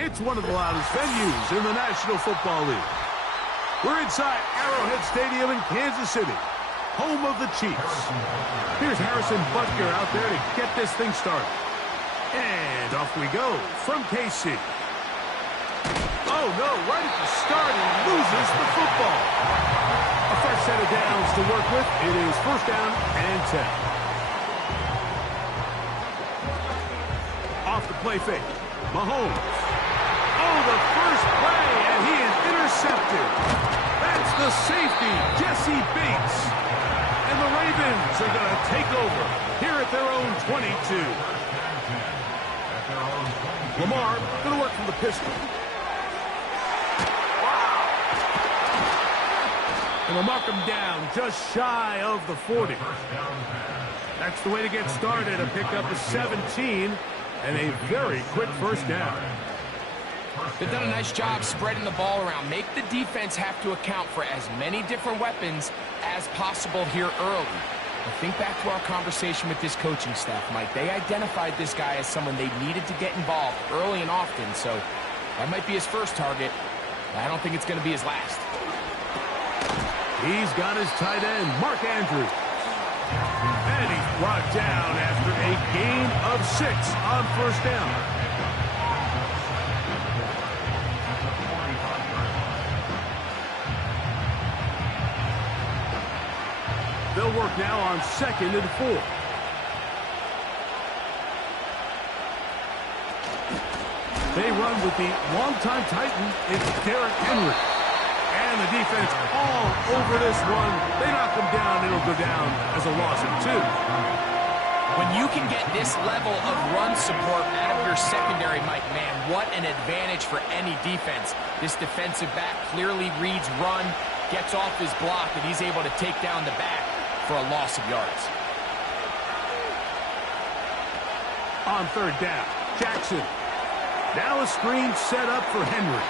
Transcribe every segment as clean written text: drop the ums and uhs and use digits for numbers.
It's one of the loudest venues in the National Football League. We're inside Arrowhead Stadium in Kansas City, home of the Chiefs. Here's Harrison Butker out there to get this thing started. And off we go from KC. Oh, no, right at the start, he loses the football. A fresh set of downs to work with. It is first down and 10. Off the play fake. Mahomes. Oh, the first play, and he is intercepted. That's the safety, Jesse Bates. And the Ravens are going to take over here at their own 22. Lamar going to work from the pistol. And they'll mark him down just shy of the 40. That's the way to get started. A pickup of 17 and a very quick first down. They've done a nice job spreading the ball around. Make the defense have to account for as many different weapons as possible here early. But think back to our conversation with this coaching staff, Mike. They identified this guy as someone they needed to get involved early and often, so that might be his first target. I don't think it's going to be his last. He's got his tight end, Mark Andrews. And he's brought down after a gain of 6 on first down. They'll work now on 2nd and 4. They run with the longtime Titan. It's Derrick Henry. And the defense all over this one. They knock him down. It'll go down as a loss of 2. When you can get this level of run support out of your secondary, Mike, man, what an advantage for any defense. This defensive back clearly reads run, gets off his block, and he's able to take down the back for a loss of yards. On 3rd down, Jackson. Now a screen set up for Henry.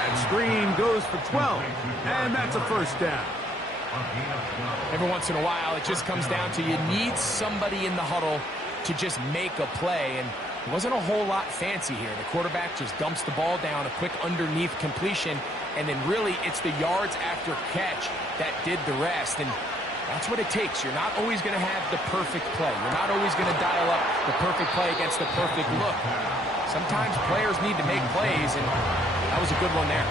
That screen goes for 12, and that's a first down. Every once in a while, it just comes down to you need somebody in the huddle to just make a play, and it wasn't a whole lot fancy here. The quarterback just dumps the ball down, a quick underneath completion, and then really it's the yards after catch that did the rest, and that's what it takes. You're not always going to have the perfect play. You're not always going to dial up the perfect play against the perfect look. Sometimes players need to make plays, and that was a good one there.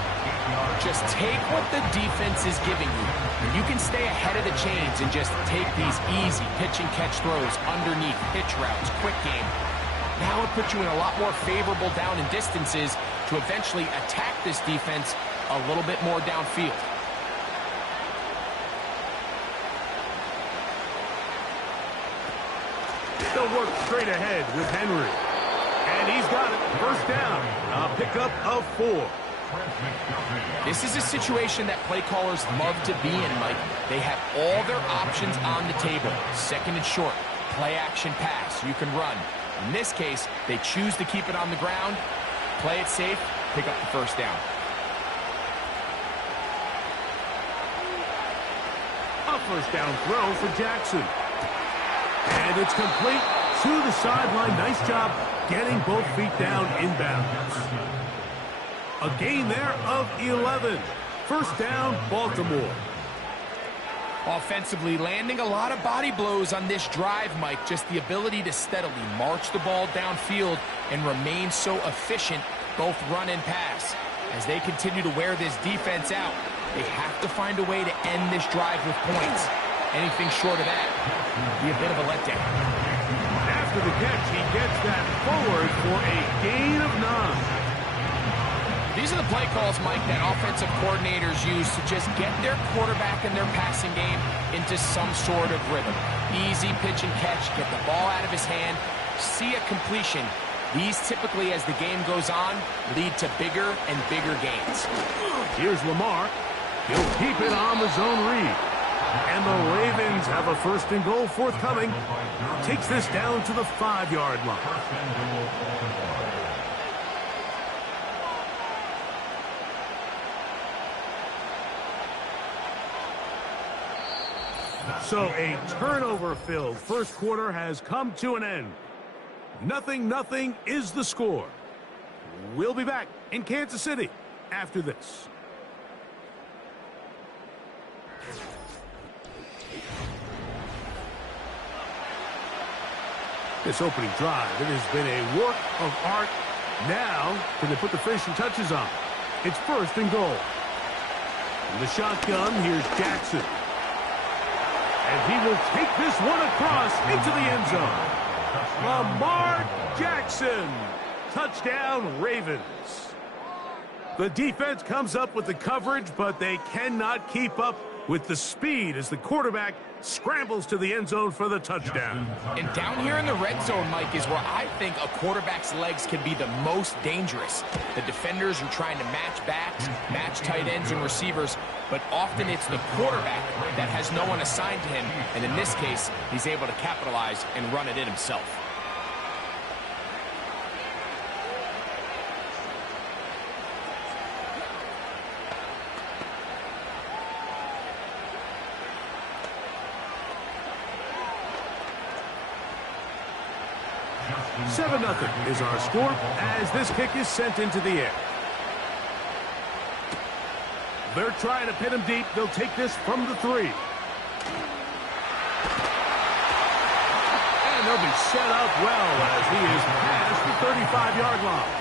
Just take what the defense is giving you. You can stay ahead of the chains and just take these easy pitch and catch throws underneath, pitch routes, quick game. Now it puts you in a lot more favorable down and distances to eventually attack this defense a little bit more downfield. They'll work straight ahead with Henry. And he's got it. First down. A pickup of 4. This is a situation that play callers love to be in, Mike. They have all their options on the table. 2nd and short, play action pass. You can run. In this case, they choose to keep it on the ground, play it safe, pick up the first down. A first down throw for Jackson. And it's complete to the sideline. Nice job getting both feet down inbounds. A gain there of 11. First down, Baltimore. Offensively, landing a lot of body blows on this drive, Mike. Just the ability to steadily march the ball downfield and remain so efficient, both run and pass. As they continue to wear this defense out, they have to find a way to end this drive with points. Anything short of that would be a bit of a letdown. After the catch, he gets that forward for a gain of 9. These are the play calls, Mike, that offensive coordinators use to just get their quarterback and their passing game into some sort of rhythm. Easy pitch and catch, get the ball out of his hand, see a completion. These typically, as the game goes on, lead to bigger and bigger gains. Here's Lamar. He'll keep it on the zone read. And the Ravens have a 1st and goal forthcoming. Takes this down to the 5-yard line. So a turnover-filled first quarter has come to an end. 0-0 is the score. We'll be back in Kansas City after this. This opening drive, it has been a work of art. Now, can they put the finishing touches on? It's 1st and goal. In the shotgun, here's Jackson. And he will take this one across into the end zone. Lamar Jackson. Touchdown, Ravens. The defense comes up with the coverage, but they cannot keep up with the speed as the quarterback scrambles to the end zone for the touchdown. And down here in the red zone, Mike, is where I think a quarterback's legs can be the most dangerous. The defenders are trying to match backs, match tight ends and receivers, but often it's the quarterback that has no one assigned to him, and in this case, he's able to capitalize and run it in himself. Seven 0 is our score as this kick is sent into the air. They're trying to pin him deep. They'll take this from the 3. And they'll be set up well as he is past the 35-yard line.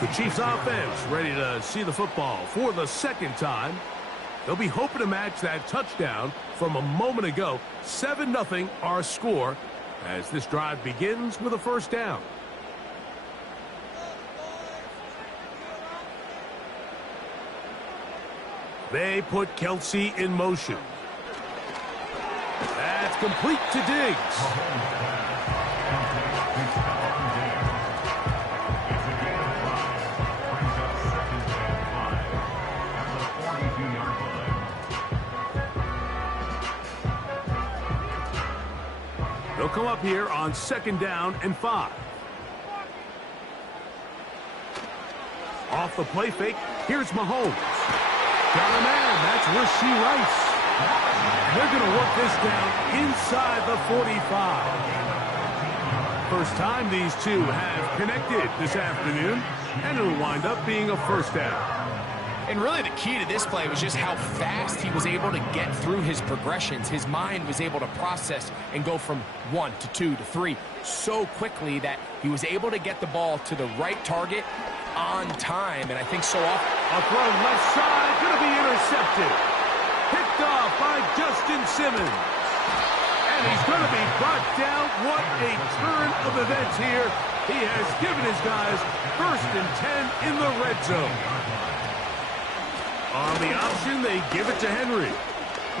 The Chiefs offense ready to see the football for the 2nd time. They'll be hoping to match that touchdown from a moment ago. 7 0 our score, as this drive begins with a 1st down. They put Kelsey in motion. That's complete to Diggs. They'll come up here on 2nd down and 5. Off the play fake, here's Mahomes. Got a man, that's Rashee Rice. They're going to work this down inside the 45. First time these two have connected this afternoon, and it'll wind up being a 1st down. And really the key to this play was just how fast he was able to get through his progressions. His mind was able to process and go from 1 to 2 to 3 so quickly that he was able to get the ball to the right target on time. And I think so often... A throw left side, going to be intercepted. Picked off by Justin Simmons. And he's going to be brought down. What a turn of events here. He has given his guys 1st and 10 in the red zone. On the option, they give it to Henry.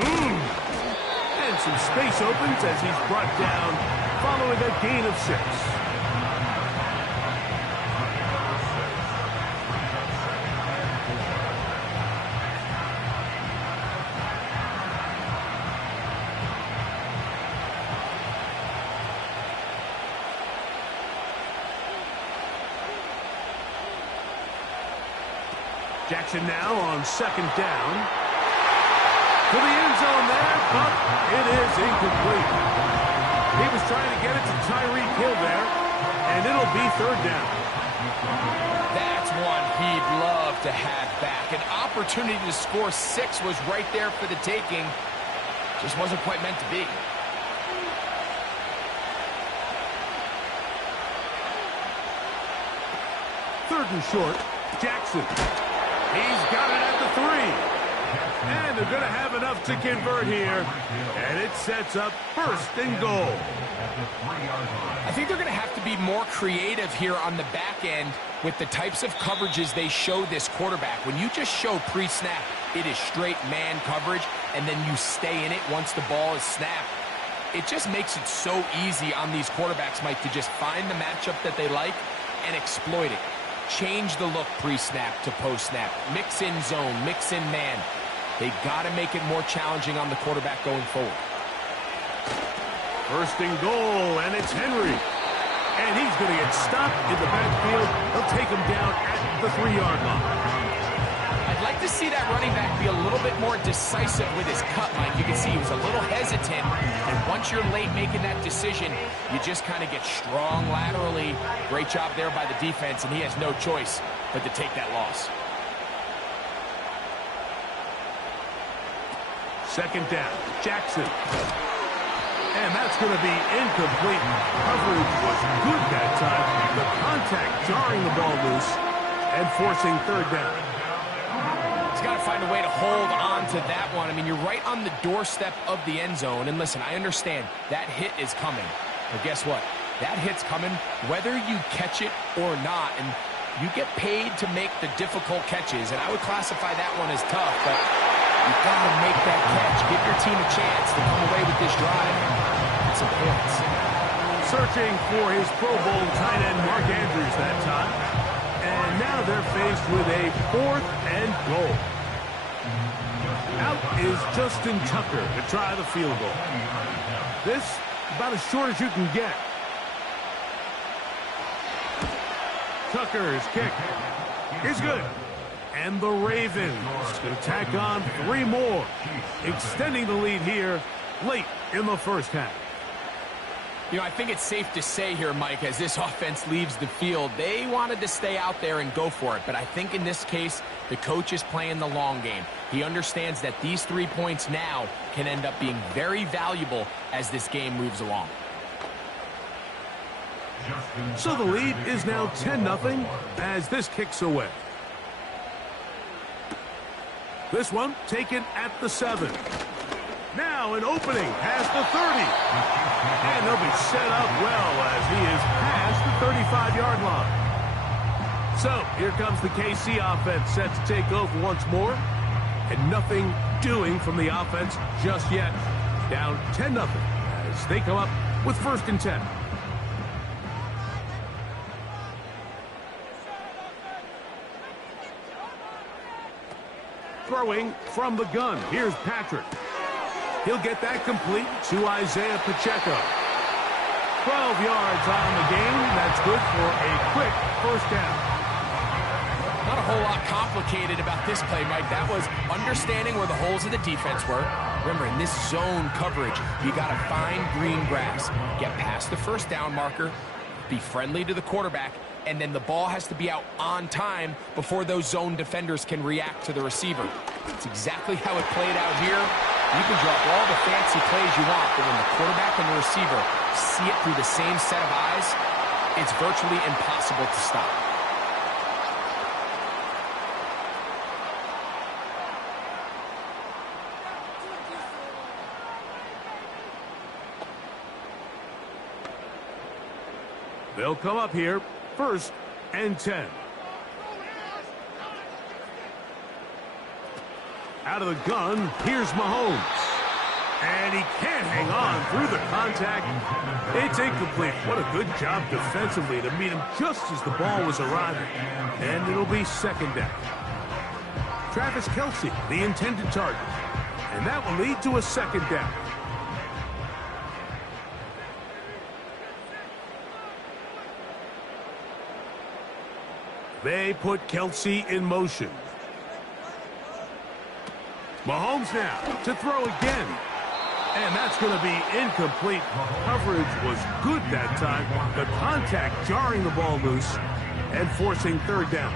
And some space opens as he's brought down following a gain of 6. Jackson now on 2nd down. To the end zone there, but it is incomplete. He was trying to get it to Tyreek Hill there, and it'll be 3rd down. That's one he'd love to have back. An opportunity to score 6 was right there for the taking. Just wasn't quite meant to be. Third and short, Jackson. He's got it at the 3. And they're going to have enough to convert here. And it sets up 1st and goal. I think they're going to have to be more creative here on the back end with the types of coverages they show this quarterback. When you just show pre-snap, it is straight man coverage, and then you stay in it once the ball is snapped. It just makes it so easy on these quarterbacks, Mike, to just find the matchup that they like and exploit it. Change the look pre-snap to post-snap. Mix in zone, mix in man. They got to make it more challenging on the quarterback going forward. 1st and goal, and it's Henry. And he's going to get stopped in the backfield. They'll take him down at the 3-yard line. I'd like like to see that running back be a little bit more decisive with his cut, Mike. You can see he was a little hesitant, and once you're late making that decision, you just kind of get strong laterally. Great job there by the defense, and he has no choice but to take that loss. Second down, Jackson. And that's going to be incomplete. Coverage was good that time. The contact jarring the ball loose and forcing third down. He's got to find a way to hold on to that one. I mean, you're right on the doorstep of the end zone. And listen, I understand that hit is coming. But guess what? That hit's coming whether you catch it or not. And you get paid to make the difficult catches. And I would classify that one as tough. But you've got to make that catch. Give your team a chance to come away with this drive. Get some points. Searching for his Pro Bowl tight end Mark Andrews that time. And now they're faced with a 4th and goal. Out is Justin Tucker to try the field goal. This about as short as you can get. Tucker's kick is good. And the Ravens going to tack on 3 more, extending the lead here late in the first half. You know, I think it's safe to say here, Mike, as this offense leaves the field, they wanted to stay out there and go for it. But I think in this case, the coach is playing the long game. He understands that these 3 points now can end up being very valuable as this game moves along. So the lead is now 10-0 as this kicks away. This one taken at the 7. Now an opening past the 30. And they'll be set up well as he is past the 35-yard line. So here comes the KC offense set to take over once more. And nothing doing from the offense just yet. Down 10-0 as they come up with 1st and 10. Throwing from the gun. Here's Patrick. He'll get that complete to Isaiah Pacheco. 12 yards on the game. That's good for a quick 1st down. Not a whole lot complicated about this play, Mike. That was understanding where the holes of the defense were. Remember, in this zone coverage, you got to find green grass. Get past the 1st down marker. Be friendly to the quarterback. And then the ball has to be out on time before those zone defenders can react to the receiver. It's exactly how it played out here. You can drop all the fancy plays you want, but when the quarterback and the receiver see it through the same set of eyes, it's virtually impossible to stop. They'll come up here. 1st and 10. Out of the gun, here's Mahomes. And he can't hang on through the contact. It's incomplete. What a good job defensively to meet him just as the ball was arriving. And it'll be 2nd down. Travis Kelce, the intended target. And that will lead to a 2nd down. They put Kelce in motion. Mahomes now to throw again. And that's going to be incomplete. Coverage was good that time. The contact jarring the ball loose and forcing 3rd down.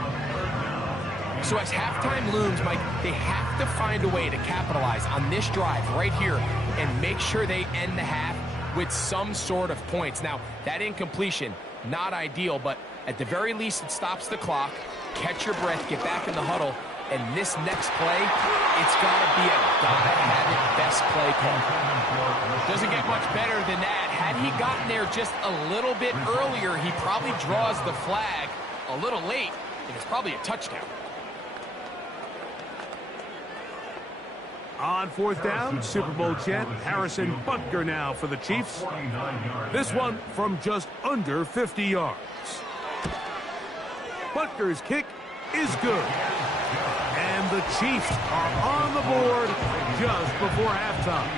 So as halftime looms, Mike, they have to find a way to capitalize on this drive right here and make sure they end the half with some sort of points. Now, that incompletion, not ideal, but at the very least, it stops the clock. Catch your breath, get back in the huddle, and this next play, it's got to be a gotta-have-it best play call. Doesn't get much better than that. Had he gotten there just a little bit earlier, he probably draws the flag a little late, and it's probably a touchdown. On 4th down, Super Bowl champ Harrison Butker now for the Chiefs. This one from just under 50 yards. Butker's kick is good. And the Chiefs are on the board just before halftime.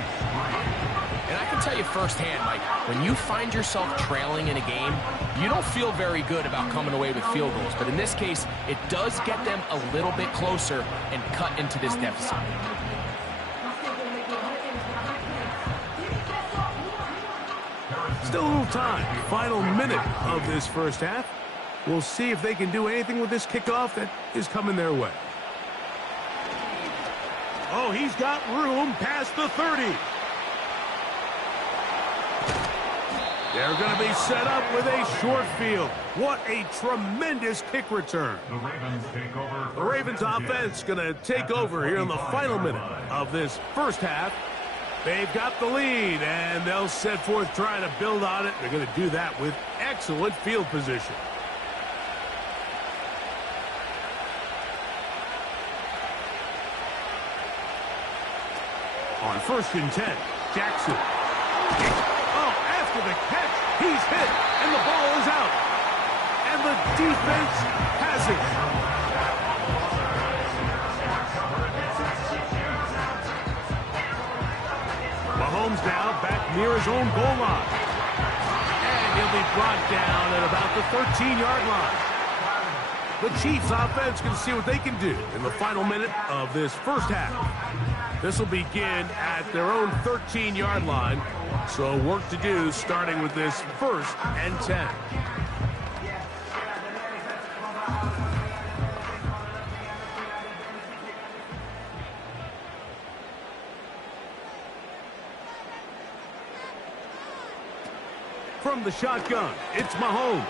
And I can tell you firsthand, Mike, when you find yourself trailing in a game, you don't feel very good about coming away with field goals. But in this case, it does get them a little bit closer and cut into this deficit. Still a little time. Final minute of this first half. We'll see if they can do anything with this kickoff that is coming their way. Oh, he's got room past the 30. They're going to be set up with a short field. What a tremendous kick return. The Ravens offense going to take over here in the final minute of this first half. They've got the lead, and they'll set forth trying to build on it. They're going to do that with excellent field position. On 1st and 10, Jackson. Oh, after the catch, he's hit, and the ball is out. And the defense has it. Mahomes now back near his own goal line. And he'll be brought down at about the 13-yard line. The Chiefs offense can see what they can do in the final minute of this first half. This will begin at their own 13-yard line. So work to do starting with this 1st and 10. From the shotgun, it's Mahomes.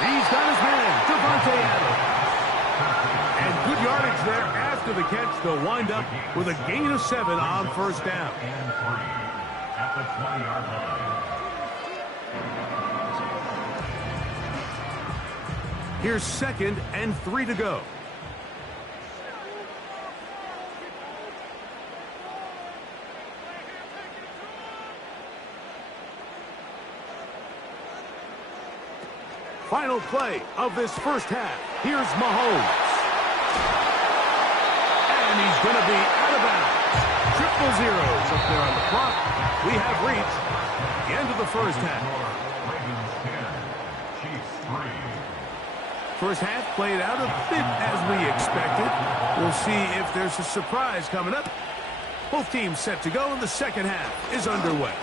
He's got his man, Devontae Adams. And good yardage there after the catch. They'll wind up with a gain of 7 on 1st down. And 3 at the 20-yard line. Here's 2nd and 3 to go. Final play of this first half. Here's Mahomes. And he's going to be out of bounds. Triple zeros up there on the clock. We have reached the end of the first half. First half played out a bit as we expected. We'll see if there's a surprise coming up. Both teams set to go, and the second half is underway.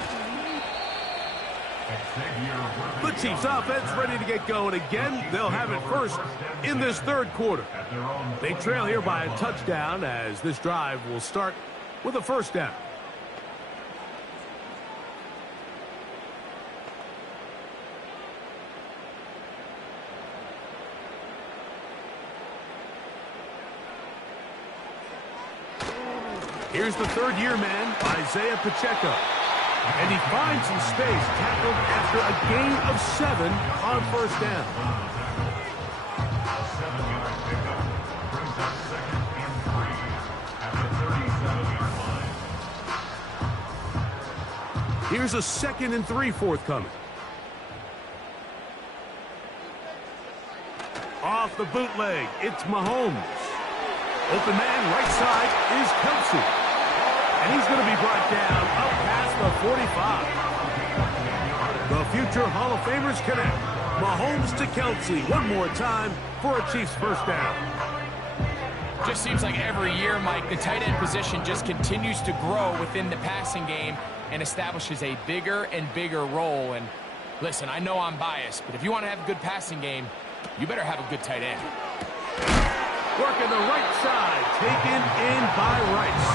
The Chiefs offense ready to get going again. They'll have it first in this 3rd quarter. They trail here by a touchdown as this drive will start with a 1st down. Here's the 3rd-year man, Isaiah Pacheco. And he finds some space, tackled after a gain of 7 on 1st down. Here's a 2nd and 3 forthcoming. Off the bootleg, it's Mahomes. Open man, right side, is Kelsey. And he's going to be brought down up past the 45. The future Hall of Famers connect. Mahomes to Kelsey one more time for a Chiefs 1st down. Just seems like every year, Mike, the tight end position just continues to grow within the passing game and establishes a bigger and bigger role. And listen, I know I'm biased, but if you want to have a good passing game, you better have a good tight end. Working the right side, taken in by Rice.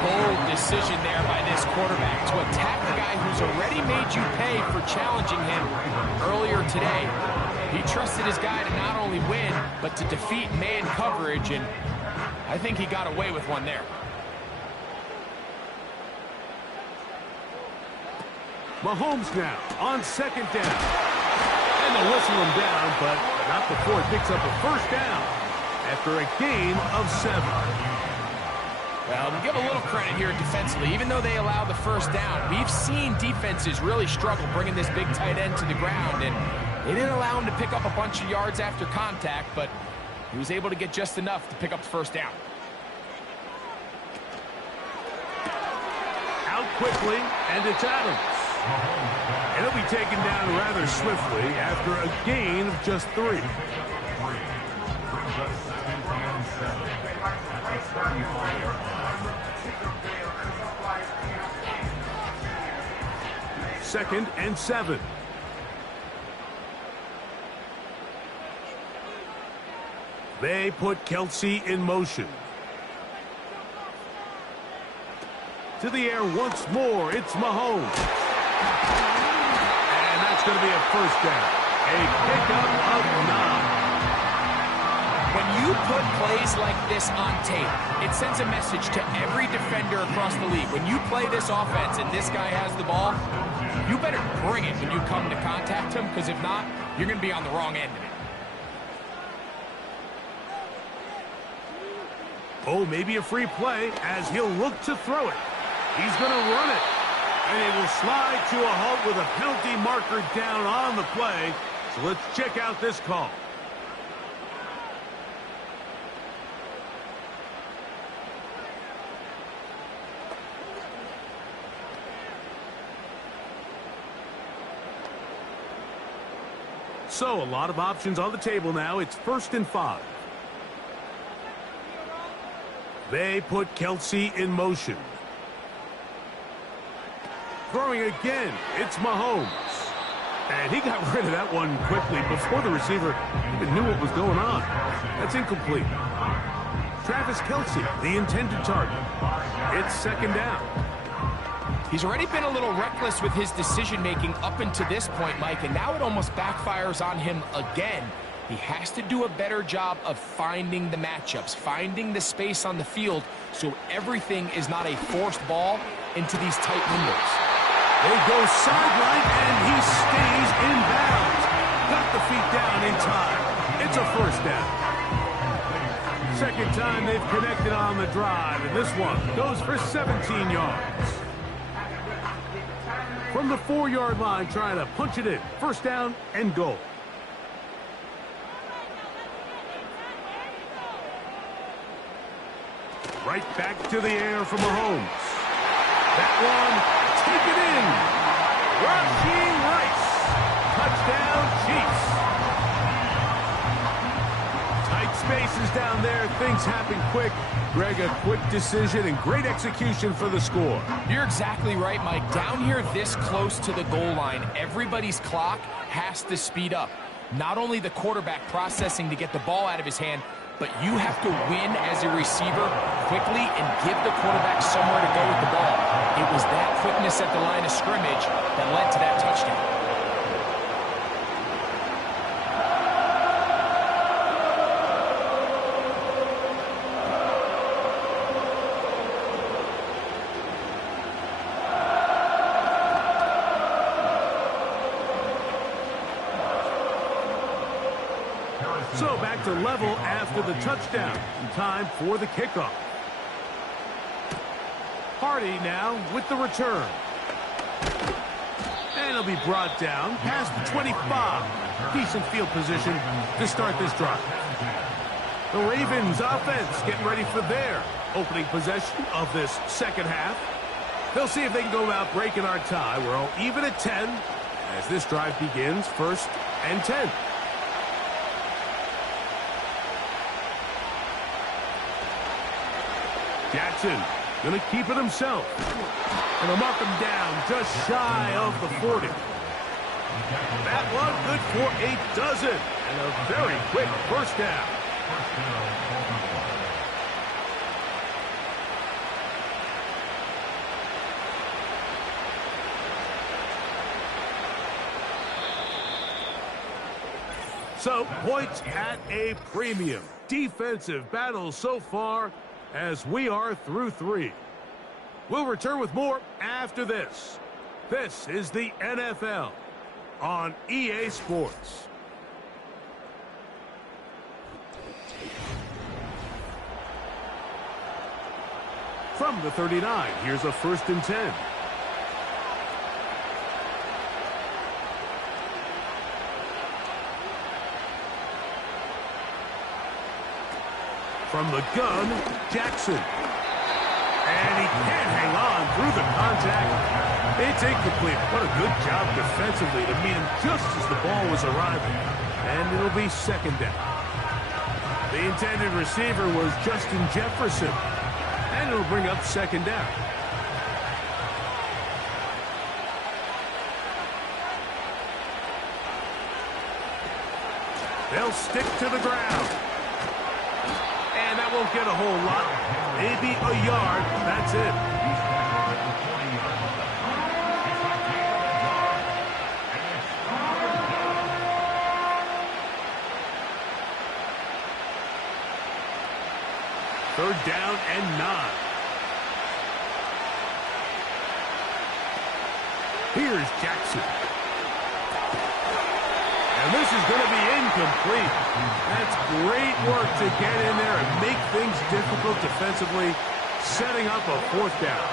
Bold decision there by this quarterback to attack the guy who's already made you pay for challenging him earlier today. He trusted his guy to not only win, but to defeat man coverage, and I think he got away with one there. Mahomes now on 2nd down. And they'll whistle him down, but not before he picks up a 1st down after a gain of 7. Well, we give a little credit here defensively. Even though they allow the 1st down, we've seen defenses really struggle bringing this big tight end to the ground, and they didn't allow him to pick up a bunch of yards after contact, but he was able to get just enough to pick up the 1st down. Out quickly, and it's Adams. And he'll be taken down rather swiftly after a gain of just 3. Second and 7. They put Kelsey in motion. To the air once more, it's Mahomes. And that's going to be a first down. A pickup of 9. When you put plays like this on tape, it sends a message to every defender across the league. When you play this offense and this guy has the ball, you better bring it when you come to contact him, because if not, you're going to be on the wrong end of it. Oh, maybe a free play as he'll look to throw it. He's going to run it. And it will slide to a halt with a penalty marker down on the play. So let's check out this call. So a lot of options on the table now. It's 1st and 5. They put Kelsey in motion. Throwing again, it's Mahomes. And he got rid of that one quickly before the receiver even knew what was going on. That's incomplete. Travis Kelsey, the intended target. It's 2nd down. He's already been a little reckless with his decision-making up until this point, Mike, and now it almost backfires on him again. He has to do a better job of finding the matchups, finding the space on the field, so everything is not a forced ball into these tight windows. They go sideline, and he stays in bounds. Got the feet down in time. It's a first down. Second time they've connected on the drive, and this one goes for 17 yards. From the 4-yard line, trying to punch it in. First down and goal. Right back to the air for Mahomes. That one, take it in. Rasheen Rice. Touchdown, Chiefs. Tight spaces down there. Things happen quick. Greg, a quick decision and great execution for the score. You're exactly right, Mike. Down here this close to the goal line, everybody's clock has to speed up. Not only the quarterback processing to get the ball out of his hand, but you have to win as a receiver quickly and give the quarterback somewhere to go with the ball. It was that quickness at the line of scrimmage that led to that touchdown. So back to level after the touchdown. Time for the kickoff. Hardy now with the return. And he'll be brought down past the 25. Decent field position to start this drive. The Ravens offense getting ready for their opening possession of this second half. They'll see if they can go about breaking our tie. We're all even at 10 as this drive begins. 1st and 10. Jackson going to keep it himself. And he'll mark him down just shy of the 40. That one good for a dozen. And a very quick first down. So, points at a premium. Defensive battle so far as we are through 3. We'll return with more after this. This is the NFL on EA Sports. From the 39, here's a 1st and 10. From the gun, Jackson. And he can't hang on through the contact. It's incomplete. What a good job defensively to meet him just as the ball was arriving. And it'll be second down. The intended receiver was Justin Jefferson. And it'll bring up second down. They'll stick to the ground. And that won't get a whole lot. Maybe a yard. That's it. Third down and 9. Here's Jackson. And this is going to be incomplete. That's great work to get in there and make things difficult defensively, setting up a fourth down.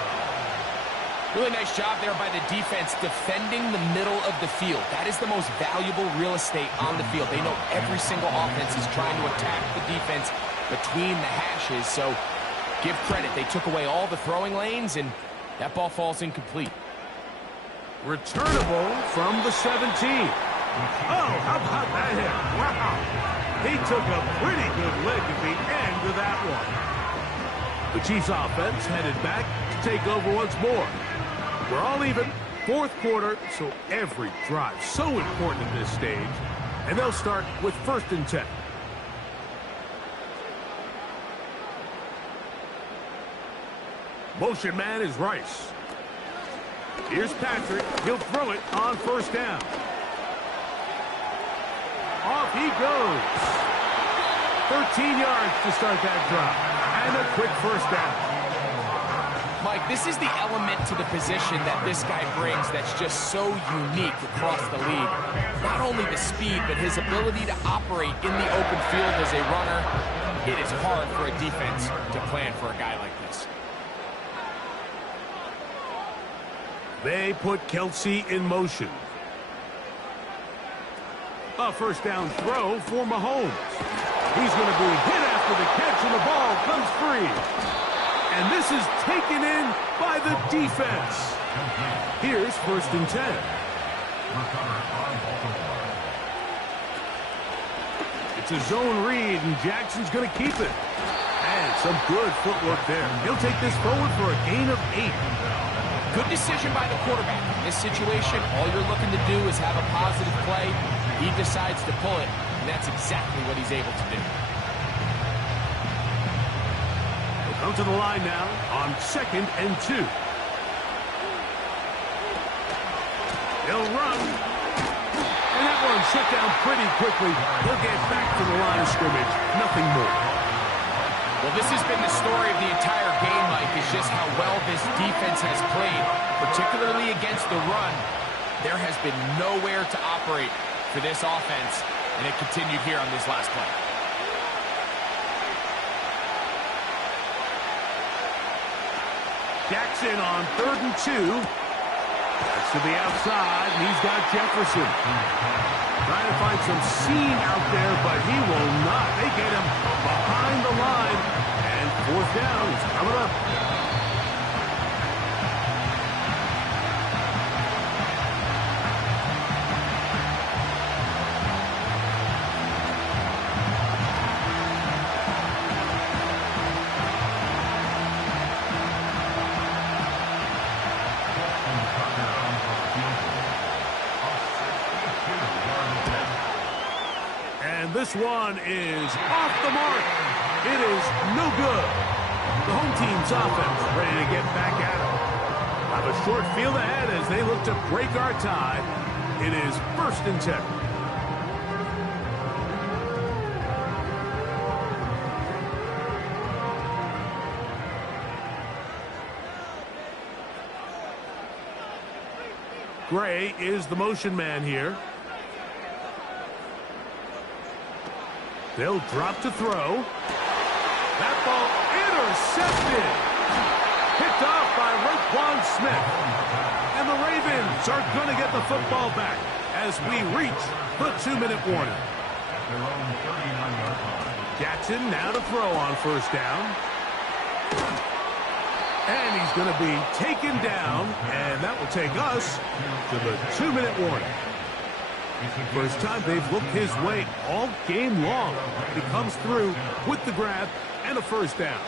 Really nice job there by the defense defending the middle of the field. That is the most valuable real estate on the field. They know every single offense is trying to attack the defense between the hashes, so give credit. They took away all the throwing lanes, and that ball falls incomplete. Returnable from the 17. Oh, how about that hit? Wow. He took a pretty good lick at the end of that one. The Chiefs offense headed back to take over once more. We're all even. Fourth quarter, so every drive so important at this stage. And they'll start with 1st and 10. Motion man is Rice. Here's Patrick. He'll throw it on 1st down. Off he goes. 13 yards to start that drive. And a quick 1st down. Mike, this is the element to the position that this guy brings that's just so unique across the league. Not only the speed, but his ability to operate in the open field as a runner. It is hard for a defense to plan for a guy like this. They put Kelsey in motion. A 1st down throw for Mahomes. He's going to be hit after the catch, and the ball comes free. And this is taken in by the defense. Here's 1st and 10. It's a zone read, and Jackson's going to keep it. And some good footwork there. He'll take this forward for a gain of 8. Good decision by the quarterback. In this situation, all you're looking to do is have a positive play. He decides to pull it, and that's exactly what he's able to do. We'll come to the line now on 2nd and 2. He'll run. And that one shut down pretty quickly. He'll get back to the line of scrimmage. Nothing more. Well, this has been the story of the entire game, Mike, is just how well this defense has played, particularly against the run. There has been nowhere to operate for this offense, and it continued here on this last play. Jackson on 3rd and 2. That's to the outside, and he's got Jefferson. Trying to find some seam out there, but he will not. They get him behind the line, and 4th down is coming up. And this one is off the mark. It is no good. The home team's offense ready to get back at it. Have a short field ahead as they look to break our tie. It is 1st and 10. Gray is the motion man here. They'll drop to throw. That ball intercepted. Picked off by Roquan Smith. And the Ravens are going to get the football back as we reach the 2-minute warning. Jackson now to throw on 1st down. And he's going to be taken down, and that will take us to the 2-minute warning. First time they've looked his way all game long. He comes through with the grab and a first down.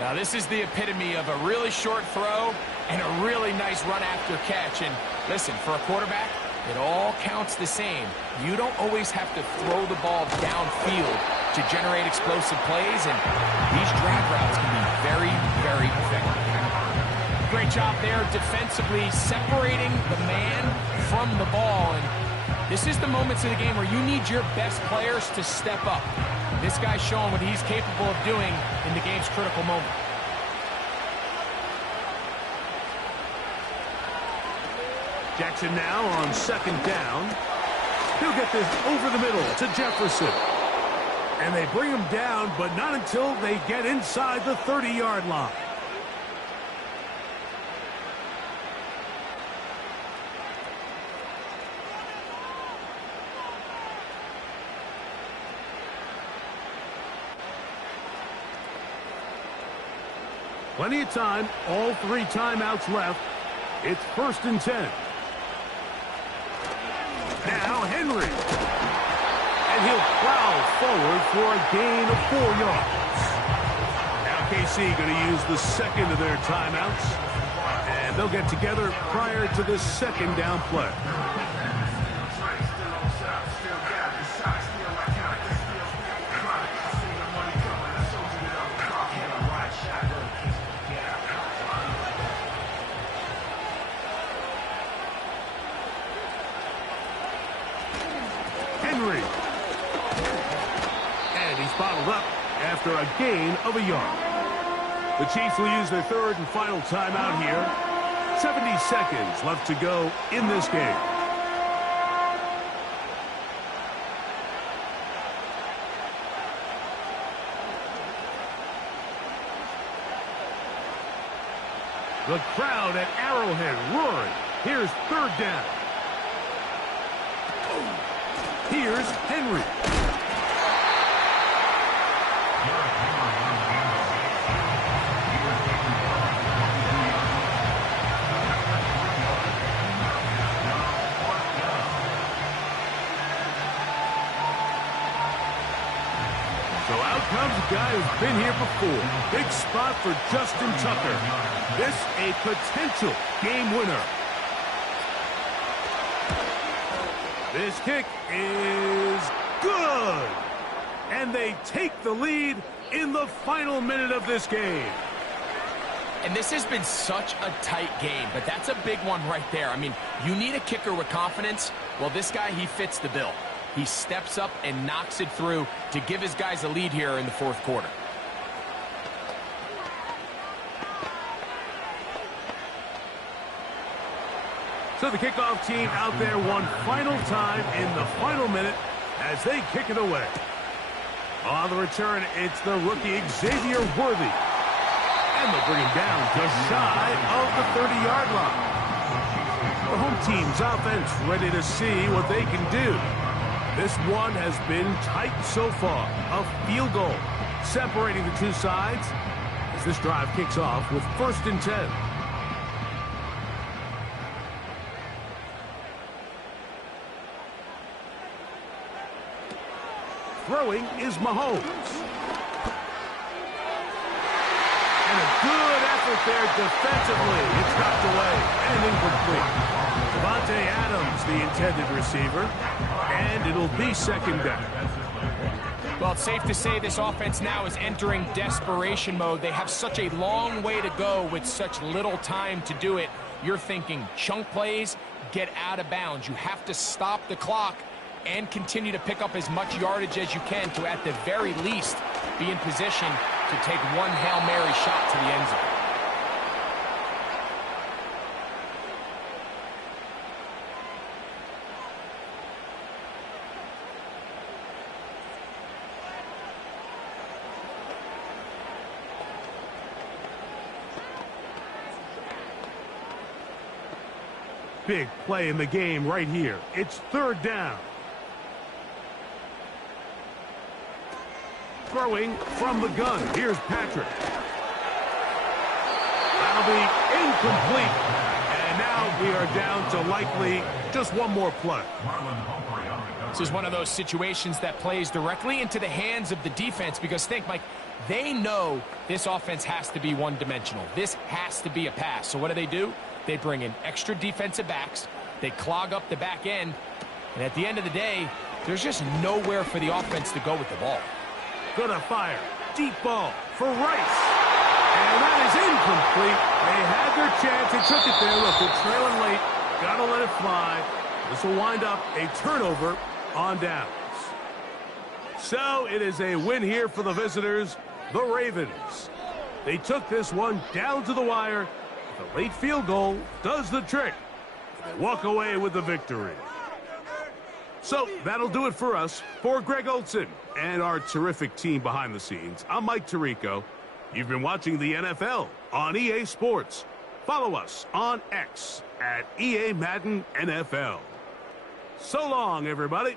Now this is the epitome of a really short throw and a really nice run after catch. And listen, for a quarterback, it all counts the same. You don't always have to throw the ball downfield to generate explosive plays, and these drag routes can be very, very effective. Great job there defensively, separating the man from the ball. And this is the moments of the game where you need your best players to step up. This guy's showing what he's capable of doing in the game's critical moment. Jackson now on second down. He'll get this over the middle to Jefferson. And they bring him down, but not until they get inside the 30-yard line. Plenty of time, all 3 timeouts left. It's 1st and 10. Now Henry. And he'll plow forward for a gain of 4 yards. Now KC going to use the second of their timeouts. And they'll get together prior to the second down play. And he's bottled up after a gain of a yard. The Chiefs will use their 3rd and final timeout here. 70 seconds left to go in this game. The crowd at Arrowhead roaring. Here's 3rd down. Here's Henry. So out comes a guy who's been here before. Big spot for Justin Tucker. This a potential game winner. This kick is good. And they take the lead in the final minute of this game. And this has been such a tight game, but that's a big one right there. I mean, you need a kicker with confidence. Well, this guy, he fits the bill. He steps up and knocks it through to give his guys a lead here in the 4th quarter. So the kickoff team out there one final time in the final minute as they kick it away. On the return, it's the rookie Xavier Worthy. And they'll bring him down just shy of the 30-yard line. The home team's offense ready to see what they can do. This one has been tight so far. A field goal separating the two sides as this drive kicks off with 1st and 10. Throwing is Mahomes. And a good effort there defensively. It's knocked away and incomplete. Devontae Adams, the intended receiver. And it'll be 2nd down. Well, it's safe to say this offense now is entering desperation mode. They have such a long way to go with such little time to do it. You're thinking chunk plays, get out of bounds. You have to stop the clock and continue to pick up as much yardage as you can to, at the very least, be in position to take one Hail Mary shot to the end zone. Big play in the game right here. It's 3rd down. Throwing from the gun. Here's Patrick. That'll be incomplete. And now we are down to likely just one more play. This is one of those situations that plays directly into the hands of the defense because think, Mike, they know this offense has to be one-dimensional. This has to be a pass. So what do? They bring in extra defensive backs. They clog up the back end. And at the end of the day, there's just nowhere for the offense to go with the ball. Gonna fire. Deep ball for Rice. And that is incomplete. They had their chance. They took it there. Look, they're trailing late. Gotta let it fly. This will wind up a turnover on downs. So it is a win here for the visitors, the Ravens. They took this one down to the wire. The late field goal does the trick. They walk away with the victory. So that'll do it for us. For Greg Olson and our terrific team behind the scenes, I'm Mike Tirico. You've been watching the NFL on EA Sports. Follow us on X at EA Madden NFL. So long, everybody.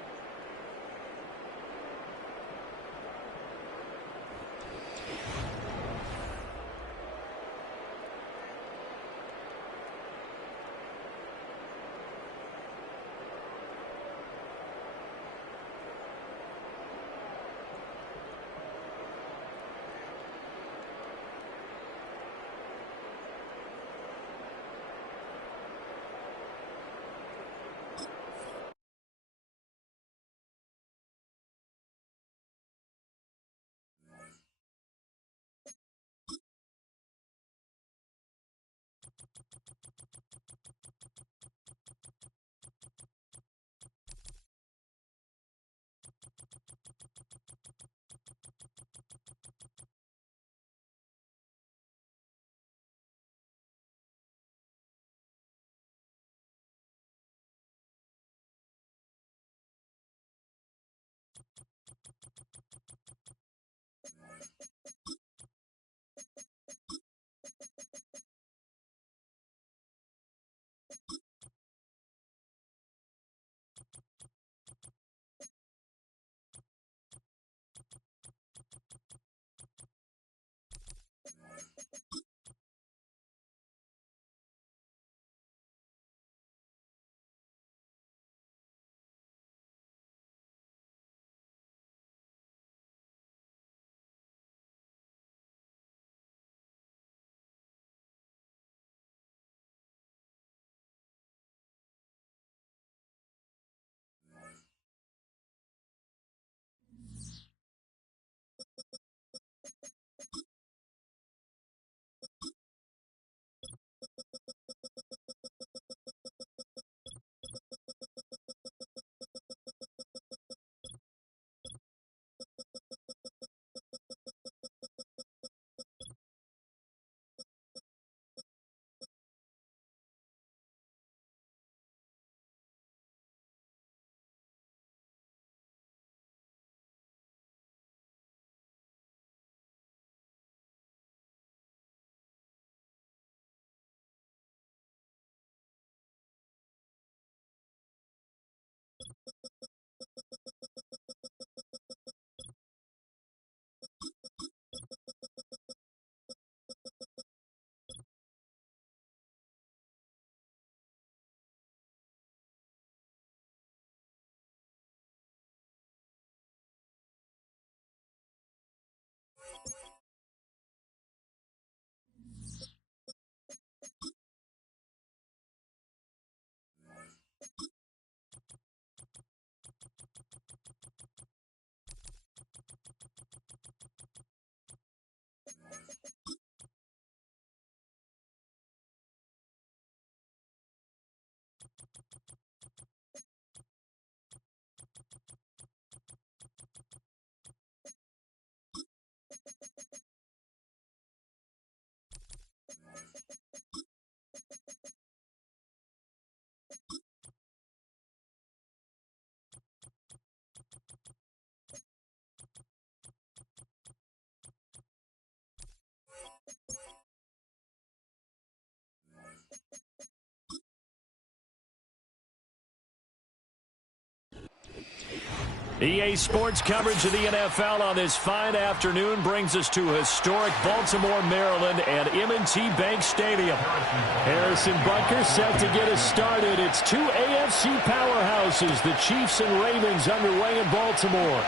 EA Sports coverage of the NFL on this fine afternoon brings us to historic Baltimore, Maryland and M&T Bank Stadium. Harrison Butker set to get us started. It's two AFC powerhouses, the Chiefs and Ravens, underway in Baltimore.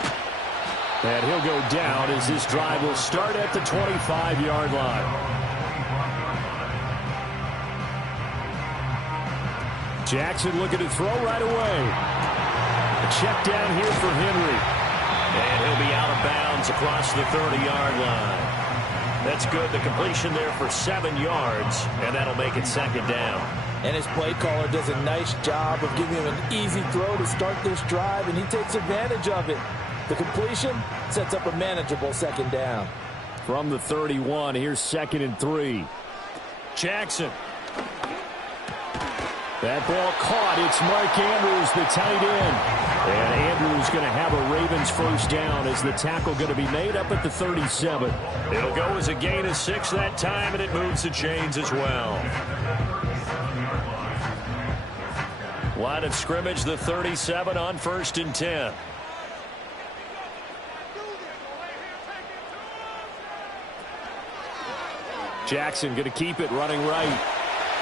And he'll go down as this drive will start at the 25-yard line. Jackson looking to throw right away. A check down here for Henry. And he'll be out of bounds across the 30-yard line. That's good. The completion there for 7 yards, and that'll make it second down. And his play caller does a nice job of giving him an easy throw to start this drive, and he takes advantage of it. The completion sets up a manageable second down. From the 31, here's 2nd and 3. Jackson. That ball caught. It's Mark Andrews, the tight end. And Andrews going to have a Ravens first down as the tackle going to be made up at the 37. It'll go as a gain of 6 that time, and it moves the chains as well. Line of scrimmage, the 37 on 1st and 10. Jackson going to keep it running right.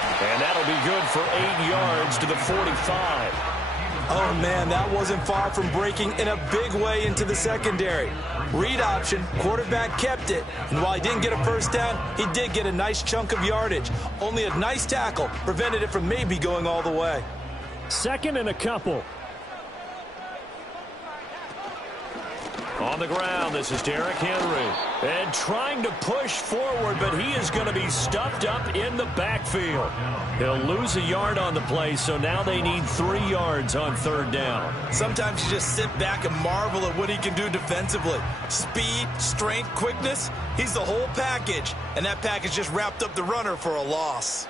And that'll be good for 8 yards to the 45. Oh, man, that wasn't far from breaking in a big way into the secondary. Read option, quarterback kept it. And while he didn't get a first down, he did get a nice chunk of yardage. Only a nice tackle prevented it from maybe going all the way. 2nd and a couple. On the ground, this is Derrick Henry. And trying to push forward, but he is going to be stuffed up in the backfield. He'll lose a yard on the play, so now they need 3 yards on 3rd down. Sometimes you just sit back and marvel at what he can do defensively. Speed, strength, quickness, he's the whole package. And that package just wrapped up the runner for a loss.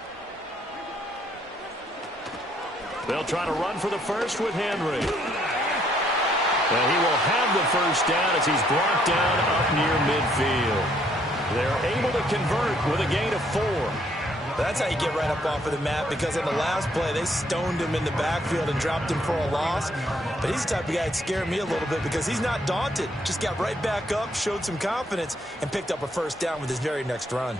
They'll try to run for the first with Henry. And he will have the first down as he's brought down up near midfield. They're able to convert with a gain of 4. That's how you get right up off of the mat, because on the last play, they stoned him in the backfield and dropped him for a loss. But he's the type of guy that scared me a little bit because he's not daunted. Just got right back up, showed some confidence, and picked up a first down with his very next run.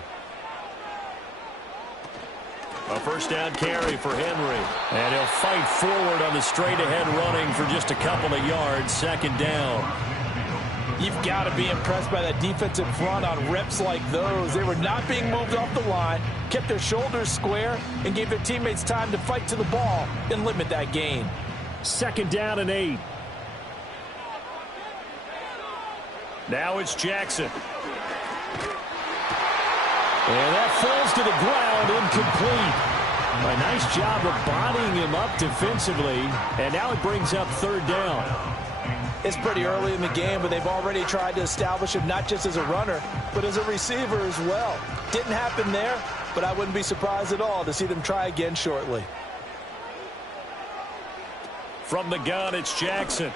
A first down carry for Henry. And he'll fight forward on the straight-ahead running for just a couple of yards. 2nd down. You've got to be impressed by that defensive front on reps like those. They were not being moved off the line, kept their shoulders square, and gave their teammates time to fight to the ball and limit that gain. 2nd down and 8. Now it's Jackson. And that falls to the ground, incomplete. A nice job of bodying him up defensively, and now it brings up 3rd down. It's pretty early in the game, but they've already tried to establish him not just as a runner, but as a receiver as well. Didn't happen there, but I wouldn't be surprised at all to see them try again shortly. From the gun, it's Jackson.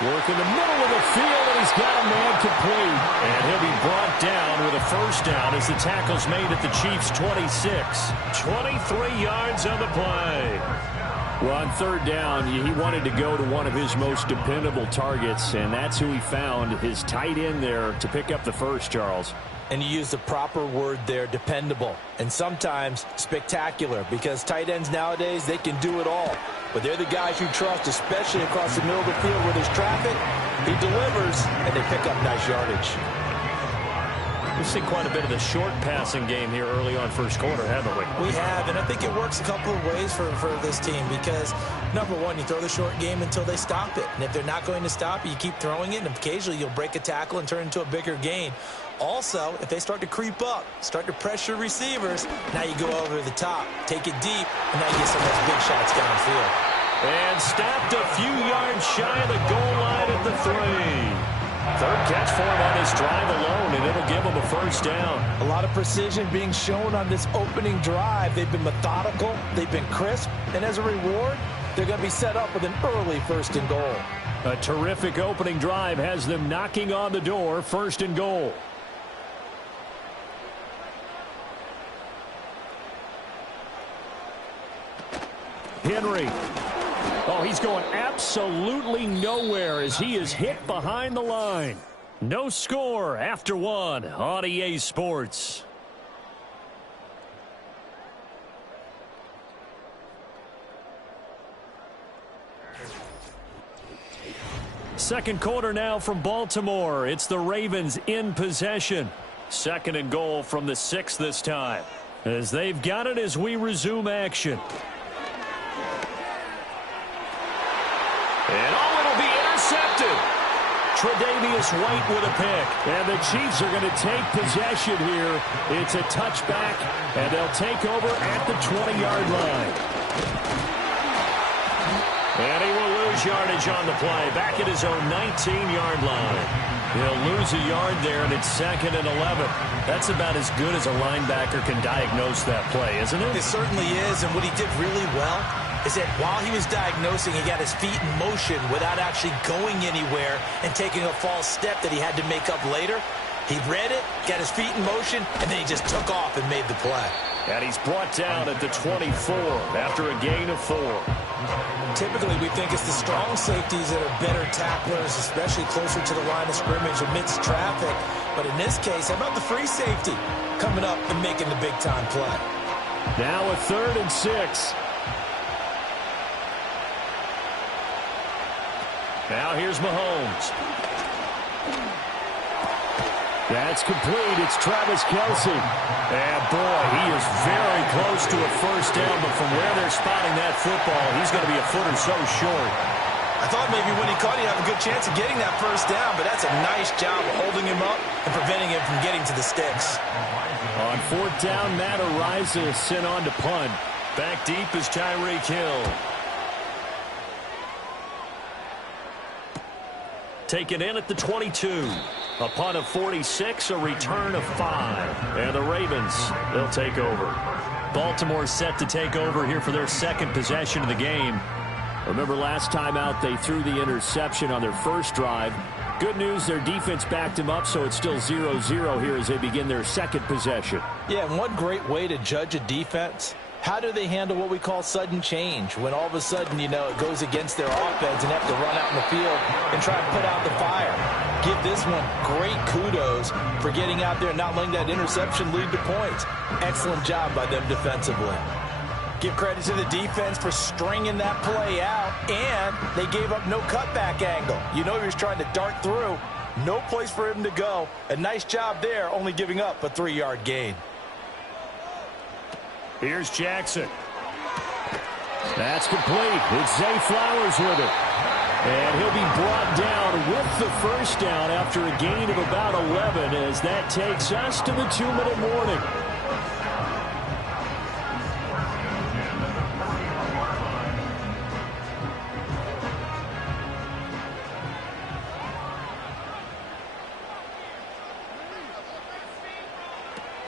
Work in the middle of the field, and he's got a man complete. And he'll be brought down with a first down as the tackle's made at the Chiefs' 26. 23 yards on the play. Well, on 3rd down, he wanted to go to one of his most dependable targets, and that's who he found, his tight end there, to pick up the first, Charles. And you use the proper word there, dependable, and sometimes spectacular, because tight ends nowadays, they can do it all. But they're the guys you trust, especially across the middle of the field where there's traffic. He delivers, and they pick up nice yardage. We've seen quite a bit of the short passing game here early on first quarter, haven't we? We have, and I think it works a couple of ways for this team because, number one, you throw the short game until they stop it. And if they're not going to stop it, you keep throwing it, and occasionally you'll break a tackle and turn it into a bigger gain. Also, if they start to creep up, start to pressure receivers, now you go over the top, take it deep, and now you get some of those big shots downfield. And stopped a few yards shy of the goal line at the 3. 3rd catch for him on this drive alone, and it'll give him a first down. A lot of precision being shown on this opening drive. They've been methodical, they've been crisp, and as a reward, they're going to be set up with an early 1st and goal. A terrific opening drive has them knocking on the door, 1st and goal. Henry. Oh, he's going absolutely nowhere as he is hit behind the line. No score after one on EA Sports. Second quarter now from Baltimore. It's the Ravens in possession. Second and goal from the 6 this time, as they've got it as we resume action. And it'll be intercepted. Tre'Davious White with a pick. And the Chiefs are going to take possession here. It's a touchback, and they'll take over at the 20-yard line. And he will lose yardage on the play. Back at his own 19-yard line. He'll lose a yard there, and it's 2nd and 11. That's about as good as a linebacker can diagnose that play, isn't it? It certainly is, and what he did really well is that while he was diagnosing, he got his feet in motion without actually going anywhere and taking a false step that he had to make up later. He read it, got his feet in motion, and then he just took off and made the play. And he's brought down at the 24 after a gain of 4. Typically, we think it's the strong safeties that are better tacklers, especially closer to the line of scrimmage amidst traffic. But in this case, how about the free safety coming up and making the big-time play? Now a 3rd and 6. Now here's Mahomes. That's complete. It's Travis Kelce. And, boy, he is very close to a first down, but from where they're spotting that football, he's going to be a foot or so short. I thought maybe when he caught it, he'd have a good chance of getting that first down, but that's a nice job of holding him up and preventing him from getting to the sticks. On 4th down, Matt Araiza is sent on to punt. Back deep is Tyreek Hill. Taken in at the 22. A punt of 46, a return of 5. And the Ravens, they'll take over. Baltimore set to take over here for their second possession of the game. Remember last time out, they threw the interception on their first drive. Good news, their defense backed him up, so it's still 0-0 here as they begin their second possession. Yeah, and one great way to judge a defense, how do they handle what we call sudden change? When all of a sudden, you know, it goes against their offense and have to run out in the field and try to put out the fire. Give this one great kudos for getting out there and not letting that interception lead to points. Excellent job by them defensively. Give credit to the defense for stringing that play out, and they gave up no cutback angle. You know he was trying to dart through. No place for him to go. A nice job there, only giving up a 3-yard gain. Here's Jackson. That's complete. It's Zay Flowers with it. And he'll be brought down with the first down after a gain of about 11 as that takes us to the 2-minute warning.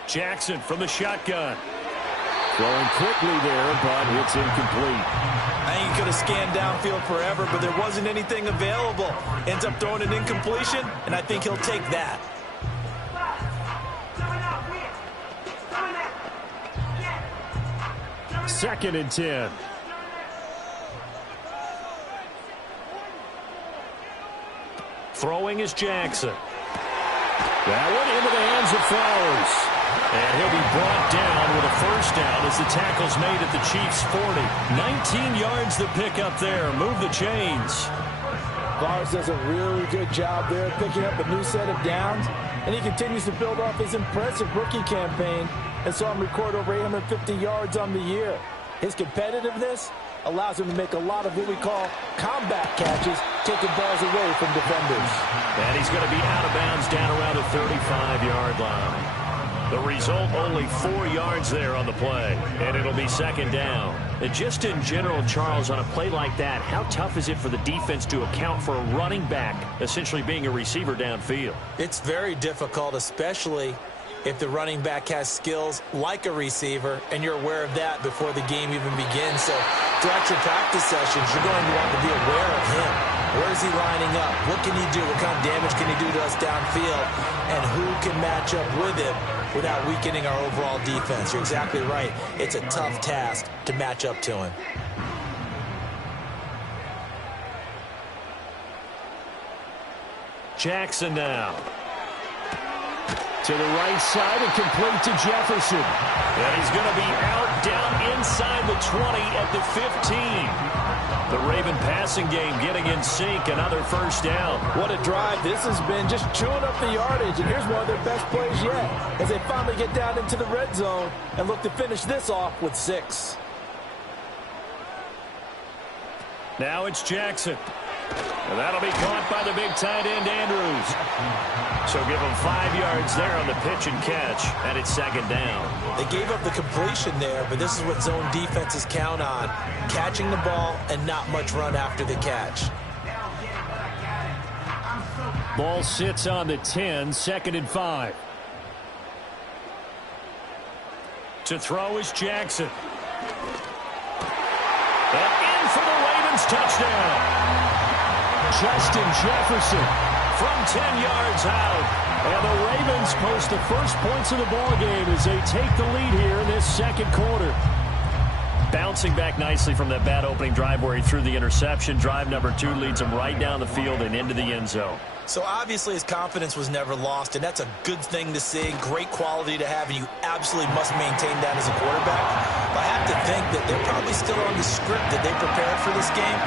Jackson from the shotgun. Throwing quickly there, but it's incomplete. I think he could have scanned downfield forever, but there wasn't anything available. Ends up throwing an incompletion, and I think he'll take that. Second and 10. Throwing is Jackson. That one into the hands of Flowers. And he'll be brought down with a first down as the tackle's made at the Chiefs' 40. 19 yards to pick up there. Move the chains. Flowers does a really good job there picking up a new set of downs, and he continues to build off his impressive rookie campaign and saw him record over 850 yards on the year. His competitiveness allows him to make a lot of what we call combat catches, taking balls away from defenders. And he's going to be out of bounds down around the 35-yard line. The result, only 4 yards there on the play, and it'll be second down. And just in general, Charles, on a play like that, how tough is it for the defense to account for a running back essentially being a receiver downfield? It's very difficult, especially if the running back has skills like a receiver, and you're aware of that before the game even begins. So throughout your practice sessions, you're going to want to be aware of him. Where is he lining up? What can he do? What kind of damage can he do to us downfield? And who can match up with him without weakening our overall defense? You're exactly right. It's a tough task to match up to him. Jackson now. To the right side and complete to Jefferson. And he's going to be out down inside the 20 at the 15. The Raven passing game getting in sync. Another first down. What a drive this has been, just chewing up the yardage. And here's one of their best plays yet as they finally get down into the red zone and look to finish this off with 6. Now it's Jackson. And that'll be caught by the big tight end, Andrews. So give him 5 yards there on the pitch and catch, and it's second down. They gave up the completion there, but this is what zone defenses count on. Catching the ball and not much run after the catch. Ball sits on the 10, second and 5. To throw is Jackson. And in for the Ravens touchdown. Justin Jefferson from 10 yards out. And the Ravens post the first points of the ball game as they take the lead here in this second quarter. Bouncing back nicely from that bad opening drive where he threw the interception. Drive number 2 leads him right down the field and into the end zone. So obviously his confidence was never lost, and that's a good thing to see. Great quality to have, and you absolutely must maintain that as a quarterback. But I have to think that they're probably still on the script that they prepared for this game.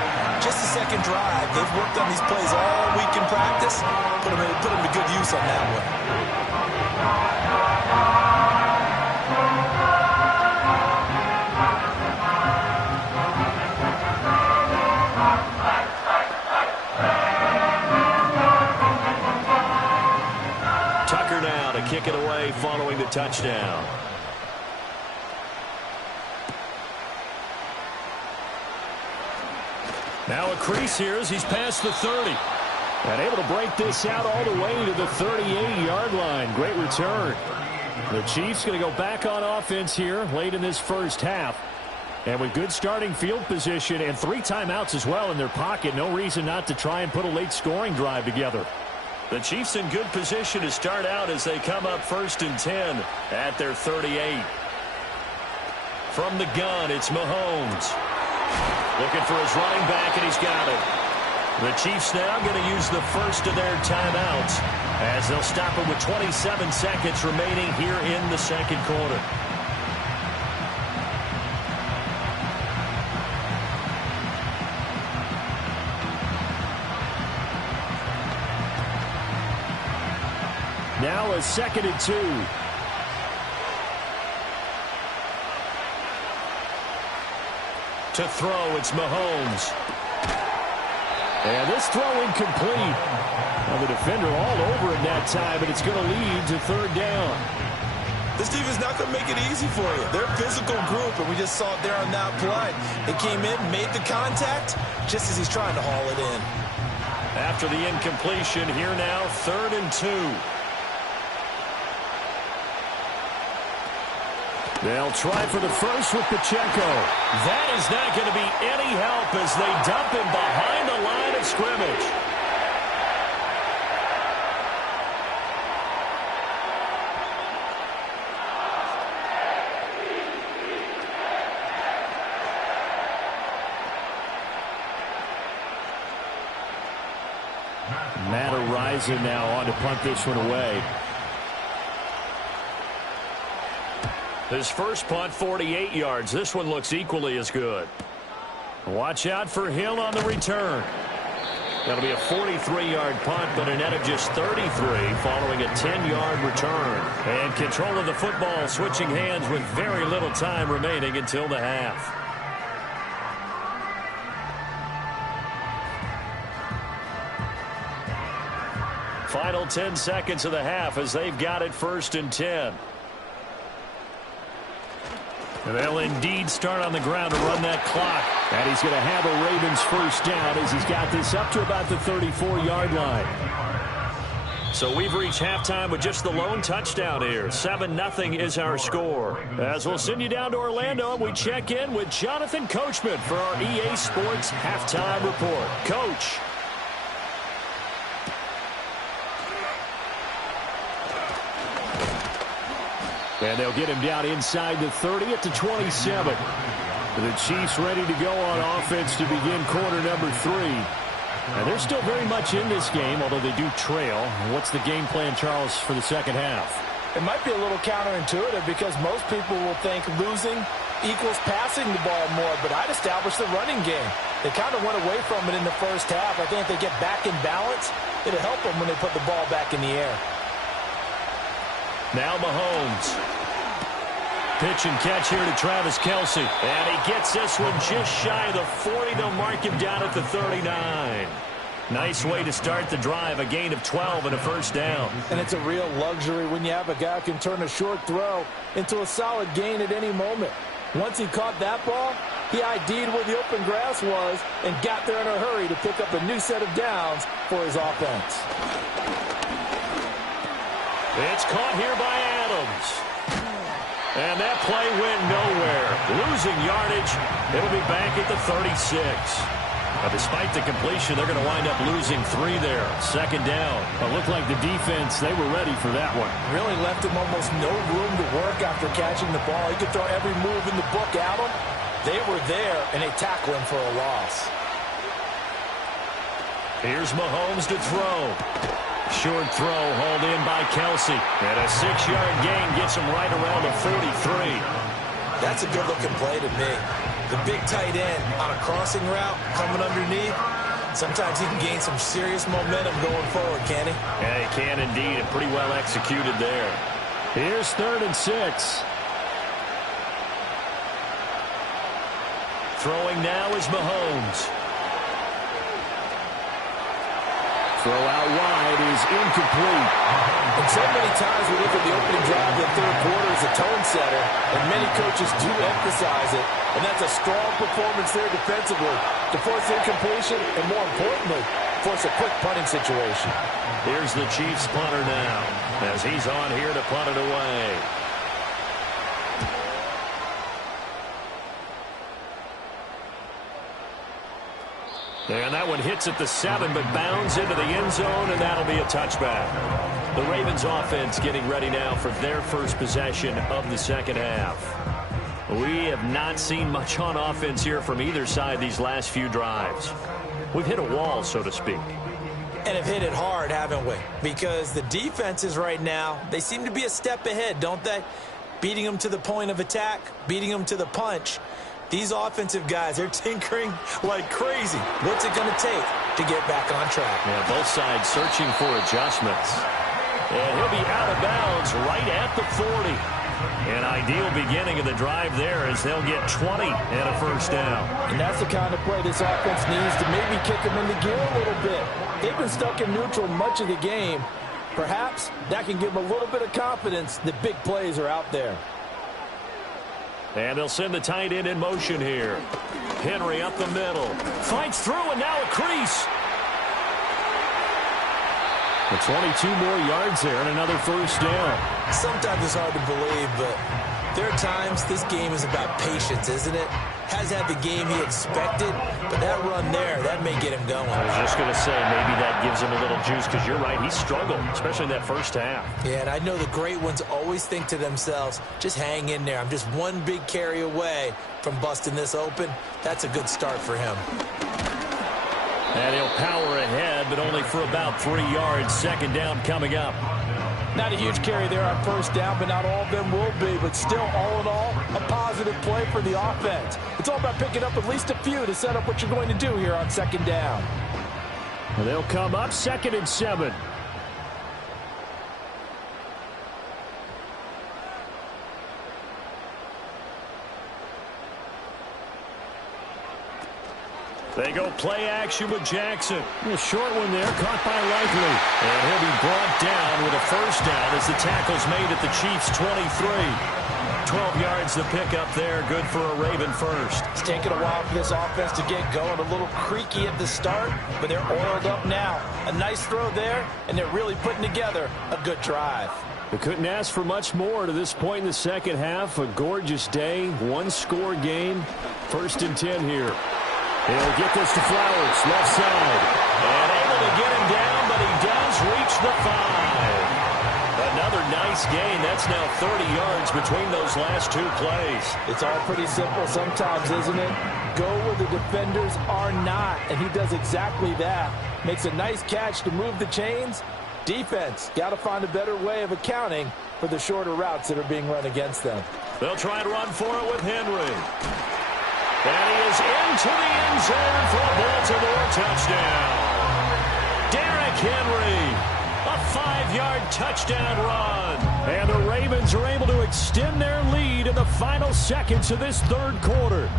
Just the second drive. They've worked on these plays all week in practice. Put them to good use on that one. Kick it away following the touchdown. Now a crease here as he's past the 30. And able to break this out all the way to the 38-yard line. Great return. The Chiefs going to go back on offense here late in this first half. And with good starting field position and 3 timeouts as well in their pocket, no reason not to try and put a late scoring drive together. The Chiefs in good position to start out as they come up 1st and 10 at their 38. From the gun, it's Mahomes. Looking for his running back, and he's got it. The Chiefs now going to use the first of their timeouts as they'll stop it with 27 seconds remaining here in the second quarter. Now a 2nd and 2. To throw, it's Mahomes. And this throw incomplete. Now the defender all over it that time, but it's going to lead to 3rd down. This defense not going to make it easy for you. They're a physical group, and we just saw it there on that play. They came in, made the contact, just as he's trying to haul it in. After the incompletion, here now, 3rd and 2. They'll try for the first with Pacheco. That is not going to be any help as they dump him behind the line of scrimmage. Matt Araiza now on to punt this one away. His first punt, 48 yards. This one looks equally as good. Watch out for Hill on the return. That'll be a 43-yard punt, but a net of just 33 following a 10-yard return. And control of the football switching hands with very little time remaining until the half. Final 10 seconds of the half as they've got it 1st and 10. And they'll indeed start on the ground to run that clock. And he's going to have a Ravens first down as he's got this up to about the 34-yard line. So we've reached halftime with just the lone touchdown here. 7-0 is our score. As we'll send you down to Orlando, and we check in with Jonathan Coachman for our EA Sports Halftime Report. Coach. And they'll get him down inside the 30 at the 27. The Chiefs ready to go on offense to begin quarter number 3. And they're still very much in this game, although they do trail. What's the game plan, Charles, for the second half? It might be a little counterintuitive because most people will think losing equals passing the ball more, but I'd establish the running game. They kind of went away from it in the first half. I think if they get back in balance, it'll help them when they put the ball back in the air. Now Mahomes. Pitch and catch here to Travis Kelce. And he gets this one just shy of the 40. They'll mark him down at the 39. Nice way to start the drive, a gain of 12 and a first down. And it's a real luxury when you have a guy who can turn a short throw into a solid gain at any moment. Once he caught that ball, he ID'd where the open grass was and got there in a hurry to pick up a new set of downs for his offense. It's caught here by Adams. And that play went nowhere. Losing yardage. It'll be back at the 36. But despite the completion, they're going to wind up losing 3 there. Second down. It looked like the defense, they were ready for that one. Really left him almost no room to work after catching the ball. He could throw every move in the book at him. They were there, and they tackle him for a loss. Here's Mahomes to throw. Short throw hauled in by Kelce. And a 6-yard gain gets him right around the 43. That's a good-looking play to me. The big tight end on a crossing route coming underneath. Sometimes he can gain some serious momentum going forward, can he? Yeah, he can indeed, and pretty well executed there. Here's 3rd and 6. Throwing now is Mahomes. Throw out wide is incomplete. And so many times we look at the opening drive of the third quarter as a tone setter, and many coaches do emphasize it, and that's a strong performance there defensively to force incompletion and, more importantly, force a quick punting situation. Here's the Chiefs punter now as he's on here to punt it away. And that one hits at the 7, but bounds into the end zone, and that'll be a touchback. The Ravens offense getting ready now for their first possession of the second half. We have not seen much on offense here from either side these last few drives. We've hit a wall, so to speak. And have hit it hard, haven't we? Because the defenses right now, they seem to be a step ahead, don't they? Beating them to the point of attack, beating them to the punch. These offensive guys, they're tinkering like crazy. What's it going to take to get back on track? Yeah, both sides searching for adjustments. And he'll be out of bounds right at the 40. An ideal beginning of the drive there as they'll get 20 and a first down. And that's the kind of play this offense needs to maybe kick them into gear a little bit. They've been stuck in neutral much of the game. Perhaps that can give them a little bit of confidence that big plays are out there. And they'll send the tight end in motion here. Henry up the middle. Fights through, and now a crease. The 22 more yards there and another first down. Sometimes it's hard to believe, but there are times this game is about patience, isn't it? Hasn't had the game he expected, but that run there, that may get him going. I was just going to say, maybe that gives him a little juice, because you're right, he struggled, especially in that first half. Yeah, and I know the great ones always think to themselves, just hang in there. I'm just one big carry away from busting this open. That's a good start for him. And he'll power ahead, but only for about 3 yards. Second down coming up. Not a huge carry there on first down, but not all of them will be. But still, all in all, a positive play for the offense. It's all about picking up at least a few to set up what you're going to do here on second down. And they'll come up 2nd and 7. They go play action with Jackson. A short one there, caught by Likely. And he'll be brought down with a first down as the tackle's made at the Chiefs' 23. 12 yards to pick up there, good for a Raven first. It's taken a while for this offense to get going. A little creaky at the start, but they're oiled up now. A nice throw there, and they're really putting together a good drive. They couldn't ask for much more to this point in the second half. A gorgeous day, one-score game. 1st and 10 here. He'll get this to Flowers, left side. And able to get him down, but he does reach the 5. Another nice gain. That's now 30 yards between those last 2 plays. It's all pretty simple sometimes, isn't it? go where the defenders are not, and he does exactly that. Makes a nice catch to move the chains. Defense, got to find a better way of accounting for the shorter routes that are being run against them. They'll try and run for it with Henry. And he is into the end zone for a Baltimore touchdown. Derrick Henry, a 5-yard touchdown run. And the Ravens are able to extend their lead in the final seconds of this third quarter.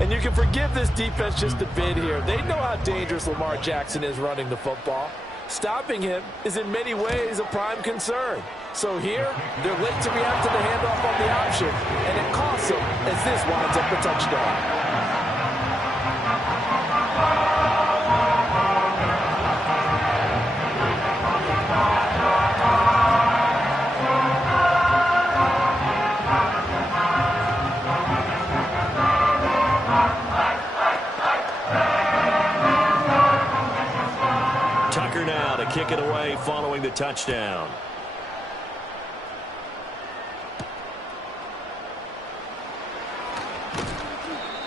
And you can forgive this defense just a bit here. They know how dangerous Lamar Jackson is running the football. Stopping him is in many ways a prime concern. So here, they're late to react to the handoff on the option, and it costs them as this winds up a touchdown. Tucker now to kick it away following the touchdown.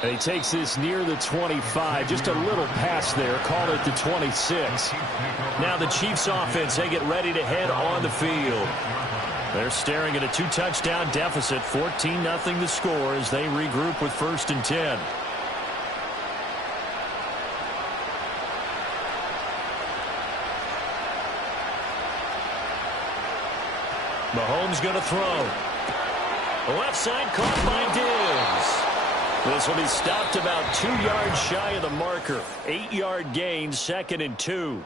And he takes this near the 25, just a little pass there, call it the 26. Now the Chiefs offense, they get ready to head on the field. They're staring at a 2-touchdown deficit, 14-0 the score as they regroup with 1st and 10. Mahomes going to throw. The left side caught by Diggs. This will be stopped about 2 yards shy of the marker. 8-yard gain, 2nd and 2.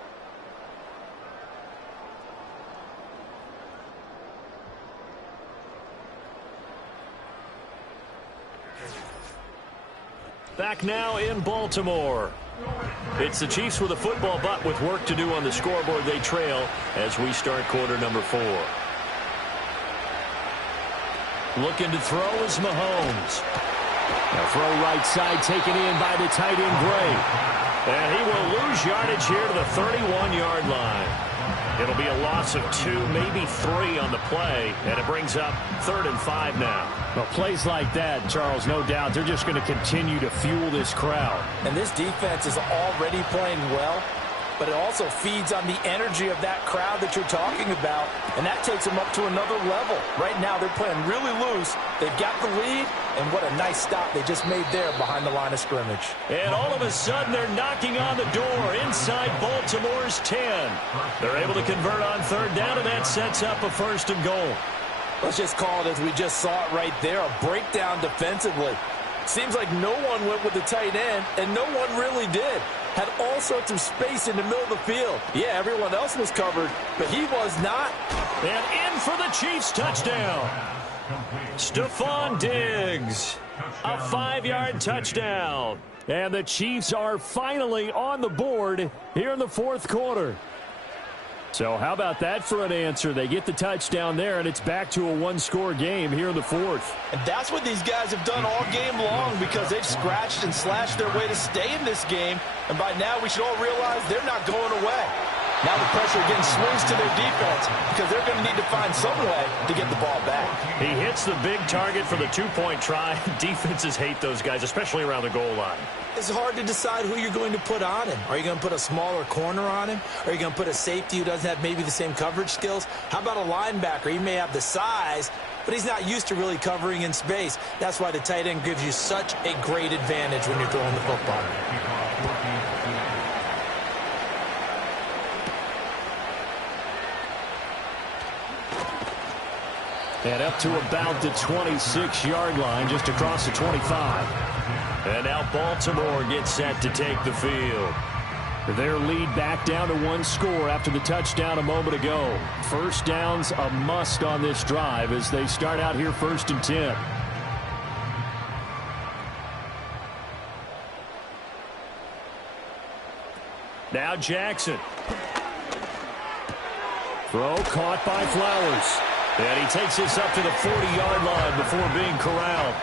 Back now in Baltimore. It's the Chiefs with a football, but with work to do on the scoreboard, they trail as we start quarter number 4. Looking to throw is Mahomes. Now throw right side taken in by the tight end Gray. And he will lose yardage here to the 31-yard line. It'll be a loss of 2, maybe 3 on the play, and it brings up 3rd and 5 now. Well, plays like that, Charles, no doubt, they're just going to continue to fuel this crowd. And this defense is already playing well, but it also feeds on the energy of that crowd that you're talking about, and that takes them up to another level. Right now, they're playing really loose. They've got the lead, and what a nice stop they just made there behind the line of scrimmage. And all of a sudden, they're knocking on the door inside Baltimore's 10. They're able to convert on 3rd down, and that sets up a 1st and goal. Let's just call it as we just saw it right there, a breakdown defensively. Seems like no one went with the tight end, and no one really did. Had all sorts of space in the middle of the field. Yeah, everyone else was covered, but he was not. And in for the Chiefs touchdown. Stephon Diggs, a 5-yard touchdown. And the Chiefs are finally on the board here in the 4th quarter. So how about that for an answer? They get the touchdown there, and it's back to a 1-score game here in the 4th. And that's what these guys have done all game long, because they've scratched and slashed their way to stay in this game. And by now, we should all realize they're not going away. Now the pressure again swings to their defense, because they're going to need to find some way to get the ball back. He hits the big target for the 2-point try. Defenses hate those guys, especially around the goal line. It's hard to decide who you're going to put on him. Are you going to put a smaller corner on him? Are you going to put a safety who doesn't have maybe the same coverage skills? How about a linebacker? He may have the size, but he's not used to really covering in space. That's why the tight end gives you such a great advantage when you're throwing the football. And up to about the 26-yard line, just across the 25. And now Baltimore gets set to take the field. Their lead back down to 1 score after the touchdown a moment ago. 1st down's a must on this drive as they start out here 1st and 10. Now Jackson. Throw caught by Flowers. And he takes this up to the 40-yard line before being corralled.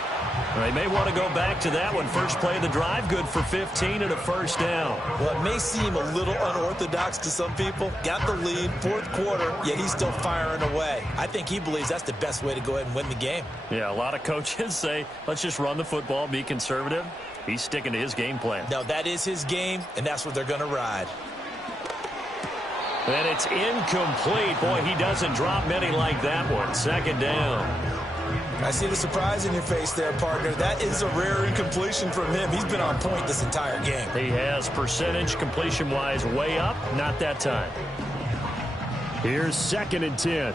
They may want to go back to that one. First play of the drive, good for 15 and a 1st down. Well, it may seem a little unorthodox to some people. Got the lead, 4th quarter, yet he's still firing away. I think he believes that's the best way to go ahead and win the game. Yeah, a lot of coaches say, let's just run the football, be conservative. He's sticking to his game plan. No, that is his game, and that's what they're going to ride. And it's incomplete. Boy, he doesn't drop many like that one. Second down. I see the surprise in your face there, partner. That is a rare incompletion from him. He's been on point this entire game. He has percentage completion-wise way up. Not that time. Here's 2nd and 10.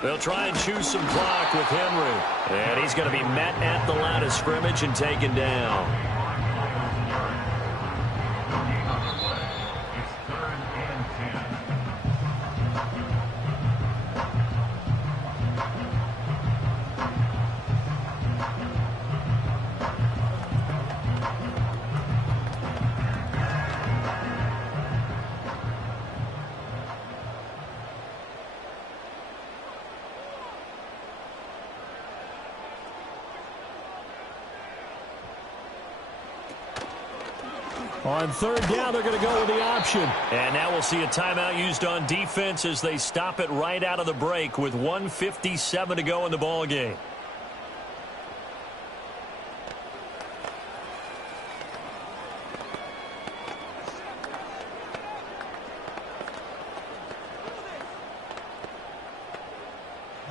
They'll try and choose some clock with Henry. And he's going to be met at the line of scrimmage and taken down. On 3rd down, they're going to go with the option. And now we'll see a timeout used on defense as they stop it right out of the break with 1:57 to go in the ball game.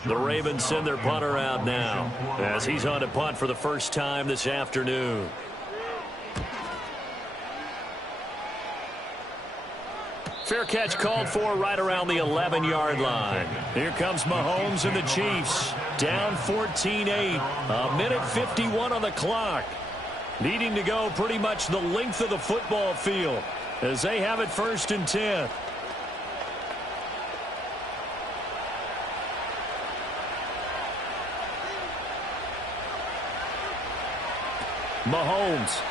The Ravens send their punter out now as he's on to punt for the first time this afternoon. Fair catch called for right around the 11-yard line. Here comes Mahomes and the Chiefs. Down 14-8. 1:51 on the clock. Needing to go pretty much the length of the football field as they have it 1st and 10. Mahomes.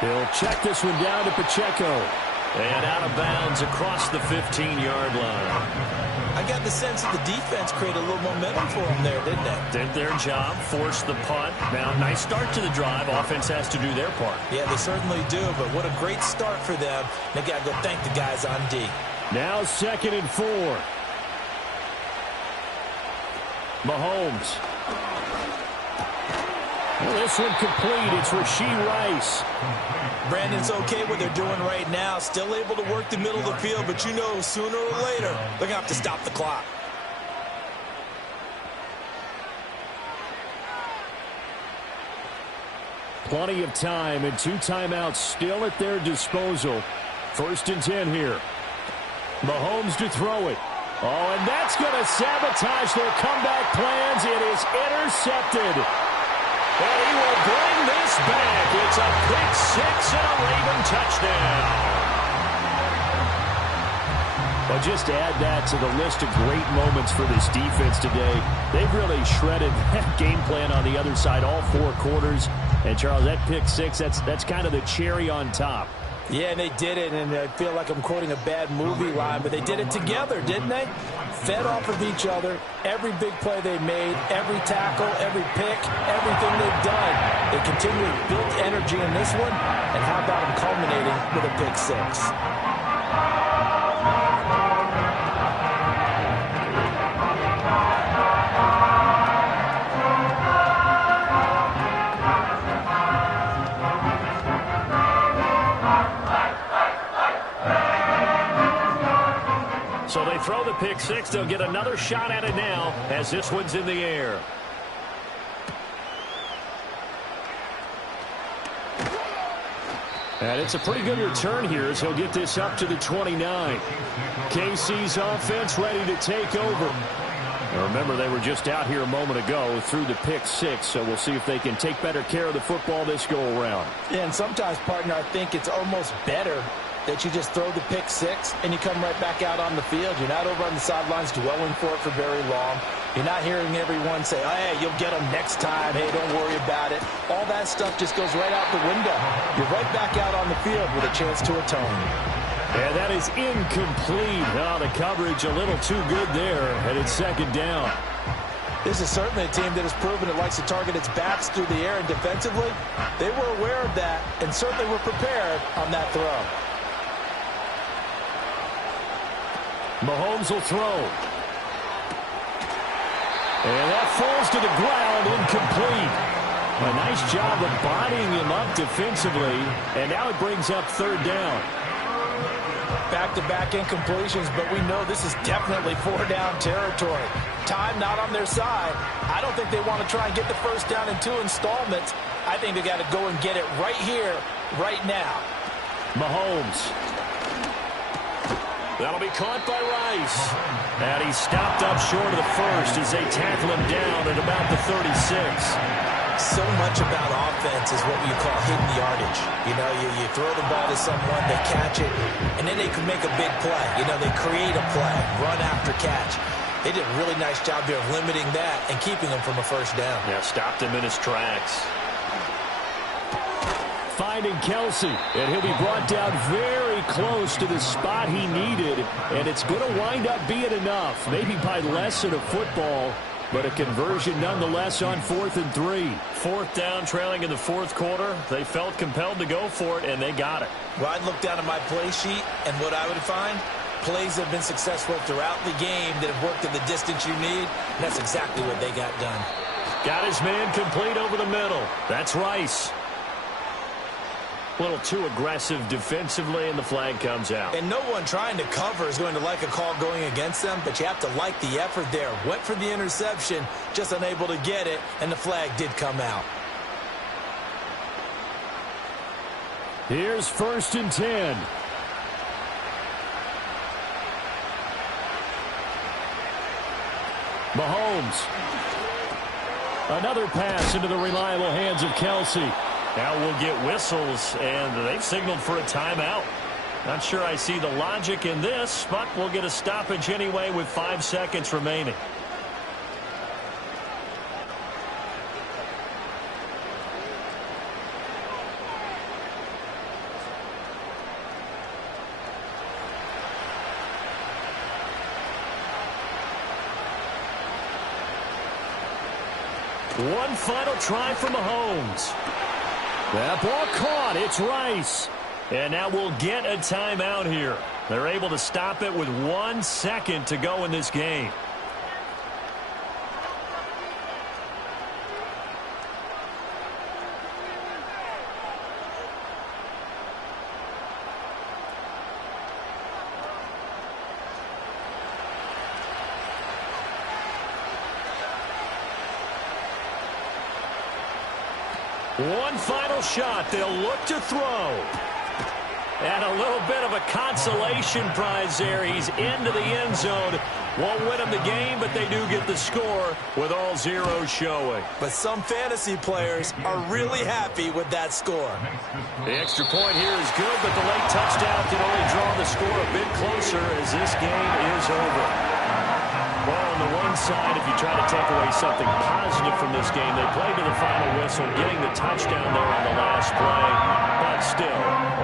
He'll check this one down to Pacheco. And out of bounds across the 15-yard line. I got the sense that the defense created a little momentum for them there, didn't they? Did their job, forced the punt. Now, nice start to the drive. Offense has to do their part. Yeah, they certainly do, but what a great start for them. They got to go thank the guys on D. Now 2nd and 4. Mahomes. Well, this one complete. It's Rashee Rice. Brandon's okay what they're doing right now. Still able to work the middle of the field, but you know sooner or later they're going to have to stop the clock. Plenty of time and 2 timeouts still at their disposal. 1st and 10 here. Mahomes to throw it. Oh, and that's going to sabotage their comeback plans. It is intercepted. And he will bring this back. It's a pick 6 and a Raven touchdown. Well, just add that to the list of great moments for this defense today. They've really shredded that game plan on the other side all 4 quarters. And, Charles, that pick 6, that's kind of the cherry on top. Yeah, and they did it, and I feel like I'm quoting a bad movie line, but they did it together, didn't they? Fed off of each other, every big play they made, every tackle, every pick, everything they've done. They continually built energy in this one, and how about them culminating with a pick 6? So they throw the pick 6. They'll get another shot at it now as this one's in the air. And it's a pretty good return here as he'll get this up to the 29. KC's offense ready to take over. Now remember, they were just out here a moment ago through the pick 6, so we'll see if they can take better care of the football this go-around. Yeah, and sometimes, partner, I think it's almost better that you just throw the pick 6 and you come right back out on the field. You're not over on the sidelines dwelling for it for very long. You're not hearing everyone say, oh, hey, you'll get them next time. Hey, don't worry about it. All that stuff just goes right out the window. You're right back out on the field with a chance to atone. And that is incomplete. Oh, the coverage a little too good there, and it's 2nd down. This is certainly a team that has proven it likes to target its backs through the air, and defensively, they were aware of that and certainly were prepared on that throw. Mahomes will throw. And that falls to the ground, incomplete. A nice job of bodying him up defensively, and now it brings up third down. Back-to-back incompletions, but we know this is definitely four-down territory. Time not on their side. I don't think they want to try and get the first down in 2 installments. I think they got to go and get it right here, right now. Mahomes. That'll be caught by Rice. And he's stopped up short of the first as they tackle him down at about the 36. So much about offense is what you call hitting the yardage. You know, you throw the ball to someone, they catch it, and then they can make a big play. You know, they create a play, run after catch. They did a really nice job here of limiting that and keeping him from a first down. Yeah, stopped him in his tracks. Finding Kelsey, and he'll be brought down very close to the spot he needed, and it's going to wind up being enough, maybe by less than a football, but a conversion nonetheless on 4th and 3. 4th down, trailing in the 4th quarter. They felt compelled to go for it, and they got it. Well, I'd look down at my play sheet, and what I would find, plays have been successful throughout the game that have worked at the distance you need, and that's exactly what they got done. Got his man complete over the middle. That's Rice. A little too aggressive defensively, and the flag comes out. And no one trying to cover is going to like a call going against them, but you have to like the effort there. Went for the interception, just unable to get it, and the flag did come out. Here's 1st and 10. Mahomes. Another pass into the reliable hands of Kelsey. Now we'll get whistles, and they've signaled for a timeout. Not sure I see the logic in this, but we'll get a stoppage anyway with 5 seconds remaining. One final try for Mahomes. That ball caught. It's Rice. And now we'll get a timeout here. They're able to stop it with 1 second to go in this game. One final shot. They'll look to throw. And a little bit of a consolation prize there. He's into the end zone. Won't win him the game, but they do get the score with all zeros showing. But some fantasy players are really happy with that score. The extra point here is good, but the late touchdown can only draw the score a bit closer as this game is over. Well, on the one side, if you try to take away something positive from this game, they played to the final whistle, getting the touchdown there on the last play, but still,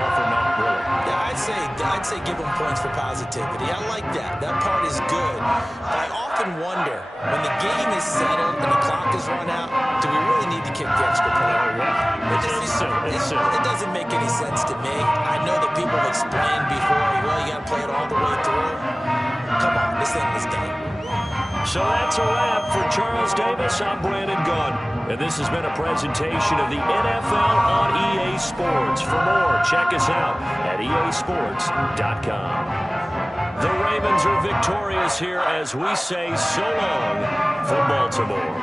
all for naught, really. Yeah, I'd say give them points for positivity. I like that. That part is good. But I often wonder, when the game is settled and the clock is run out, do we really need to kick the extra point? It doesn't make any sense to me. I know that people have explained before, well, you got to play it all the way through. Come on, this thing is done. So that's a wrap for Charles Davis. I'm Brandon Gunn. And this has been a presentation of the NFL on EA Sports. For more, check us out at easports.com. The Ravens are victorious here as we say so long from Baltimore.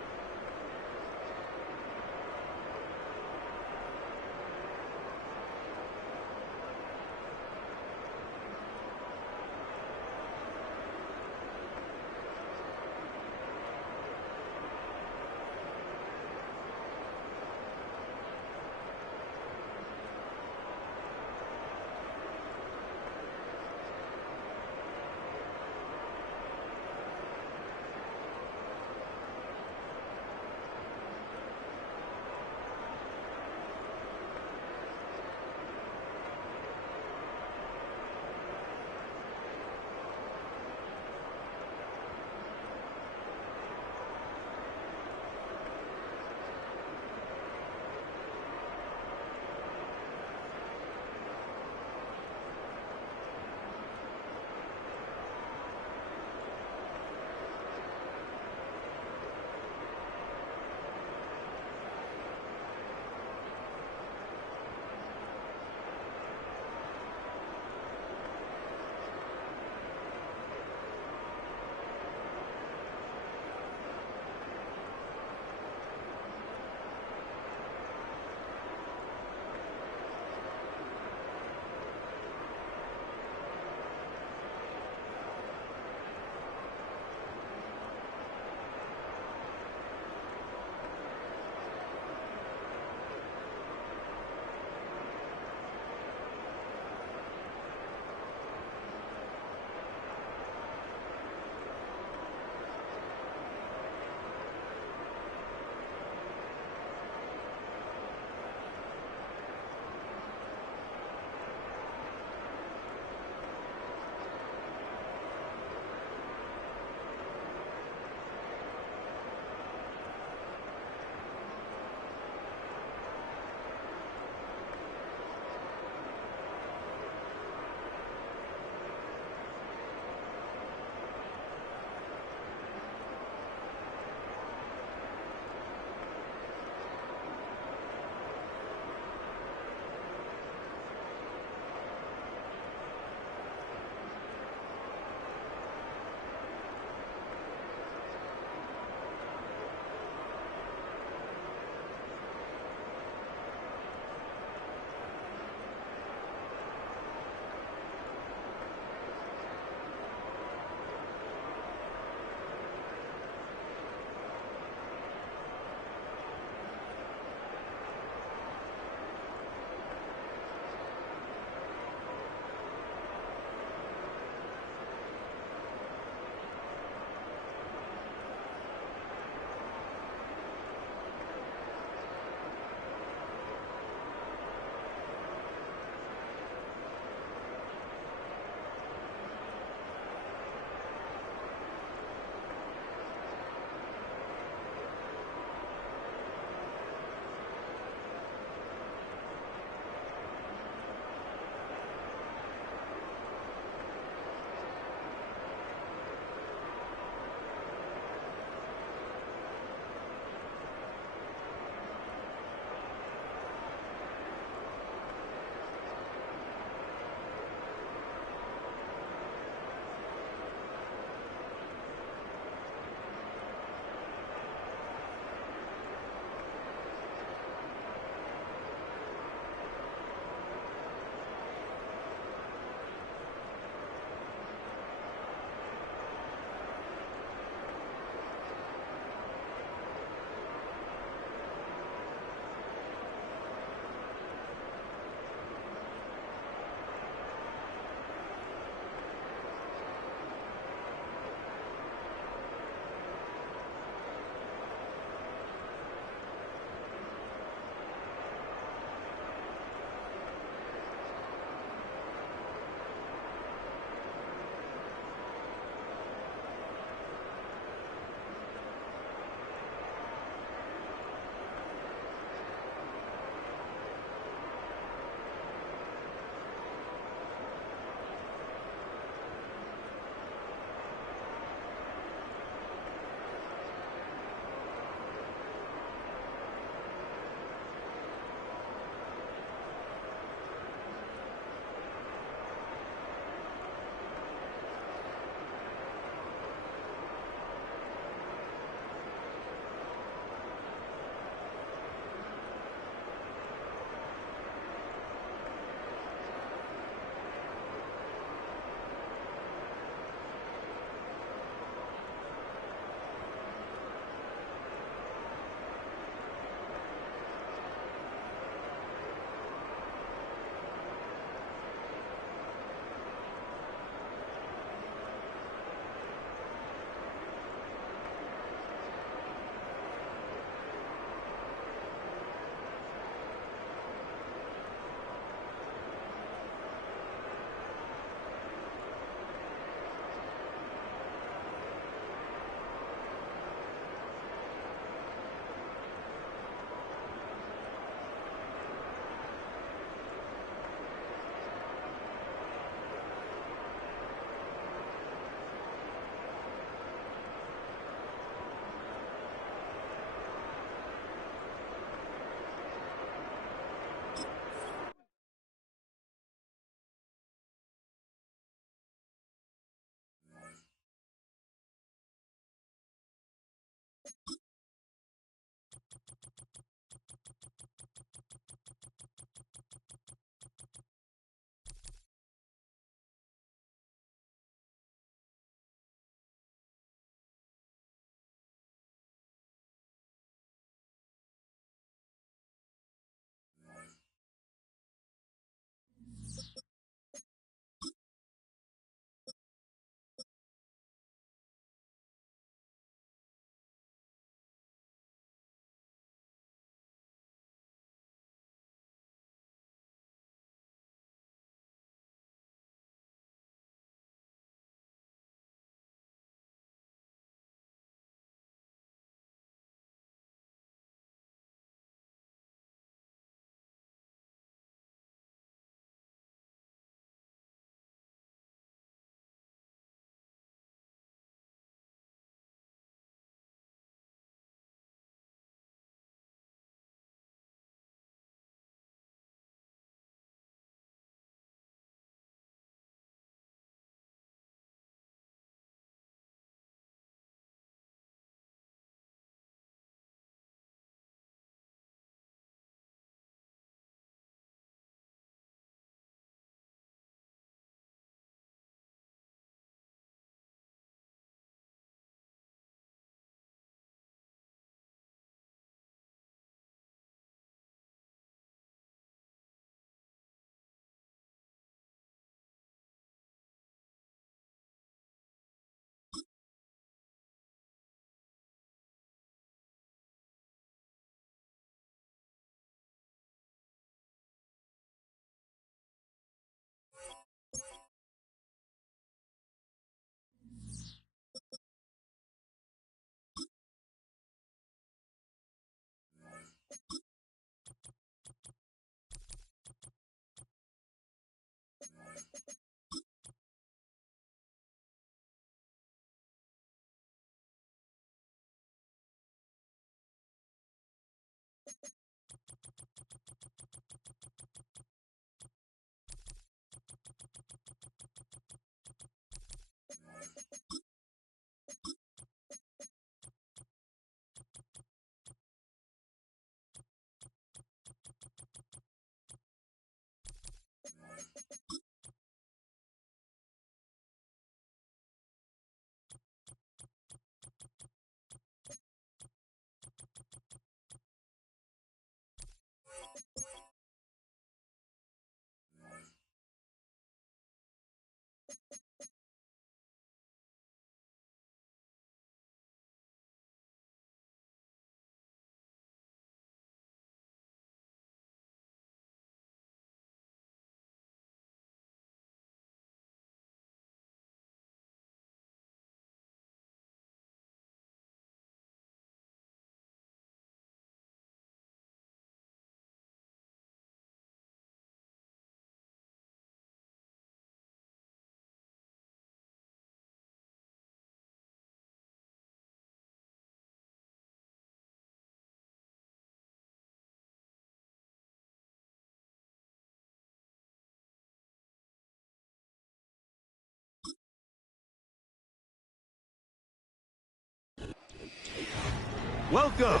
Welcome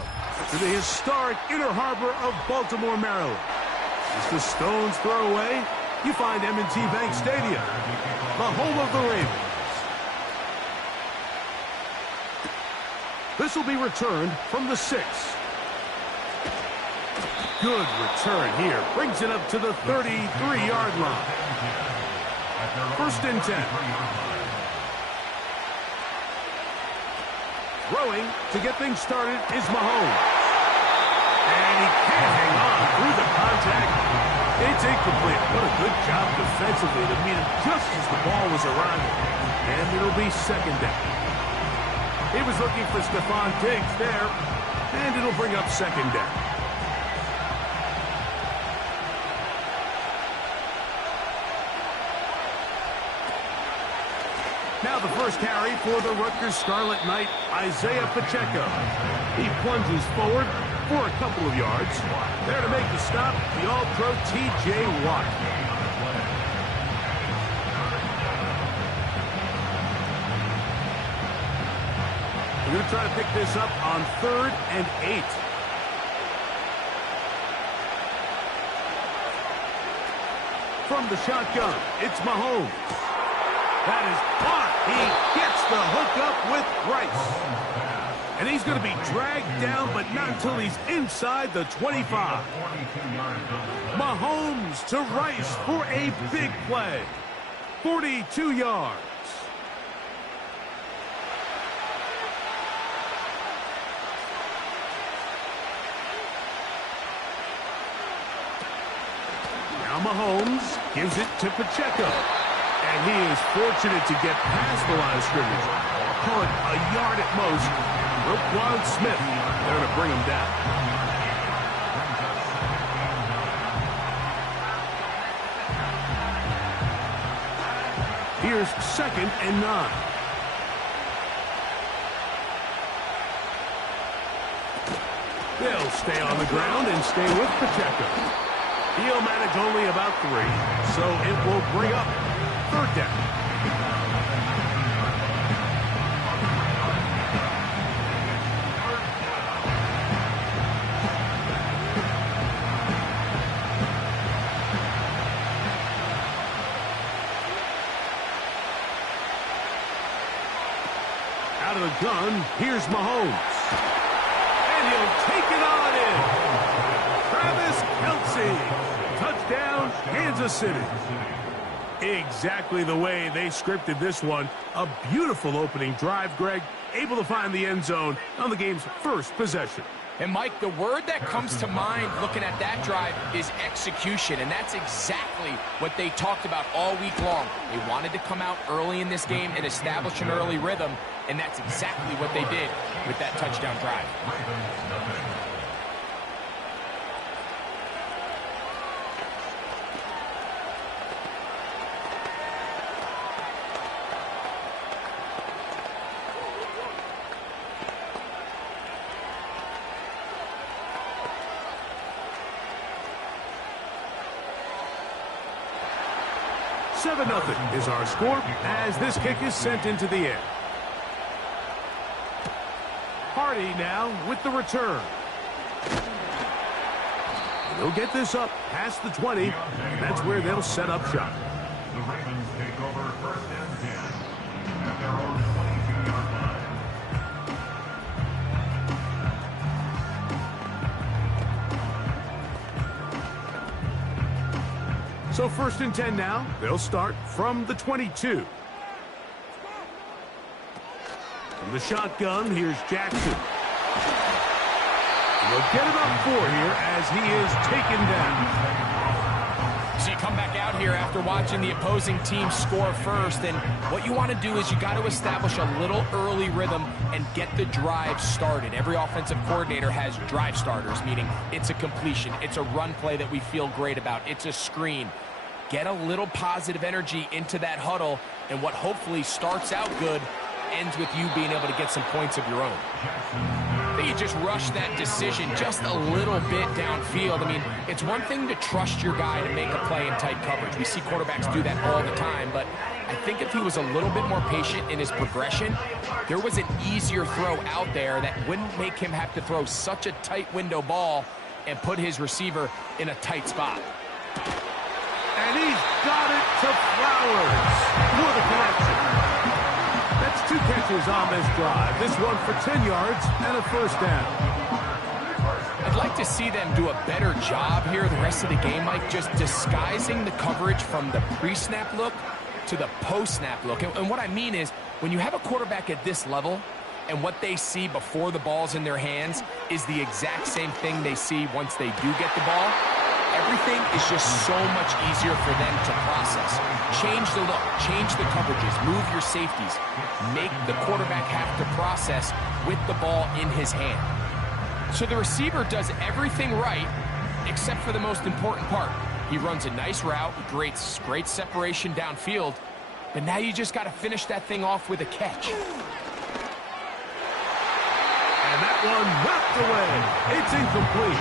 to the historic Inner Harbor of Baltimore, Maryland. As the stones throw away, you find M&T Bank Stadium, the home of the Ravens. This will be returned from the 6. Good return here. Brings it up to the 33-yard line. 1st and 10. Throwing to get things started is Mahomes. And he can't hang on through the contact. It's incomplete. What a good job defensively to meet him just as the ball was arriving. And it'll be 2nd down. He was looking for Stephon Diggs there. And it'll bring up 2nd down. Now the first carry for the Rutgers Scarlet Knight, Isaiah Pacheco. He plunges forward for a couple of yards. There to make the stop, the All-Pro T.J. Watt. We're going to try to pick this up on 3rd and 8. From the shotgun, it's Mahomes. That is caught. He gets the hookup with Rice. And he's going to be dragged down, but not until he's inside the 25. Mahomes to Rice for a big play. 42 yards. Now Mahomes gives it to Pacheco. And he is fortunate to get past the line of scrimmage. Call it a yard at most. Roquan Smith there to bring him down. Here's 2nd and 9. They'll stay on the ground and stay with Pacheco. He'll manage only about 3, so it will bring up 3rd down. Out of the gun, here's Mahomes. And he'll take it on in. Travis Kelce. Touchdown, Kansas City. Exactly the way they scripted this one. A beautiful opening drive, Greg. Able to find the end zone on the game's first possession. And, Mike, the word that comes to mind looking at that drive is execution, and that's exactly what they talked about all week long. They wanted to come out early in this game and establish an early rhythm, and that's exactly what they did with that touchdown drive. 7-0 is our score as this kick is sent into the air. Hardy now with the return. They'll get this up past the 20, and that's where they'll set up shop. The Ravens take over first and 10 at their own 22-yard line. So first and 10 now. They'll start from the 22. From the shotgun, here's Jackson. They'll get about 4 here as he is taken down. So you come back out here after watching the opposing team score first, and what you want to do is you got to establish a little early rhythm and get the drive started. Every offensive coordinator has drive starters, meaning it's a completion, it's a run play that we feel great about, it's a screen. Get a little positive energy into that huddle, and what hopefully starts out good ends with you being able to get some points of your own. I think you just rush that decision just a little bit downfield. I mean, it's one thing to trust your guy to make a play in tight coverage. We see quarterbacks do that all the time, but I think if he was a little bit more patient in his progression, there was an easier throw out there that wouldn't make him have to throw such a tight window ball and put his receiver in a tight spot. And he's got it to Flowers for the connection. That's 2 catches on this drive. This one for 10 yards and a first down. I'd like to see them do a better job here the rest of the game, Mike, just disguising the coverage from the pre-snap look to the post-snap look. And what I mean is, when you have a quarterback at this level and what they see before the ball's in their hands is the exact same thing they see once they do get the ball, everything is just so much easier for them to process. Change the look, change the coverages, move your safeties. Make the quarterback have to process with the ball in his hand. So the receiver does everything right except for the most important part. He runs a nice route, great separation downfield, but now you just got to finish that thing off with a catch. And that one knocked away. It's incomplete.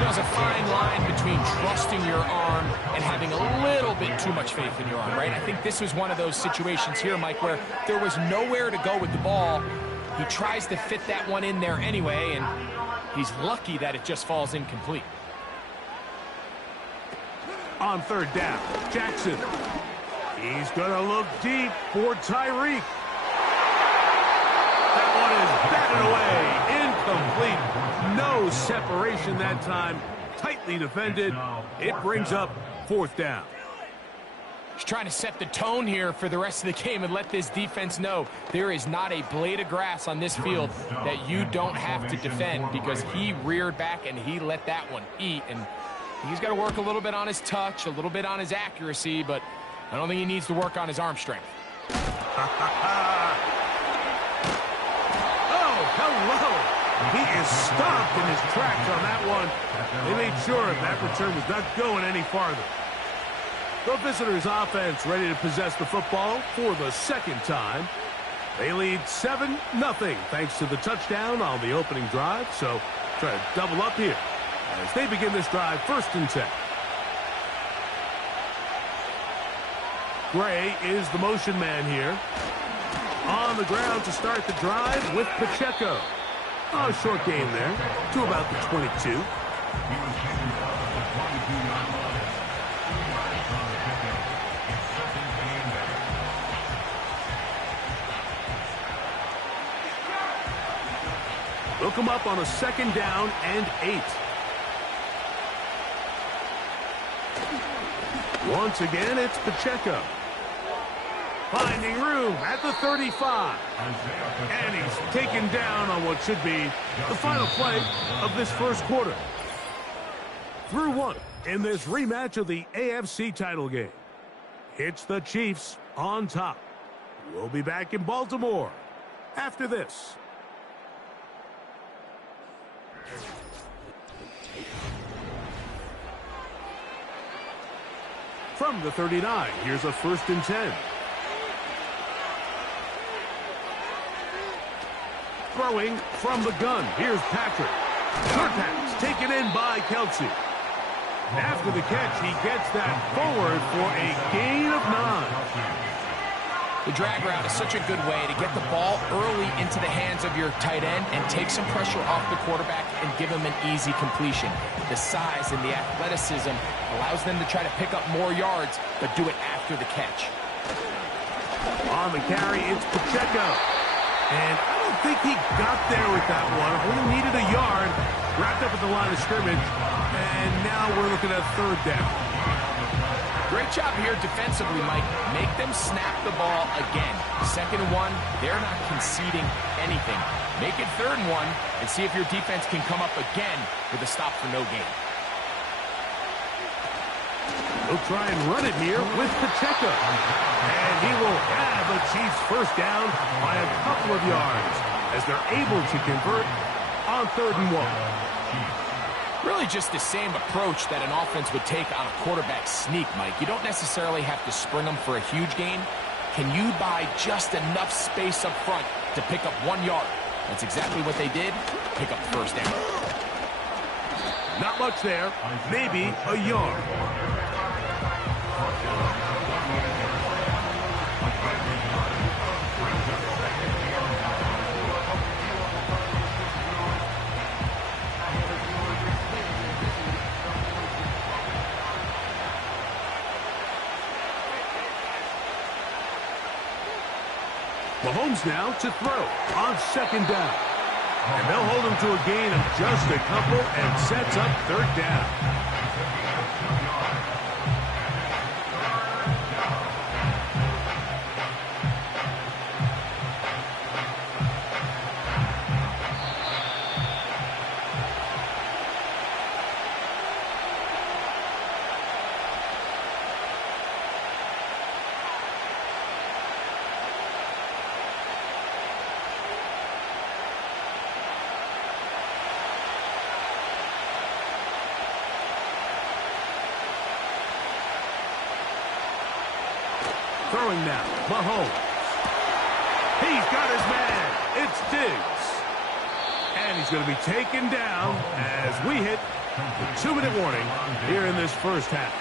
There's a fine line between trusting your arm and having a little bit too much faith in your arm, right? I think this was one of those situations here, Mike, where there was nowhere to go with the ball. He tries to fit that one in there anyway, and he's lucky that it just falls incomplete. On third down, Jackson. He's going to look deep for Tyreek. That one is batted away. Incomplete. No separation that time. Tightly defended. It brings up 4th down. He's trying to set the tone here for the rest of the game and let this defense know there is not a blade of grass on this field that you don't have to defend, because he reared back and he let that one eat. And he's got to work a little bit on his touch, a little bit on his accuracy, but I don't think he needs to work on his arm strength. Hello. He is stopped in his tracks on that one. They made sure that return was not going any farther. The visitors' offense ready to possess the football for the second time. They lead 7-0 thanks to the touchdown on the opening drive. So try to double up here as they begin this drive 1st and 10. Gray is the motion man here. On the ground to start the drive with Pacheco. Oh, short gain there to about the 22. They'll come up on a 2nd down and 8. Once again, it's Pacheco. Finding room at the 35. And he's taken down on what should be the final play of this first quarter. Through 1 in this rematch of the AFC title game. It's the Chiefs on top. We'll be back in Baltimore after this. From the 39, here's a 1st and 10. Throwing from the gun. Here's Patrick. Short pass taken in by Kelsey. After the catch, he gets that forward for a gain of 9. The drag route is such a good way to get the ball early into the hands of your tight end and take some pressure off the quarterback and give him an easy completion. The size and the athleticism allows them to try to pick up more yards, but do it after the catch. On the carry, it's Pacheco. And I don't think he got there with that one. Only needed a yard. Wrapped up at the line of scrimmage. And now we're looking at 3rd down. Great job here defensively, Mike. Make them snap the ball again. 2nd and 1, they're not conceding anything. Make it 3rd and 1 and see if your defense can come up again with a stop for no gain. He'll try and run it here with Pacheco. And he will have a Chiefs 1st down by a couple of yards as they're able to convert on 3rd and 1. Really just the same approach that an offense would take on a quarterback sneak, Mike. You don't necessarily have to spring them for a huge gain. Can you buy just enough space up front to pick up 1 yard? That's exactly what they did. Pick up the 1st down. Not much there. Maybe a yard. Mahomes now to throw on 2nd down. And they'll hold him to a gain of just a couple and sets up 3rd down. Throwing now, Mahomes. He's got his man. It's Diggs. And he's going to be taken down as we hit the 2-minute warning here in this 1st half.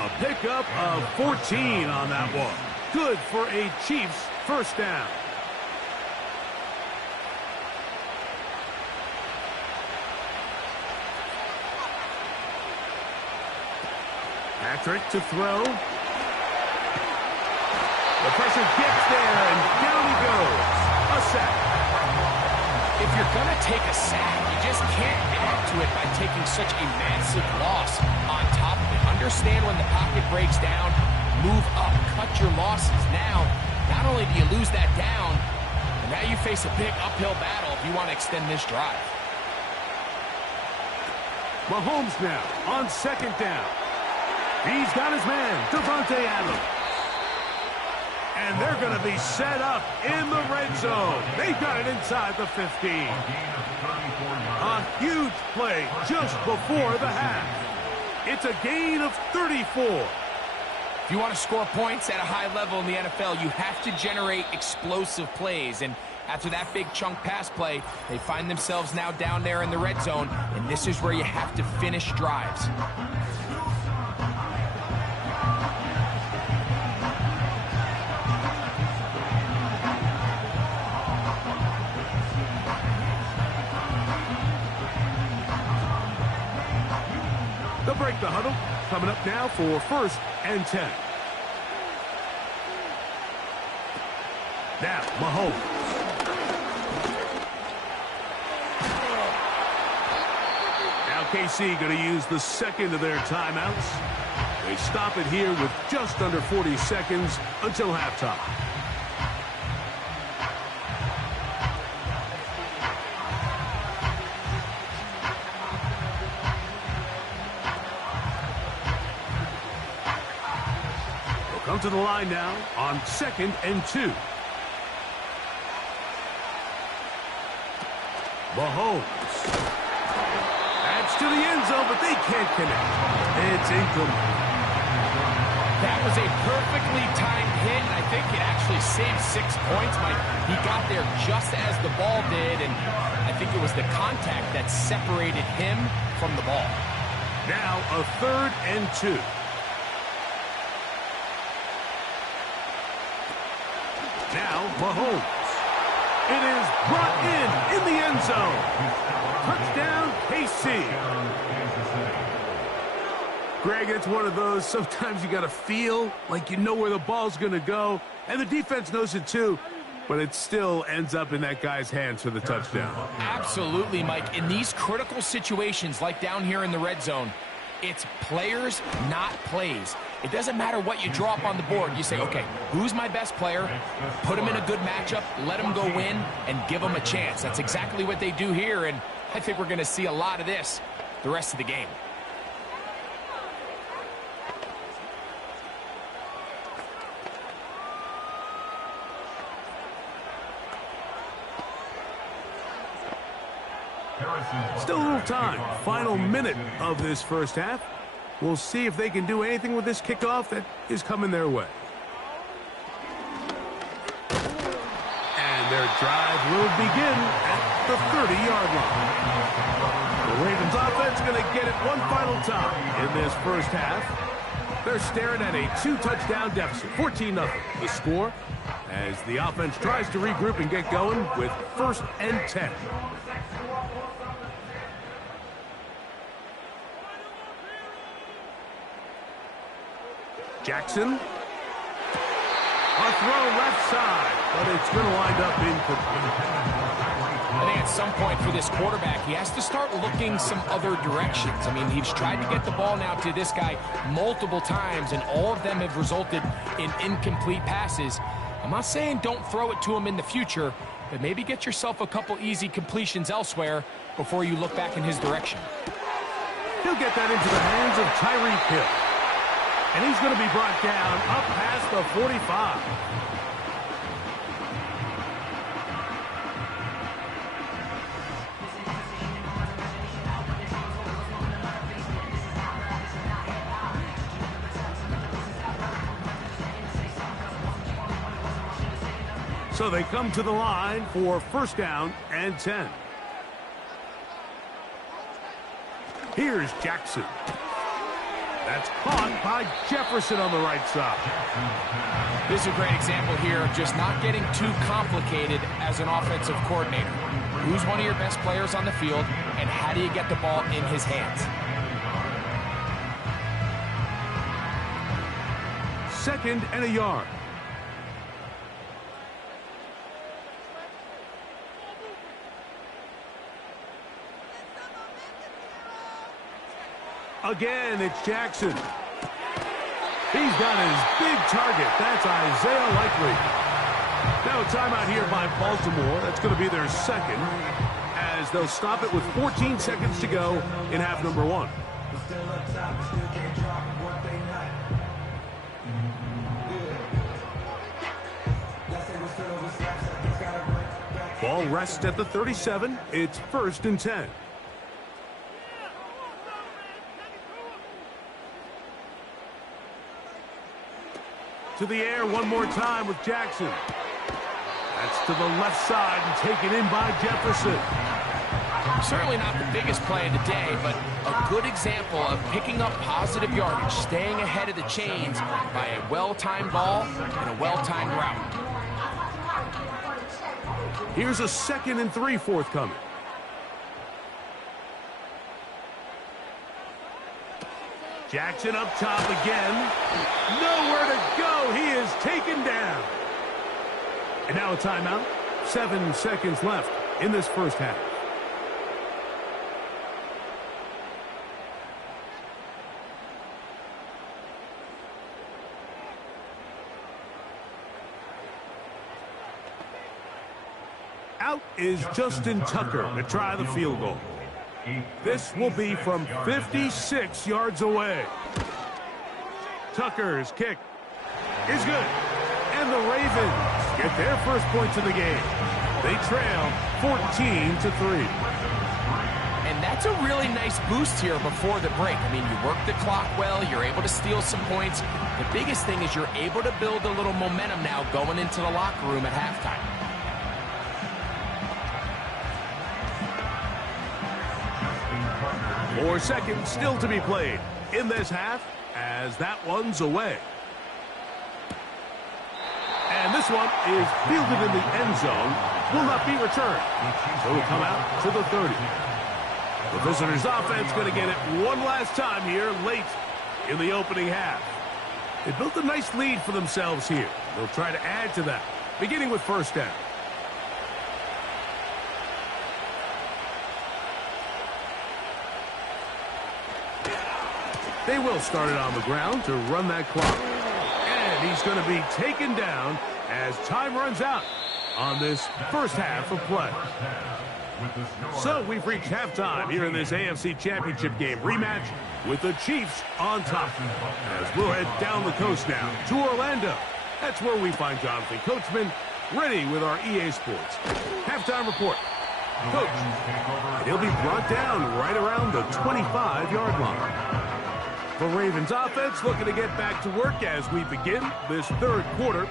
A pickup of 14 on that one. Good for a Chiefs 1st down. Patrick to throw. The pressure gets there, and down he goes. A sack. If you're going to take a sack, you just can't add to it by taking such a massive loss on top of it. Understand when the pocket breaks down, move up, cut your losses. Now, not only do you lose that down, but now you face a big uphill battle if you want to extend this drive. Mahomes now on 2nd down. He's got his man, Devontae Adams. And they're going to be set up in the red zone. They've got it inside the 15. A huge play just before the half. It's a gain of 34. If you want to score points at a high level in the NFL, you have to generate explosive plays. And after that big chunk pass play, they find themselves now down there in the red zone. And this is where you have to finish drives. They'll break the huddle. Coming up now for 1st and 10. Now, Mahomes. Now KC going to use the 2nd of their timeouts. They stop it here with just under 40 seconds until halftime. Come to the line now on 2nd and 2. Mahomes. Adds to the end zone, but they can't connect. It's incomplete. That was a perfectly timed hit, and I think it actually saved 6 points. Mike, he got there just as the ball did, and I think it was the contact that separated him from the ball. Now a 3rd and 2. Now Mahomes. It is brought in the end zone. Touchdown, KC. Greg, it's one of those, sometimes you got to feel like you know where the ball's going to go, and the defense knows it too, but it still ends up in that guy's hands for the touchdown. Absolutely, Mike. In these critical situations, like down here in the red zone, it's players, not plays. It doesn't matter what you draw up on the board. You say, okay, who's my best player? Put him in a good matchup, let him go win, and give him a chance. That's exactly what they do here, and I think we're going to see a lot of this the rest of the game. Still a little time. Final minute of this first half. We'll see if they can do anything with this kickoff that is coming their way. And their drive will begin at the 30-yard line. The Ravens offense going to get it one final time in this first half. They're staring at a 2-touchdown deficit, 14-0. The score as the offense tries to regroup and get going with 1st and 10. Jackson. A throw left side, but it's going to wind up incomplete. I think at some point for this quarterback, he has to start looking some other directions. I mean, he's tried to get the ball now to this guy multiple times, and all of them have resulted in incomplete passes. I'm not saying don't throw it to him in the future, but maybe get yourself a couple easy completions elsewhere before you look back in his direction. He'll get that into the hands of Tyreek Hill. And he's going to be brought down up past the 45. So they come to the line for 1st down and 10. Here's Jackson. That's caught by Jefferson on the right side. This is a great example here of just not getting too complicated as an offensive coordinator. Who's one of your best players on the field, and how do you get the ball in his hands? 2nd and a yard. Again, it's Jackson. He's got his big target. That's Isaiah Likely. Now a timeout here by Baltimore. That's going to be their 2nd, as they'll stop it with 14 seconds to go in half number 1. Ball rests at the 37. It's 1st and 10. To the air one more time with Jackson. That's to the left side and taken in by Jefferson. Certainly not the biggest play of the day, but a good example of picking up positive yardage, staying ahead of the chains by a well-timed ball and a well-timed route. Here's a 2nd and 3 forthcoming. Jackson up top again. Nowhere to go. He is taken down. And now a timeout. 7 seconds left in this first half. Out is Justin Tucker to try the field goal. This will be from 56 yards away. Tucker's kick is good. And the Ravens get their first points of the game. They trail 14-3. And that's a really nice boost here before the break. I mean, you work the clock well. You're able to steal some points. The biggest thing is you're able to build a little momentum now going into the locker room at halftime. 4 seconds still to be played in this half as that one's away. And this one is fielded in the end zone. Will not be returned. So it'll come out to the 30. The visitors' offense going to get it one last time here late in the opening half. They built a nice lead for themselves here. They'll try to add to that, beginning with first down. They will start it on the ground to run that clock. And he's going to be taken down as time runs out on this first half of play. So we've reached halftime here in this AFC Championship game rematch with the Chiefs on top. As we'll head down the coast now to Orlando. That's where we find Jonathan Coachman ready with our EA Sports halftime report. Coach, and he'll be brought down right around the 25-yard line. The Ravens offense looking to get back to work as we begin this third quarter.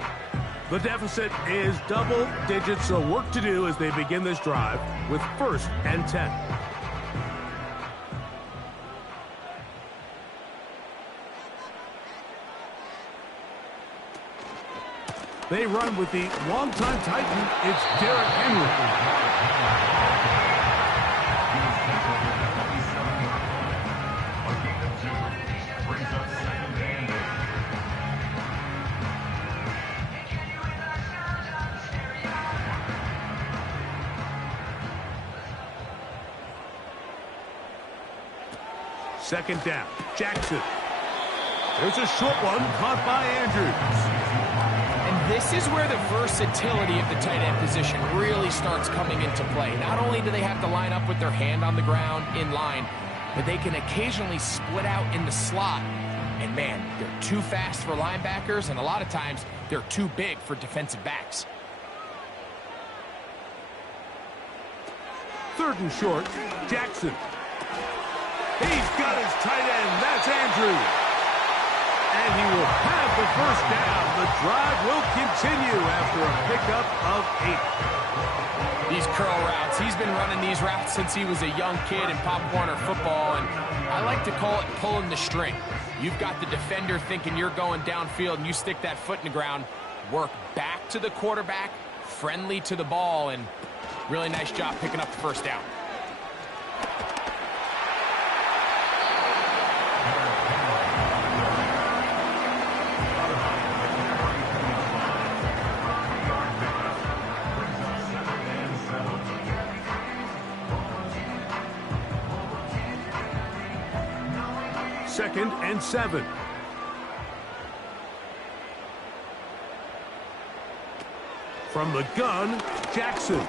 The deficit is double digits, so work to do as they begin this drive with 1st and 10. They run with the longtime Titan. It's Derrick Henry. Second down, Jackson. There's a short one caught by Andrews. And this is where the versatility of the tight end position really starts coming into play. Not only do they have to line up with their hand on the ground in line, but they can occasionally split out in the slot. And man, they're too fast for linebackers, and a lot of times they're too big for defensive backs. 3rd and short, Jackson. He's got his tight end. That's Andrews. And he will have the first down. The drive will continue after a pickup of 8. These curl routes, he's been running these routes since he was a young kid in Pop Warner football, and I like to call it pulling the string. You've got the defender thinking you're going downfield, and you stick that foot in the ground, work back to the quarterback, friendly to the ball, and really nice job picking up the first down. Second and 7. From the gun, Jackson.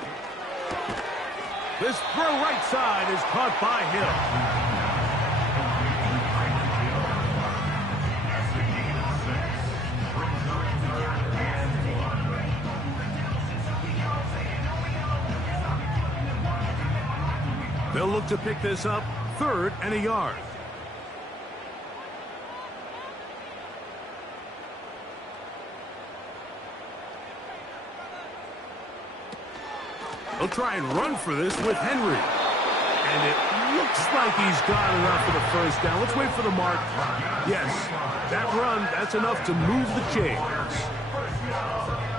This throw right side is caught by Hill. They'll look to pick this up 3rd and a yard. They'll try and run for this with Henry. And it looks like he's got enough for the first down. Let's wait for the mark. Yes, that run, that's enough to move the chains.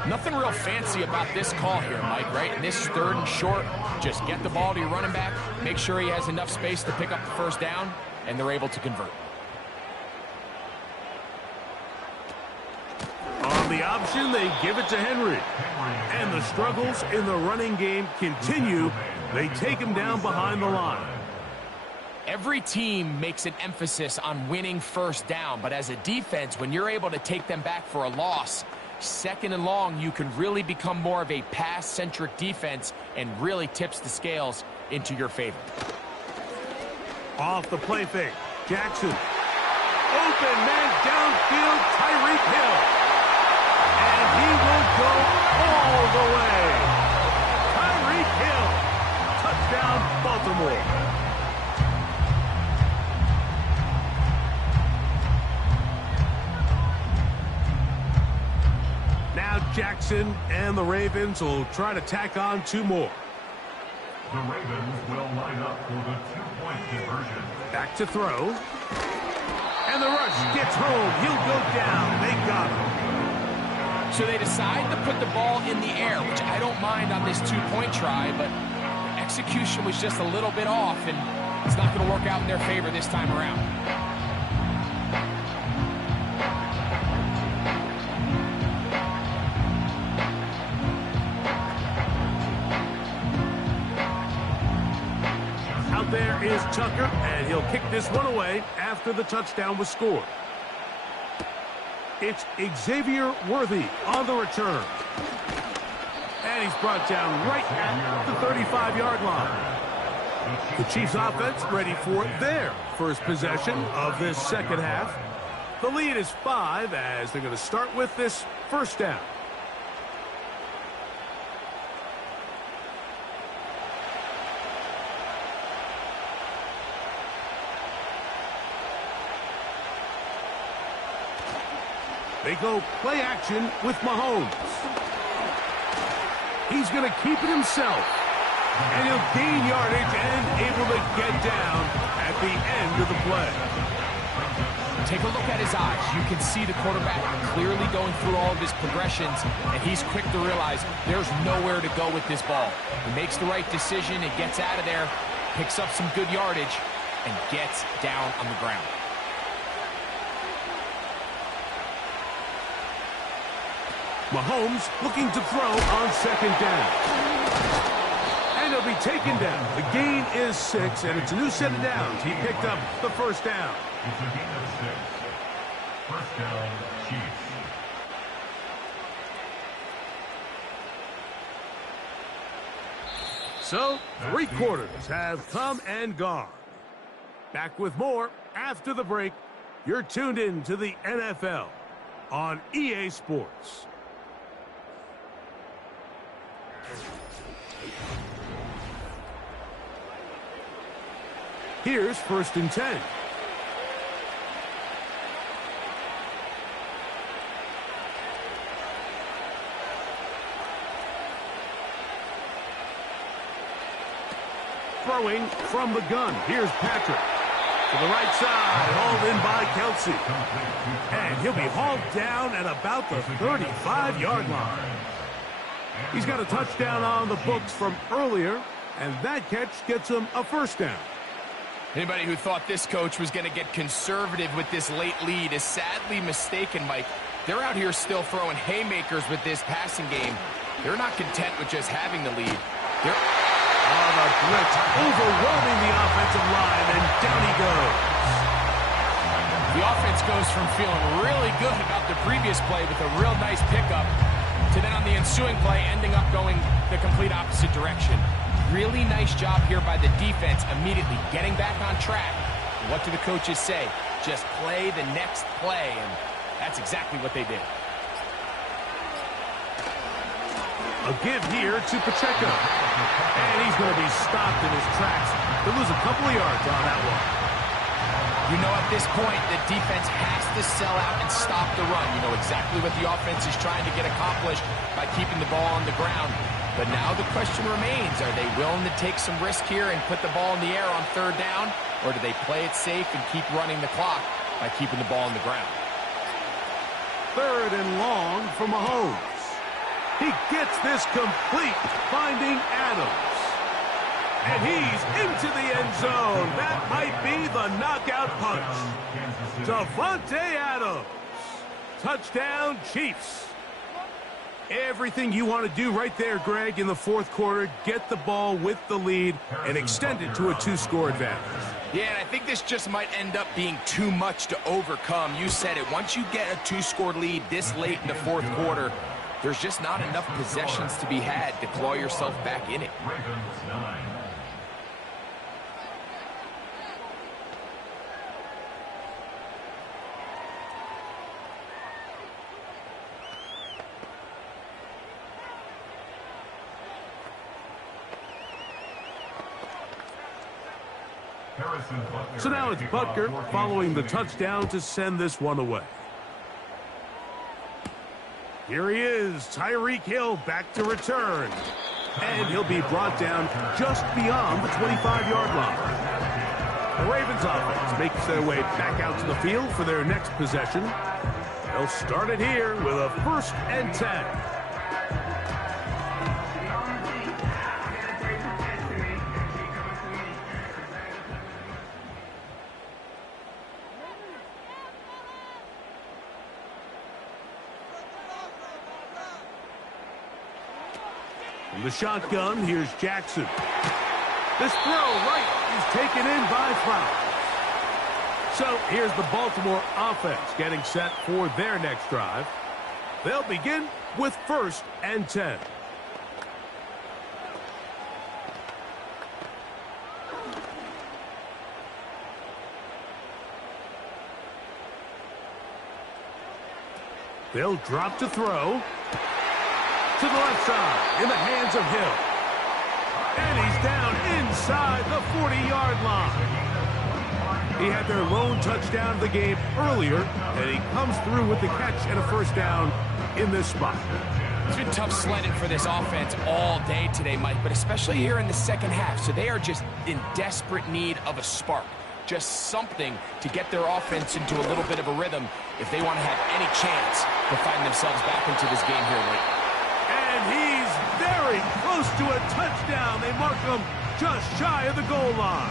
Nothing real fancy about this call here, Mike, right? In this 3rd and short, just get the ball to your running back, make sure he has enough space to pick up the first down, and they're able to convert. On the option, they give it to Henry. And the struggles in the running game continue. They take him down behind the line. Every team makes an emphasis on winning first down, but as a defense, when you're able to take them back for a loss, 2nd and long, you can really become more of a pass-centric defense and really tips the scales into your favor. Off the play fake, Jackson. Open man downfield, Tyreek Hill. And he will go all the way. Tyreek Hill. Touchdown, Baltimore. Now Jackson and the Ravens will try to tack on 2 more. The Ravens will line up for the 2-point conversion. Back to throw. And the rush gets home. He'll go down. They got him. So they decide to put the ball in the air, which I don't mind on this 2-point try, but execution was just a little bit off, and it's not going to work out in their favor this time around. Out there is Tucker, and he'll kick this one away after the touchdown was scored. It's Xavier Worthy on the return. And he's brought down right at the 35-yard line. The Chiefs offense ready for their first possession of this second half. The lead is 5 as they're going to start with this first down. They go play action with Mahomes. He's going to keep it himself. And he'll gain yardage and able to get down at the end of the play. Take a look at his eyes. You can see the quarterback clearly going through all of his progressions, and he's quick to realize there's nowhere to go with this ball. He makes the right decision and gets out of there, picks up some good yardage, and gets down on the ground. Mahomes looking to throw on second down. And he'll be taken down. The gain is 6, and it's a new set of downs. He picked up the first down. It's a gain of 6. First down, Chiefs. So, 3 quarters have come and gone. Back with more after the break. You're tuned in to the NFL on EA Sports. Here's 1st and 10. Throwing from the gun. Here's Patrick. To the right side, hauled in by Kelsey. And he'll be hauled down at about the 35-yard line. He's got a touchdown on the books from earlier, and that catch gets him a first down. Anybody who thought this coach was going to get conservative with this late lead is sadly mistaken, Mike. They're out here still throwing haymakers with this passing game. They're not content with just having the lead. They're on a blitz, overwhelming the offensive line, and down he goes. The offense goes from feeling really good about the previous play with a real nice pickup to then on the ensuing play ending up going the complete opposite direction. Really nice job here by the defense, immediately getting back on track. What do the coaches say? Just play the next play, and that's exactly what they did. A give here to Pacheco. And he's going to be stopped in his tracks. He'll lose a couple of yards on that one. You know, at this point, the defense has to sell out and stop the run. You know exactly what the offense is trying to get accomplished by keeping the ball on the ground. But now the question remains, are they willing to take some risk here and put the ball in the air on 3rd down? Or do they play it safe and keep running the clock by keeping the ball on the ground? 3rd and long for Mahomes. He gets this complete, finding Adams. And he's into the end zone. That might be the knockout punch. Davante Adams. Touchdown, Chiefs. Everything you want to do right there, Greg, in the 4th quarter. Get the ball with the lead and extend it to a 2-score advantage. Yeah, and I think this just might end up being too much to overcome. You said it. Once you get a 2-score lead this late in the 4th quarter, there's just not enough possessions to be had to claw yourself back in it. So now it's Butker following the touchdown to send this one away. Here he is, Tyreek Hill back to return. and he'll be brought down just beyond the 25-yard line. The Ravens offense makes their way back out to the field for their next possession. They'll start it here with a 1st and 10. From the shotgun, here's Jackson. This throw right is taken in by Flowers. So here's the Baltimore offense getting set for their next drive. They'll begin with 1st and 10. They'll drop to throw. To the left side, in the hands of Hill. And he's down inside the 40-yard line. He had their lone touchdown of the game earlier, and he comes through with the catch and a 1st down in this spot. It's been tough sledding for this offense all day today, Mike, but especially here in the second half. So they are just in desperate need of a spark. Just something to get their offense into a little bit of a rhythm if they want to have any chance to find themselves back into this game here late. And he's very close to a touchdown. They mark him just shy of the goal line.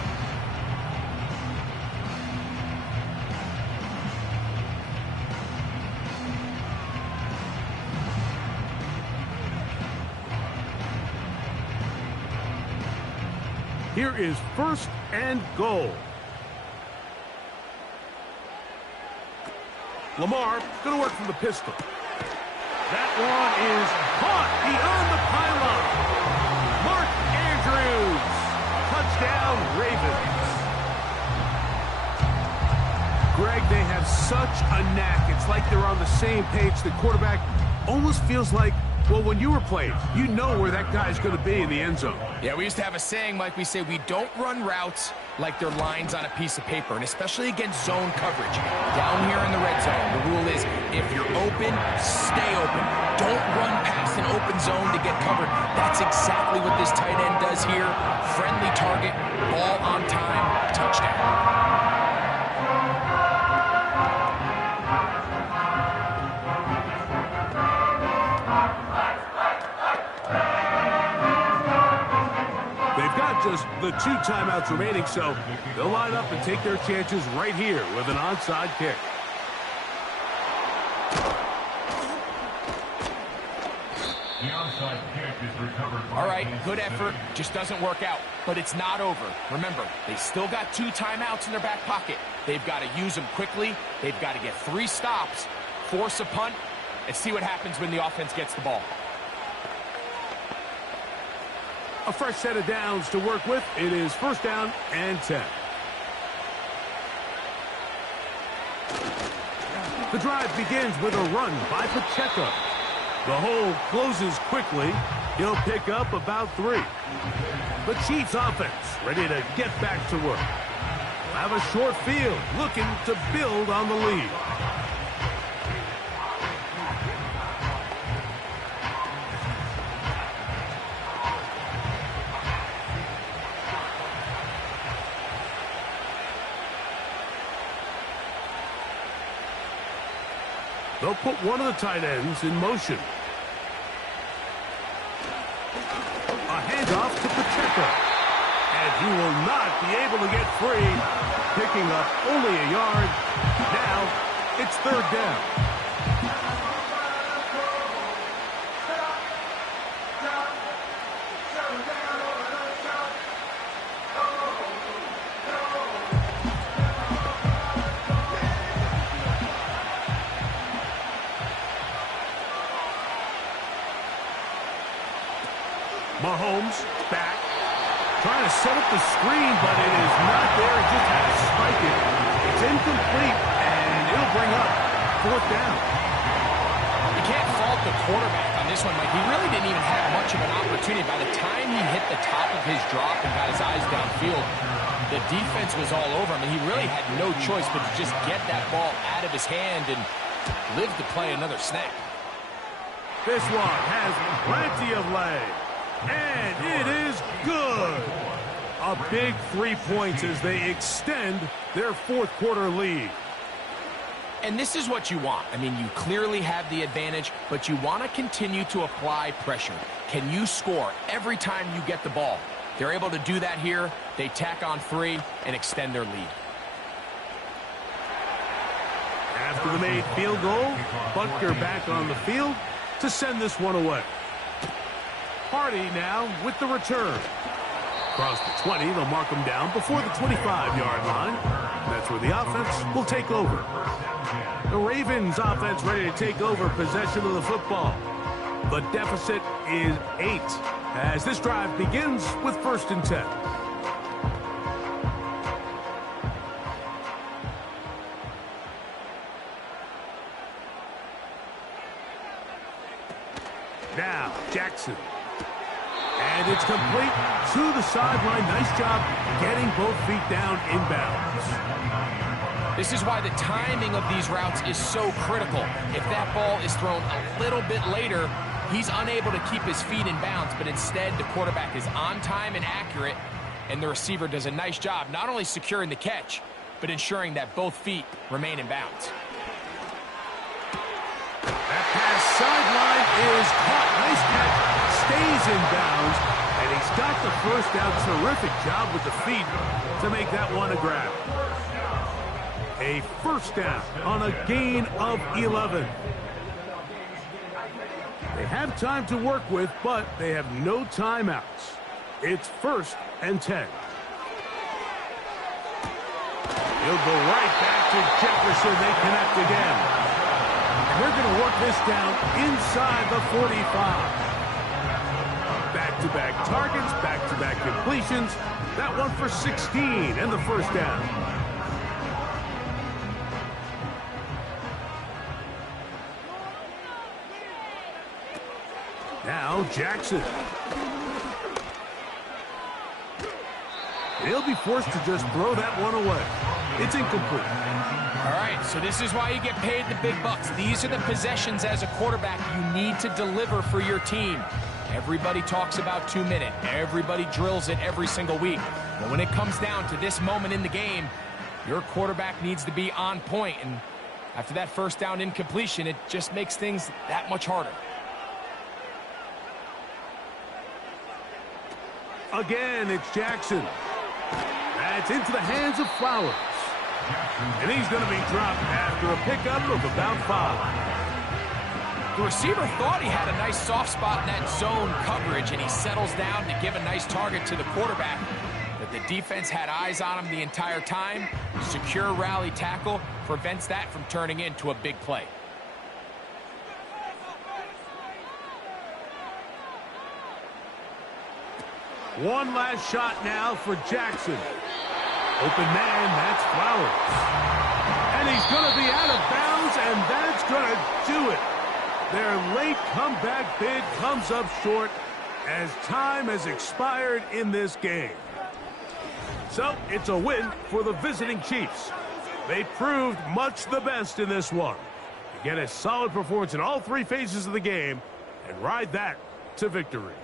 Here is 1st and goal. Lamar going to work from the pistol. That one is caught beyond the pylon. Mark Andrews. Touchdown, Ravens. Greg, they have such a knack. It's like they're on the same page. The quarterback almost feels like, well, when you were playing, you know where that guy's going to be in the end zone. Yeah, we used to have a saying, Mike. We say we don't run routes like they're lines on a piece of paper, and especially against zone coverage. Down here in the red zone, the rule is if you're open, stay open. Don't run past an open zone to get covered. That's exactly what this tight end does here. Friendly target, ball on time, touchdown. Just the 2 timeouts remaining, so they'll line up and take their chances right here with an onside kick. The onside kick is recovered. All right, good effort. Just doesn't work out, but it's not over. Remember, they still got 2 timeouts in their back pocket. They've got to use them quickly. They've got to get 3 stops, force a punt, and see what happens when the offense gets the ball. A fresh set of downs to work with. It is 1st down and 10. The drive begins with a run by Pacheco. The hole closes quickly. He'll pick up about 3. The Chiefs offense ready to get back to work. Have a short field, looking to build on the lead. They'll put one of the tight ends in motion. A handoff to Pacheco. And he will not be able to get free. Picking up only a yard. Now it's 3rd down. Mahomes back, trying to set up the screen, but it is not there. It just had to spike it. It's incomplete, and it'll bring up 4th down. You can't fault the quarterback on this one, Mike. He really didn't even have much of an opportunity. By the time he hit the top of his drop and got his eyes downfield, the defense was all over him, and he really had no choice but to just get that ball out of his hand and live to play another snap. This one has plenty of leg. And it is good. A big 3 points as they extend their fourth quarter lead. And this is what you want. I mean, you clearly have the advantage, but you want to continue to apply pressure. Can you score every time you get the ball? They're able to do that here. They tack on 3 and extend their lead. After the made field goal, Butker back on the field to send this one away. Hardy now with the return. Across the 20, they'll mark him down before the 25-yard line. That's where the offense will take over. The Ravens offense ready to take over possession of the football. The deficit is 8 as this drive begins with 1st and 10. Now, Jackson. And it's complete to the sideline. Nice job getting both feet down inbounds. This is why the timing of these routes is so critical. If that ball is thrown a little bit later, he's unable to keep his feet in bounds, but instead the quarterback is on time and accurate, and the receiver does a nice job not only securing the catch, but ensuring that both feet remain in bounds. That pass sideline is caught. Nice catch. Stays in bounds. And he's got the first down. Terrific job with the feet to make that one a grab. A first down on a gain of 11. They have time to work with, but they have no timeouts. It's 1st and 10. He'll go right back to Jefferson. They connect again. They're going to work this down inside the 45. Back-to-back targets, back-to-back completions. That one for 16 and the first down. Now Jackson. He'll be forced to just throw that one away. It's incomplete. All right, so this is why you get paid the big bucks. These are the possessions as a quarterback you need to deliver for your team. Everybody talks about 2-minute. Everybody drills it every single week. But when it comes down to this moment in the game, your quarterback needs to be on point. And after that first down incompletion, it just makes things that much harder. Again, it's Jackson. That's into the hands of Flowers. And he's going to be dropped after a pickup of about 5. The receiver thought he had a nice soft spot in that zone coverage, and he settles down to give a nice target to the quarterback. But the defense had eyes on him the entire time. Secure rally tackle prevents that from turning into a big play. One last shot now for Jackson. Open man, that's Flowers. And he's going to be out of bounds, and that's going to do it. Their late comeback bid comes up short as time has expired in this game. So it's a win for the visiting Chiefs. They proved much the best in this one. They get a solid performance in all 3 phases of the game and ride that to victory.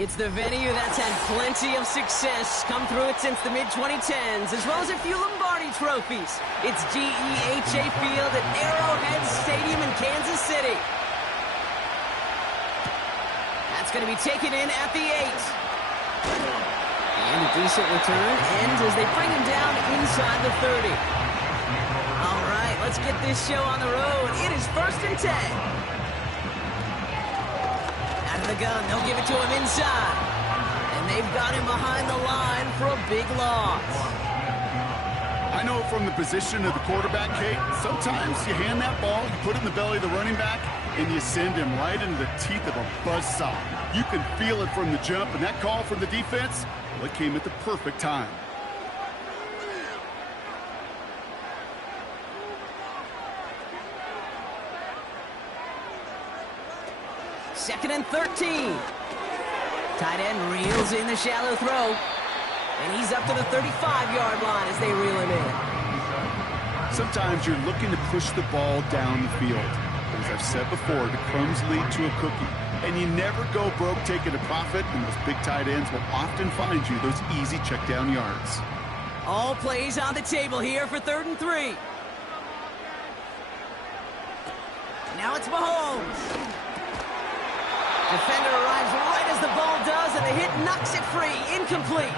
It's the venue that's had plenty of success, come through it since the mid-2010s, as well as a few Lombardi trophies. It's GEHA Field at Arrowhead Stadium in Kansas City. That's going to be taken in at the 8. And a decent return ends as they bring him down inside the 30. All right, let's get this show on the road. It is 1st and 10. Out of the gun, they'll give it to him inside. And they've got him behind the line for a big loss. I know from the position of the quarterback, Kate, sometimes you hand that ball, you put it in the belly of the running back, and you send him right into the teeth of a buzzsaw. You can feel it from the jump, and that call from the defense, well, it came at the perfect time. Second and 13. Tight end reels in the shallow throw. And he's up to the 35-yard line as they reel him in. Sometimes you're looking to push the ball down the field. But as I've said before, the crumbs lead to a cookie. And you never go broke taking a profit, and those big tight ends will often find you those easy check-down yards. All plays on the table here for 3rd and 3. Now it's Mahomes. Defender arrives right as the ball does, and the hit knocks it free. Incomplete.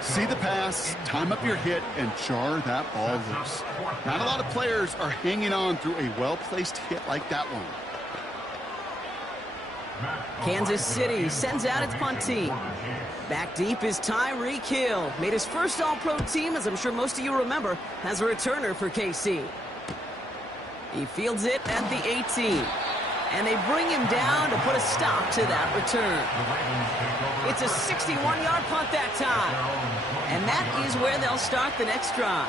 See the pass, time up your hit, and jar that ball loose. Not a lot of players are hanging on through a well-placed hit like that one. Kansas City sends out its punt team. Back deep is Tyreek Hill. Made his first All-Pro team, as I'm sure most of you remember, as a returner for KC. He fields it at the 18. And they bring him down to put a stop to that return. It's a 61-yard punt that time. And that is where they'll start the next drive.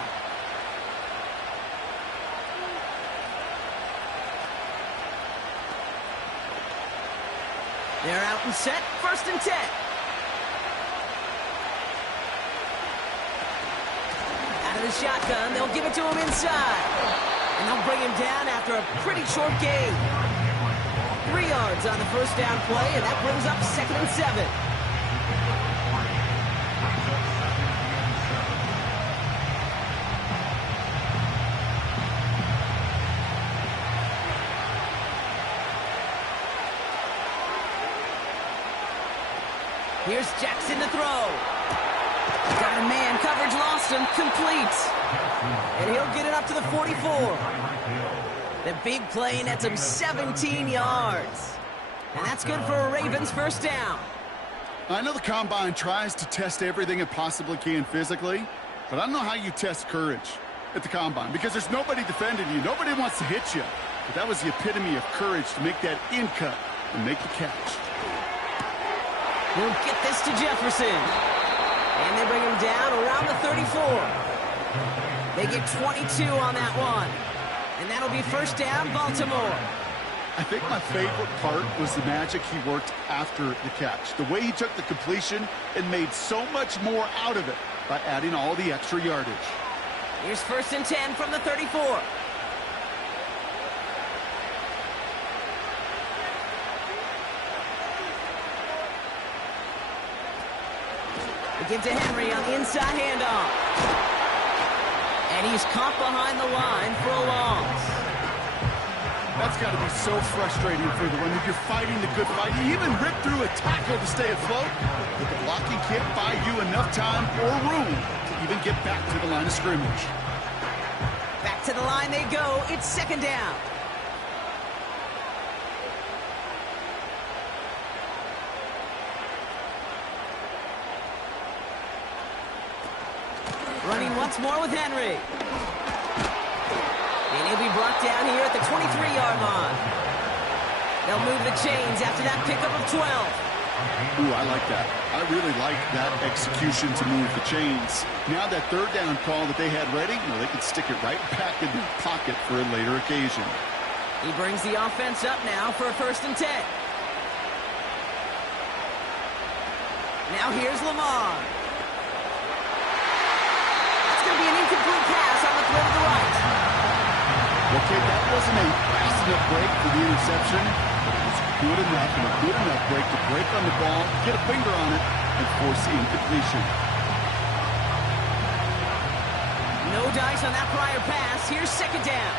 They're out and set, 1st and 10. Out of the shotgun, they'll give it to him inside. And they'll bring him down after a pretty short gain. 3 yards on the first down play, and that brings up 2nd and 7. Here's Jackson to throw. Got a man, coverage lost him, complete. And he'll get it up to the 44. The big play nets him 17 yards. And that's good for a Ravens first down. I know the Combine tries to test everything it possibly can physically, but I don't know how you test courage at the Combine because there's nobody defending you. Nobody wants to hit you. But that was the epitome of courage to make that in cut and make the catch. We'll get this to Jefferson. And they bring him down around the 34. They get 22 on that one. And that'll be first down, Baltimore. I think my favorite part was the magic he worked after the catch. The way he took the completion and made so much more out of it by adding all the extra yardage. Here's 1st and 10 from the 34. They give to Henry on the inside handoff. And he's caught behind the line for a loss. That's got to be so frustrating for the runner. You're fighting the good fight. You even rip through a tackle to stay afloat, but the blocking can't buy you enough time or room to even get back to the line of scrimmage. Back to the line they go. It's 2nd down. Running once more with Henry. And he'll be brought down here at the 23-yard line. They'll move the chains after that pickup of 12. Ooh, I like that. I really like that execution to move the chains. Now that 3rd down call that they had ready, well, they can stick it right back in their pocket for a later occasion. He brings the offense up now for a 1st and 10. Now here's Lamar. Going to be an incomplete pass on the throw to the right. Okay, that wasn't a fast enough break for the interception, but it was good enough and a good enough break to break on the ball, get a finger on it, and force the incompletion. No dice on that prior pass. Here's second down.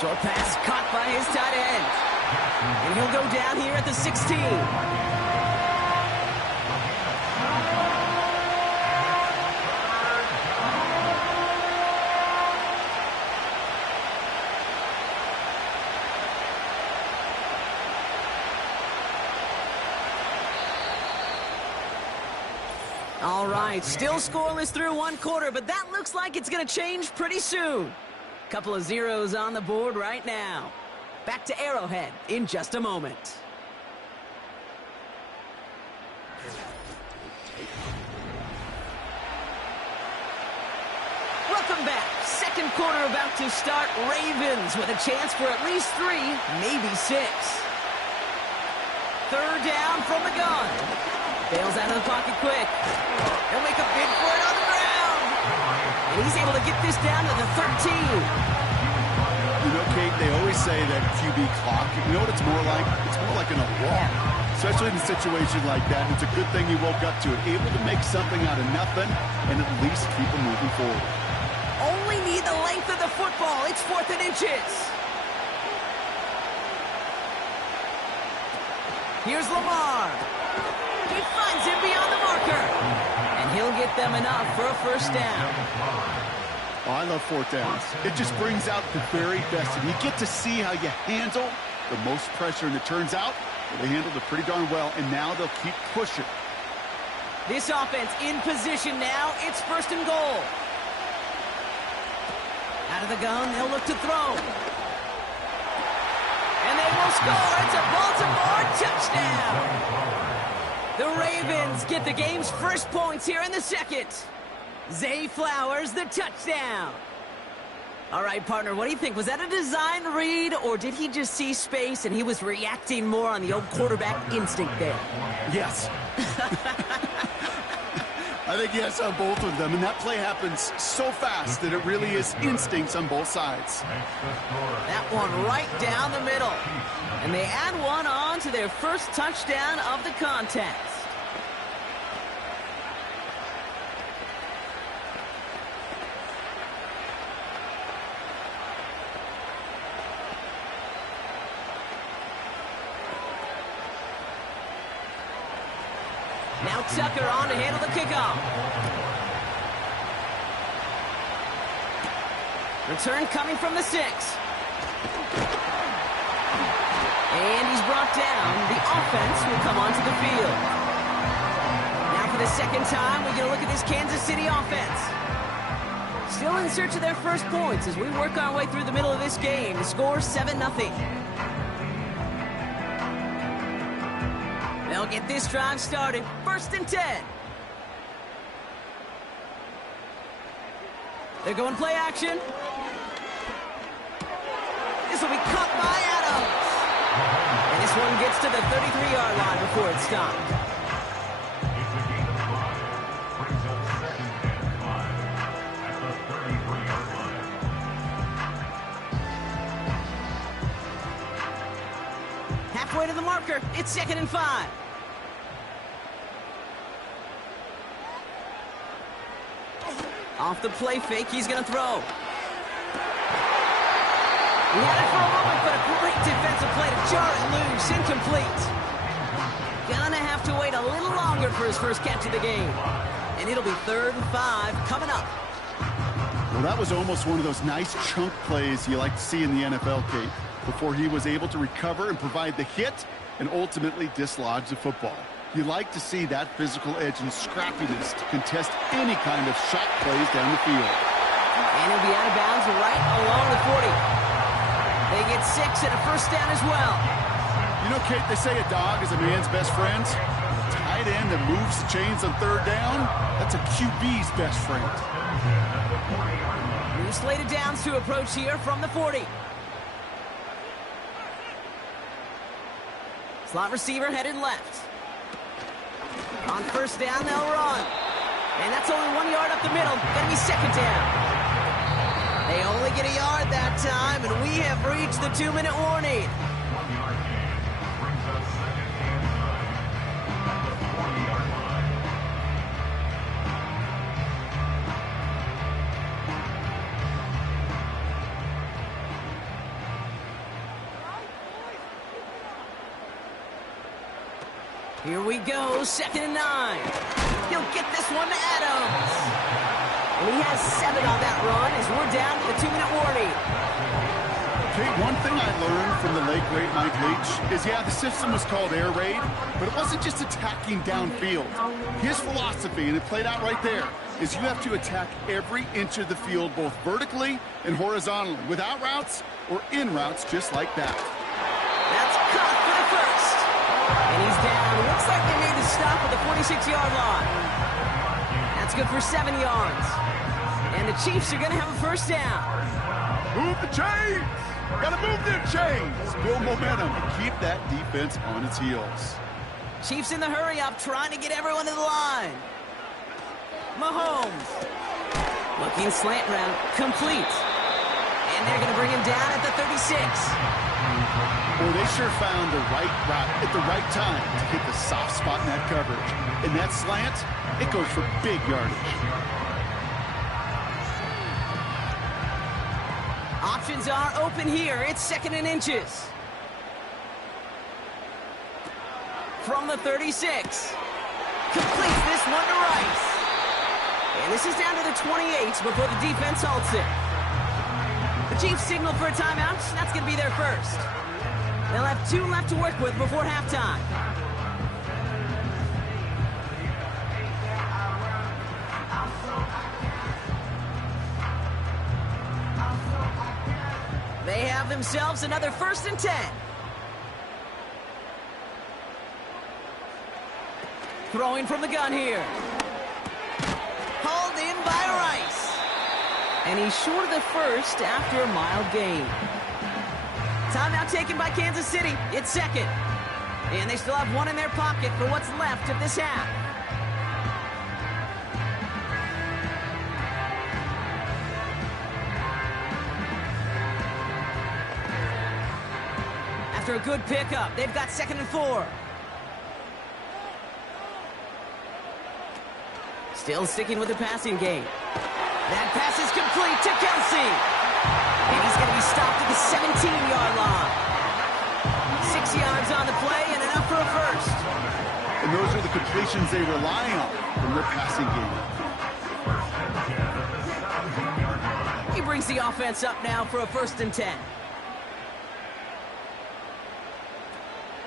Short pass caught by his tight end. And he'll go down here at the 16. All right, still scoreless through one quarter, but that looks like it's going to change pretty soon. Couple of zeros on the board right now. Back to Arrowhead in just a moment. Welcome back. Second quarter about to start. Ravens with a chance for at least 3, maybe 6. Third down from the gun. Bails out of the pocket quick. He'll make a bid for it on the ground. And he's able to get this down to the 13. You know, Kate, they always say that QB clock, you know what it's more like? It's more like an alarm, especially in a situation like that. And it's a good thing he woke up to it, able to make something out of nothing and at least keep him moving forward. Only need the length of the football. It's 4th and inches. Here's Lamar. He finds him beyond the marker. And he'll get them enough for a first down. Oh, I love 4th downs. It just brings out the very best. And you get to see how you handle the most pressure. And it turns out they handled it pretty darn well. And now they'll keep pushing. This offense in position now. It's 1st and goal. Out of the gun, they'll look to throw. And they will score. It's a Baltimore touchdown. The Ravens get the game's first points here in the second. Zay Flowers, the touchdown. All right, partner, what do you think? Was that a design read, or did he just see space and he was reacting more on the old quarterback instinct there? Yes. I think yes on both of them, and that play happens so fast that it really is instincts on both sides. That one right down the middle. And they add one on to their first touchdown of the contest. Now Tucker on to handle the kickoff. Return coming from the 6. And he's brought down. The offense will come onto the field. Now for the second time, we get a look at this Kansas City offense. Still in search of their first points as we work our way through the middle of this game. The score 7-0. They'll get this drive started. 1st and 10. They're going play action. This will be caught by Adams. And this one gets to the 33-yard line before it's stopped. Halfway to the marker. It's 2nd and 5. Off the play fake, he's going to throw. He had it for a moment, but a great defensive play to jar it loose. Incomplete. Gonna have to wait a little longer for his first catch of the game. And it'll be 3rd and 5 coming up. Well, that was almost one of those nice chunk plays you like to see in the NFL, Kate, before he was able to recover and provide the hit and ultimately dislodge the football. You like to see that physical edge and scrappiness to contest any kind of shot plays down the field. And he'll be out of bounds right along the 40. They get 6 and a first down as well. You know, Kate, they say a dog is a man's best friend. A tight end that moves the chains on 3rd down, that's a QB's best friend. New slated downs to approach here from the 40. Slot receiver headed left. On 1st down, they'll run. And that's only 1 yard up the middle. Gonna be 2nd down. They only get a yard that time, and we have reached the 2-minute warning. Brings us second and 9 at the 40-yard line. Here we go, 2nd and 9. He'll get this one to Adams. And he has 7 on that run as we're down to the 2-minute warning. Okay, one thing I learned from the late great Mike Leach is, yeah, the system was called air raid, but it wasn't just attacking downfield. His philosophy, and it played out right there, is you have to attack every inch of the field, both vertically and horizontally, without routes or in routes just like that. That's caught for the first. And he's down. Looks like they made the stop at the 46-yard line. That's good for 7 yards. And the Chiefs are going to have a first down. Move the chains! Gotta move their chains! Build momentum and keep that defense on its heels. Chiefs in the hurry-up, trying to get everyone to the line. Mahomes. Looking slant route, complete. And they're going to bring him down at the 36. Well, they sure found the right route at the right time to hit the soft spot in that coverage. And that slant, it goes for big yardage. Options are open here. It's 2nd and inches. From the 36. Completes this one to Rice. And this is down to the 28 before the defense halts it. The Chiefs signal for a timeout. That's going to be their first. They'll have 2 left to work with before halftime. They have themselves another 1st and 10. Throwing from the gun here. Hauled in by Rice. And he's short of the first after a mild gain. Timeout taken by Kansas City. It's 2nd. And they still have 1 in their pocket for what's left of this half. After a good pickup, they've got 2nd and 4. Still sticking with the passing game. That pass is complete to Kelsey. And he's going to be stopped at the 17-yard line. 6 yards on the play and enough for a first. And those are the completions they rely on from their passing game. He brings the offense up now for a 1st and 10.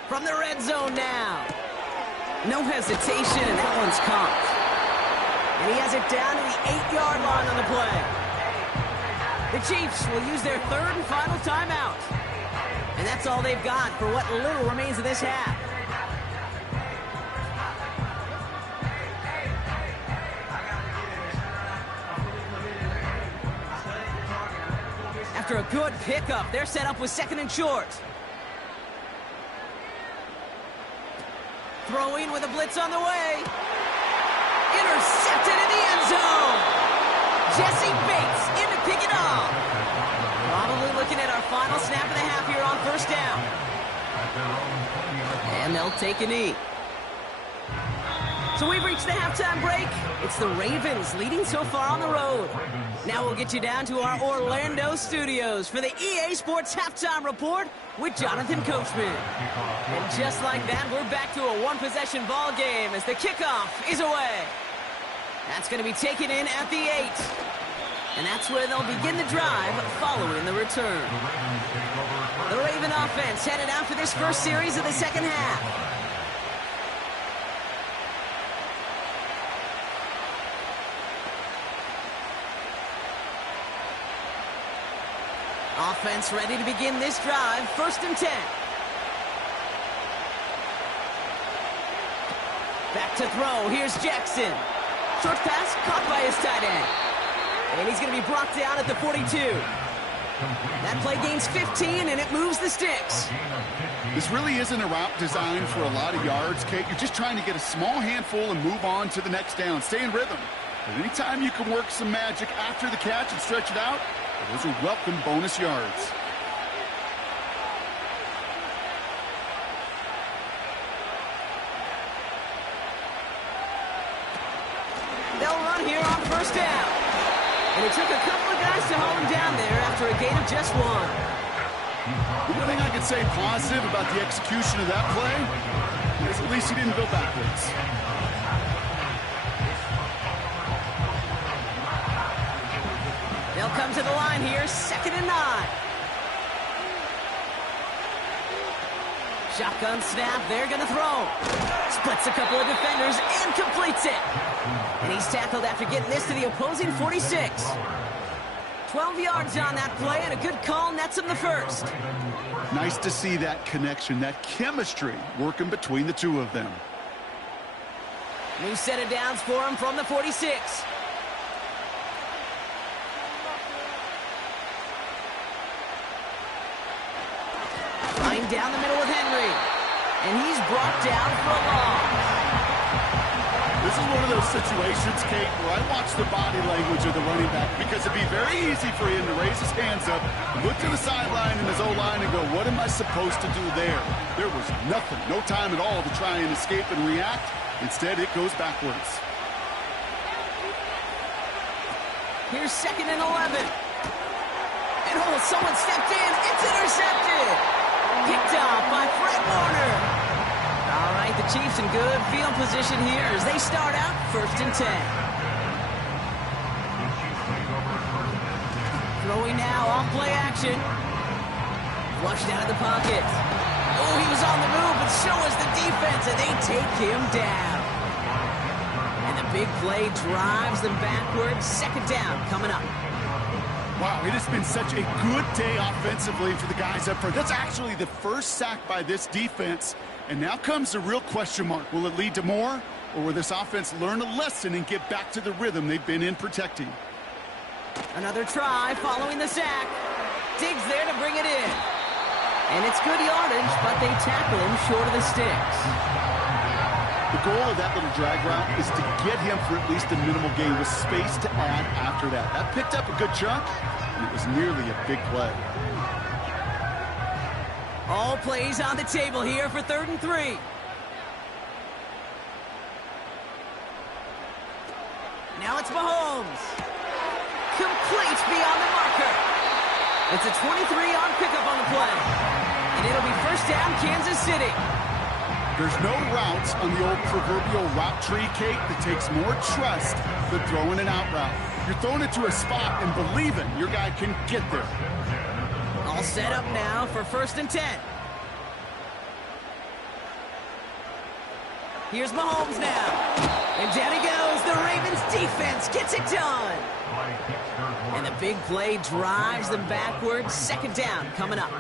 From the red zone now. No hesitation, and that one's caught. And he has it down to the 8-yard line on the play. The Chiefs will use their 3rd and final timeout. And that's all they've got for what little remains of this half. After a good pickup, they're set up with 2nd and short. Throwing with a blitz on the way. Intercepted in the end zone. Jesse Bates in to pick it off. Probably looking at our final snap of the half here on 1st down. And they'll take a knee. So we've reached the halftime break. It's the Ravens leading so far on the road. Now we'll get you down to our Orlando studios for the EA Sports Halftime Report with Jonathan Coachman. And just like that, we're back to a 1-possession ball game as the kickoff is away. That's going to be taken in at the 8. And that's where they'll begin the drive following the return. The Raven offense headed out for this first series of the 2nd half. Offense ready to begin this drive. 1st and 10. Back to throw. Here's Jackson. Short pass caught by his tight end. And he's going to be brought down at the 42. That play gains 15, and it moves the sticks. This really isn't a route designed for a lot of yards, Kate. You're just trying to get a small handful and move on to the next down. Stay in rhythm. But anytime you can work some magic after the catch and stretch it out, Those are welcome bonus yards. They'll run here on first down. And it took a couple of guys to hold him down there after a gain of just 1. The only thing I could say positive about the execution of that play is at least he didn't go backwards. They'll come to the line here, 2nd and 9. Shotgun snap, they're going to throw. Splits a couple of defenders and completes it. And he's tackled after getting this to the opposing 46. 12 yards on that play, and a good call nets him the first. Nice to see that connection, that chemistry working between the two of them. New set of downs for him from the 46. Line down the middle with Henry. And he's brought down for a loss. This is one of those situations, Kate, where I watch the body language of the running back because it'd be very easy for him to raise his hands up, look to the sideline in his O-line and go, what am I supposed to do there? There was nothing, no time at all to try and escape and react. Instead, it goes backwards. Here's 2nd and 11. And someone stepped in. It's intercepted. Picked up by Fred Warner. All right, the Chiefs in good field position here as they start out 1st and 10. Throwing now, off play action. Flushed out of the pocket. Oh, he was on the move, but so was the defense, and they take him down. And the big play drives them backwards. 2nd down coming up. Wow, it has been such a good day offensively for the guys up front. That's actually the first sack by this defense. And now comes the real question mark. Will it lead to more? Or will this offense learn a lesson and get back to the rhythm they've been in protecting? Another try following the sack. Diggs there to bring it in. And it's good yardage, but they tackle him short of the sticks. The goal of that little drag route is to get him for at least a minimal gain with space to add after that. That picked up a good chunk, and it was nearly a big play. All plays on the table here for 3rd and 3. Now it's Mahomes. Complete beyond the marker. It's a 23-yard pickup on the play. And it'll be 1st down, Kansas City. There's no routes on the old proverbial route tree, Kate, that takes more trust than throwing an out route. You're throwing it to a spot and believing your guy can get there. All set up now for 1st and 10. Here's Mahomes now. And down he goes. The Ravens defense gets it done. And the big play drives them backwards. 2nd down coming up.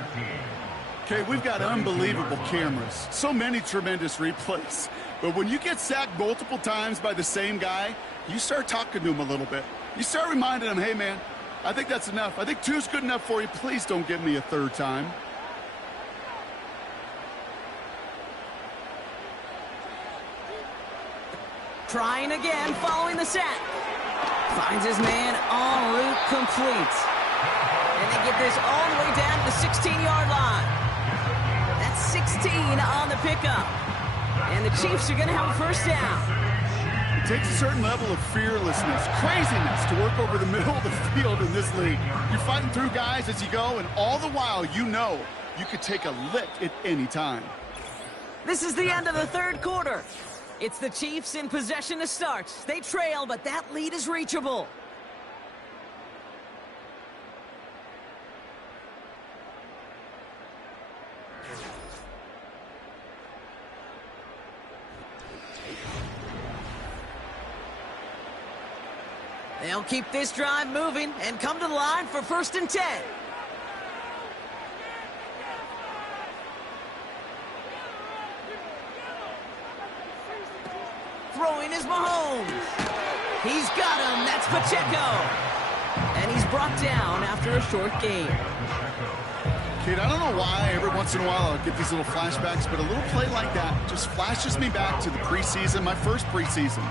Okay, we've got unbelievable cameras. So many tremendous replays. But when you get sacked multiple times by the same guy, you start talking to him a little bit. You start reminding him, hey, man, I think that's enough. I think 2's good enough for you. Please don't give me a 3rd time. Trying again following the sack. Finds his man en route, complete. And they get this all the way down to the 16-yard line. That's 16 on the pickup. And the Chiefs are going to have a 1st down. It takes a certain level of fearlessness, craziness to work over the middle of the field in this league. You're fighting through guys as you go, and all the while you know you could take a lick at any time. This is the end of the 3rd quarter. It's the Chiefs in possession to start. They trail, but that lead is reachable. They'll keep this drive moving and come to the line for 1st and 10. Throwing is Mahomes. He's got him. That's Pacheco. And he's brought down after a short gain. Kid, I don't know why every once in a while I'll get these little flashbacks, but a little play like that just flashes me back to the preseason, my first preseason.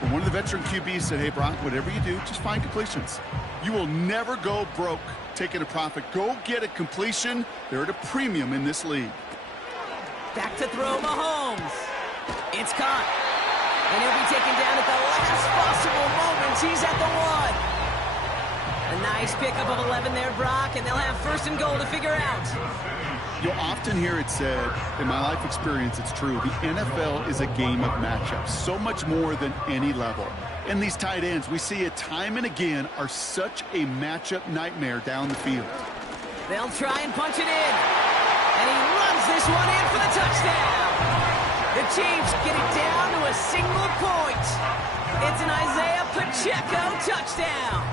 And one of the veteran QBs said, hey, Brock, whatever you do, just find completions. You will never go broke taking a profit. Go get a completion. They're at a premium in this league. Back to throw Mahomes. It's caught. And he'll be taken down at the last possible moments. He's at the 1. A nice pickup of 11 there, Brock, and they'll have first and goal to figure out. You'll often hear it said, in my life experience, it's true, the NFL is a game of matchups, so much more than any level. And these tight ends, we see it time and again, are such a matchup nightmare down the field. They'll try and punch it in. And he runs this one in for the touchdown. The Chiefs get it down to a single point. It's an Isaiah Pacheco touchdown.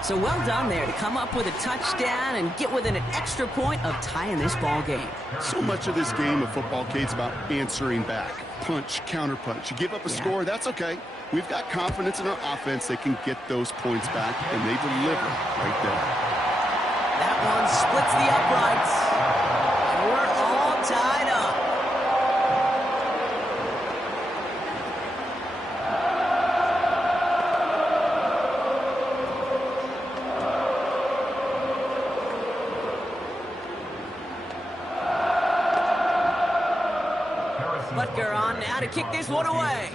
So well done there to come up with a touchdown and get within an extra point of tying this ball game. So much of this game of football, Kate's about answering back. Punch, counterpunch. You give up a score, that's okay. We've got confidence in our offense. They can get those points back, and they deliver right there. That one splits the uprights. And we're all tied up. Butker on now to kick this one away.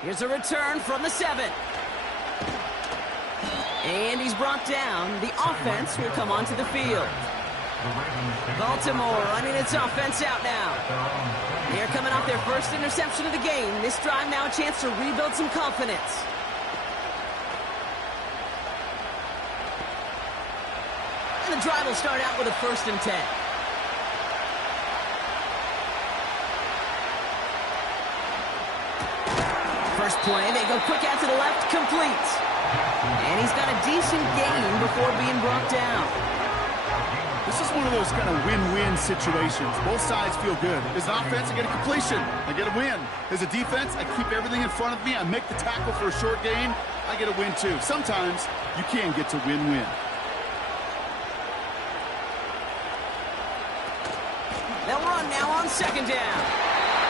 Here's a return from the 7. And he's brought down. The offense will come onto the field. Baltimore running its offense out now. They're coming off their first interception of the game. This drive now a chance to rebuild some confidence. And the drive will start out with a 1st and 10. First play, they go quick out to the left, complete. And he's got a decent gain before being brought down. This is one of those kind of win-win situations. Both sides feel good. As an offense, I get a completion. I get a win. As a defense, I keep everything in front of me. I make the tackle for a short gain. I get a win, too. Sometimes you can get to win-win. They'll run now on 2nd down.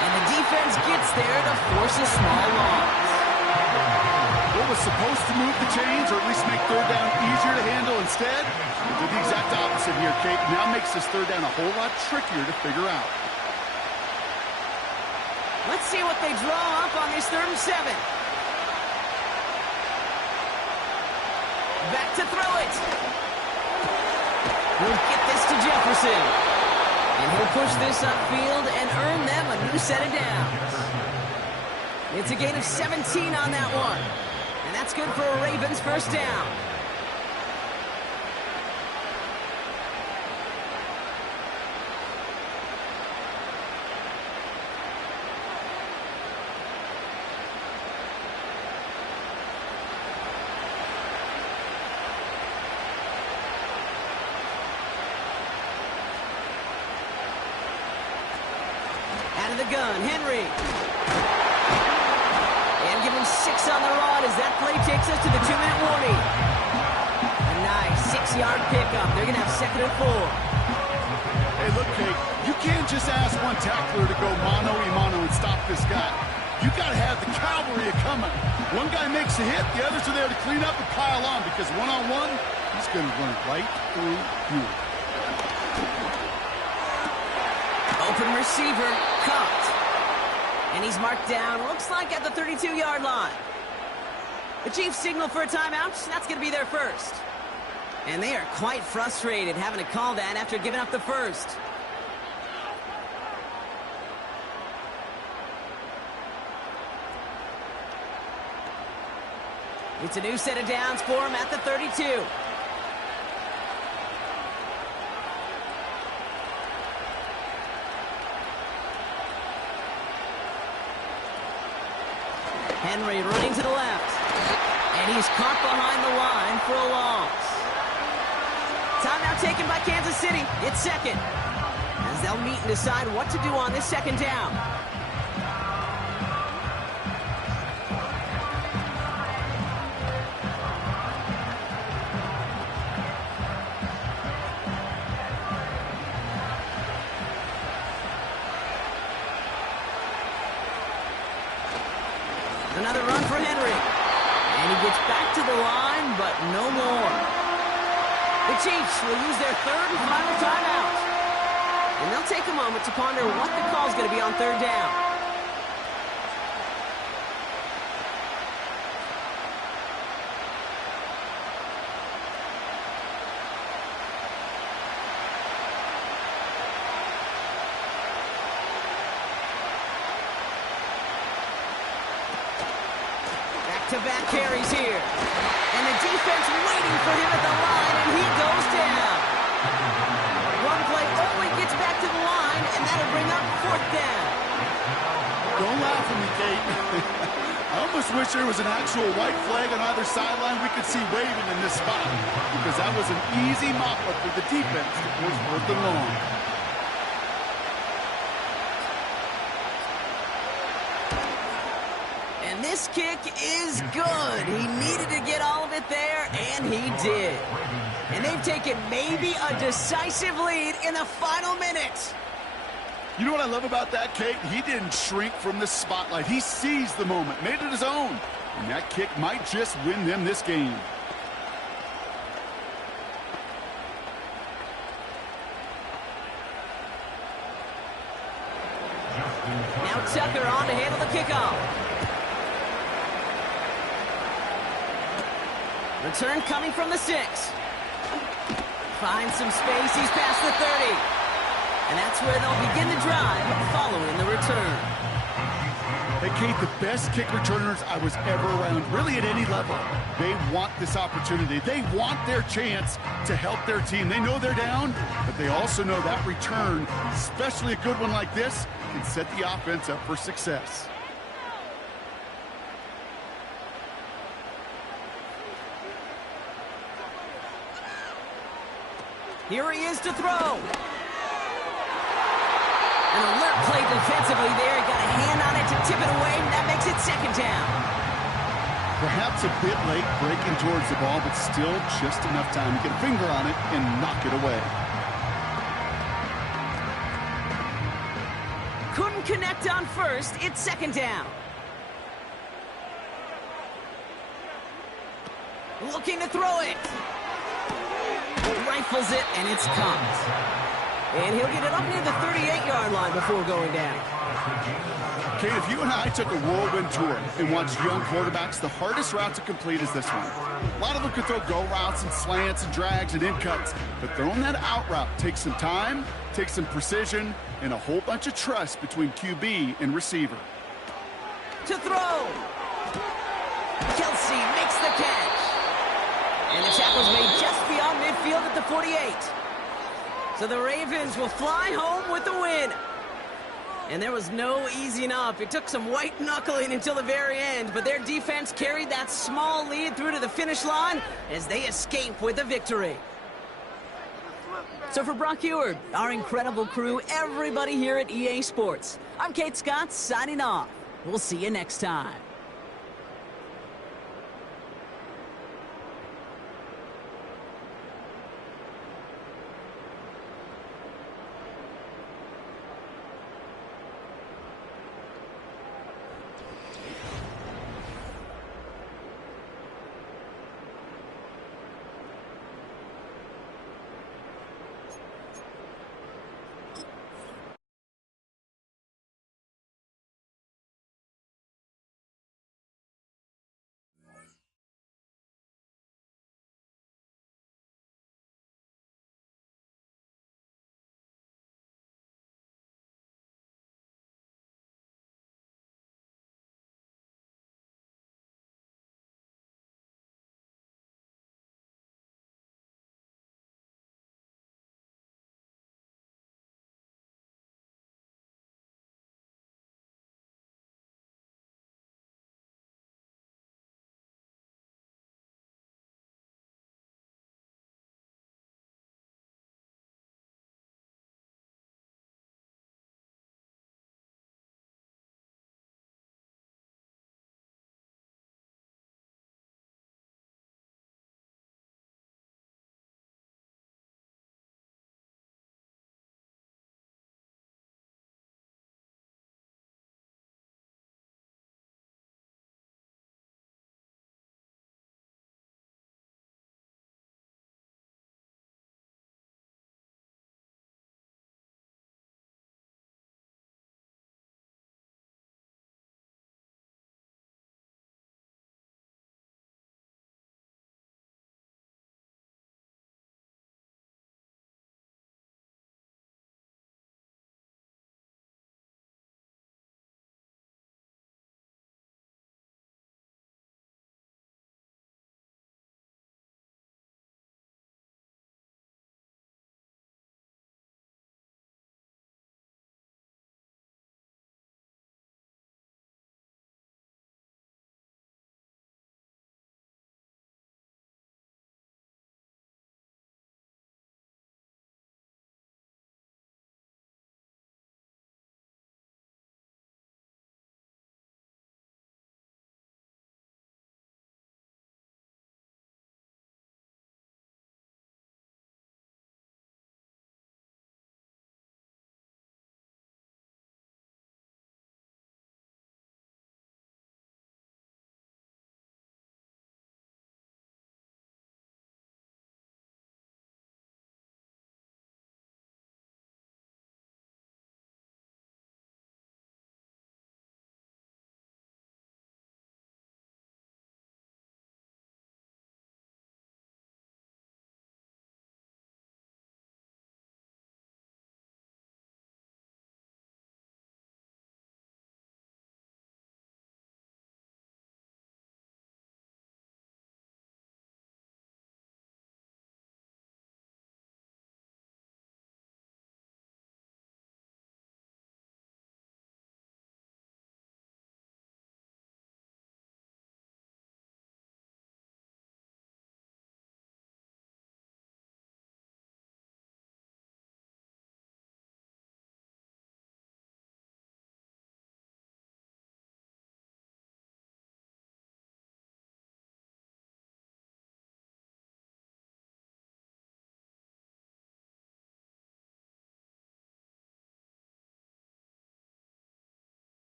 And the defense gets there to force a small loss. What was supposed to move the chains, or at least make 3rd down easier to handle instead, did the exact opposite here, Kate. Now makes this 3rd down a whole lot trickier to figure out. Let's see what they draw up on this 3rd and 7. Back to throw it. We'll get this to Jefferson. And he'll push this upfield and earn them a new set of downs. It's a gain of 17 on that one. And that's good for a Ravens 1st down. Out of the gun, Henry. And give him 6 on the rod as that play takes us to the 2-minute warning. A nice 6-yard pickup. They're going to have 2nd and 4. Hey, look, Kate, you can't just ask one tackler to go mano-a-mano and stop this guy. You got to have the cavalry coming. One guy makes a hit, the others are there to clean up and pile on, because one-on-one, he's going to run right through you. Open receiver, caught. And he's marked down, looks like at the 32-yard line. The Chiefs signal for a timeout. That's going to be their first. And they are quite frustrated having to call that after giving up the first. It's a new set of downs for him at the 32. Henry running to the left. And he's caught behind the line for a loss. Timeout taken by Kansas City. It's 2nd. As they'll meet and decide what to do on this 2nd down. another run for Henry. And he gets back to the line, but no more. The Chiefs will use their third and final timeout. And they'll take a moment to ponder what the call's going to be on third down. Back-to-back carries here. And the defense waiting for him at the line, and he goes down. One play only gets back to the line, and that'll bring up fourth down. Don't laugh at me, Kate. I almost wish there was an actual white flag on either sideline we could see waving in this spot, because that was an easy mop-up for the defense to force fourth and long. And this kick is good. He needed to get all of it there, and he did. And they've taken maybe a decisive lead in the final minutes. You know what I love about that, Kate? He didn't shrink from the spotlight. He seized the moment, made it his own. And that kick might just win them this game. Now Tucker on to handle the kickoff. Return coming from the 6. Finds some space. He's past the 30. And that's where they'll begin the drive following the return. Hey, Kate, the best kick returners I was ever around, really at any level. They want this opportunity. They want their chance to help their team. They know they're down, but they also know that return, especially a good one like this, can set the offense up for success. Here he is to throw. An alert play defensively there. He got a hand on it to tip it away, and that makes it second down. Perhaps a bit late breaking towards the ball, but still just enough time to get a finger on it and knock it away. Couldn't connect on first. It's second down. Looking to throw it. Rifles it, and it's caught. And he'll get it up near the 38-yard line before going down. Kate, if you and I took a whirlwind tour and watched young quarterbacks, the hardest route to complete is this one. A lot of them could throw go routes and slants and drags and in cuts, but throwing that out route takes some time, takes some precision, and a whole bunch of trust between QB and receiver. To throw. Kelsey makes the catch. And the tackle's made just beyond midfield at the 48. So the Ravens will fly home with the win. And there was no easing up. It took some white knuckling until the very end, but their defense carried that small lead through to the finish line as they escape with a victory. So for Brock Eward, our incredible crew, everybody here at EA Sports, I'm Kate Scott signing off. We'll see you next time.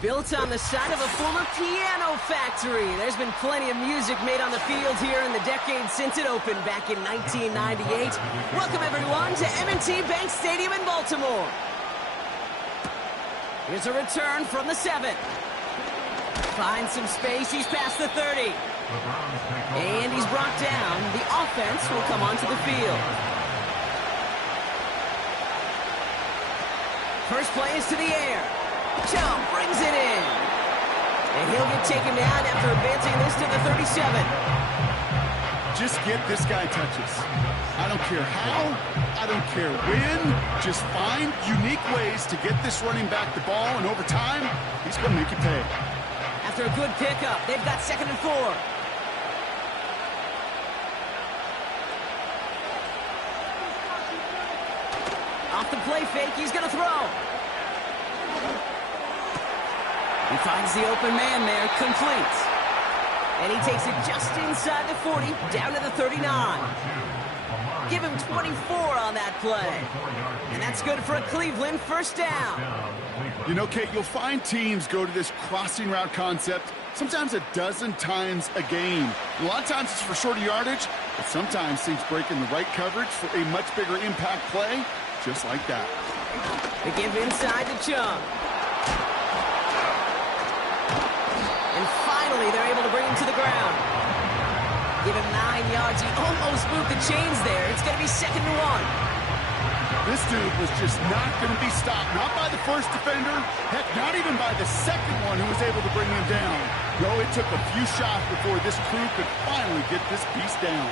Built on the side of a former piano factory, there's been plenty of music made on the field here in the decades since it opened back in 1998. Welcome, everyone, to M&T Bank Stadium in Baltimore. Here's a return from the 7. Finds some space. He's past the 30. And he's brought down. The offense will come onto the field. First play is to the air. Chubb brings it in. And he'll get taken down after advancing this to the 37. Just get this guy touches. I don't care how, I don't care when. Just find unique ways to get this running back the ball, and over time, he's going to make you pay. After a good pickup, they've got 2nd and 4. Off the play fake, he's going to throw. He finds the open man there, complete. And he takes it just inside the 40, down to the 39. Give him 24 on that play. And that's good for a Cleveland first down. You know, Kate, you'll find teams go to this crossing route concept sometimes a dozen times a game. A lot of times it's for shorter yardage, but sometimes teams break in the right coverage for a much bigger impact play, just like that. They give inside to Chubb. And finally, they're able to bring him to the ground. Give him 9 yards. He almost moved the chains there. It's going to be 2nd and 1. This dude was just not going to be stopped. Not by the first defender. Heck, not even by the second one who was able to bring him down. No, it took a few shots before this crew could finally get this beast down.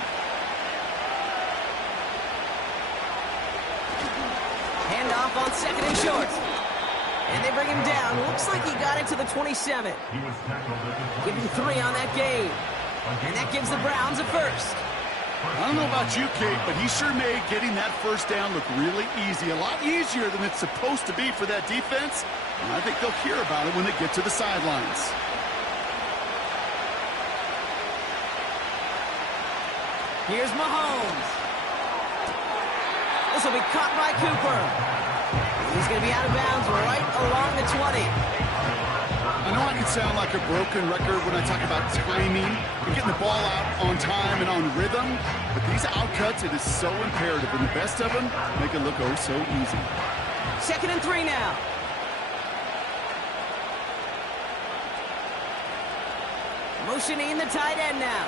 Handoff on 2nd and short. And they bring him down. Looks like he got it to the 27. Give him 3 on that game. And that gives the Browns a first. I don't know about you, Kate, but he sure made getting that first down look really easy. A lot easier than it's supposed to be for that defense. And I think they'll hear about it when they get to the sidelines. Here's Mahomes. This will be caught by Cooper. He's going to be out of bounds right along the 20. I know I can sound like a broken record when I talk about timing and getting the ball out on time and on rhythm, but these outcuts, it is so imperative, and the best of them make it look oh so easy. 2nd and 3 now. Motioning the tight end now.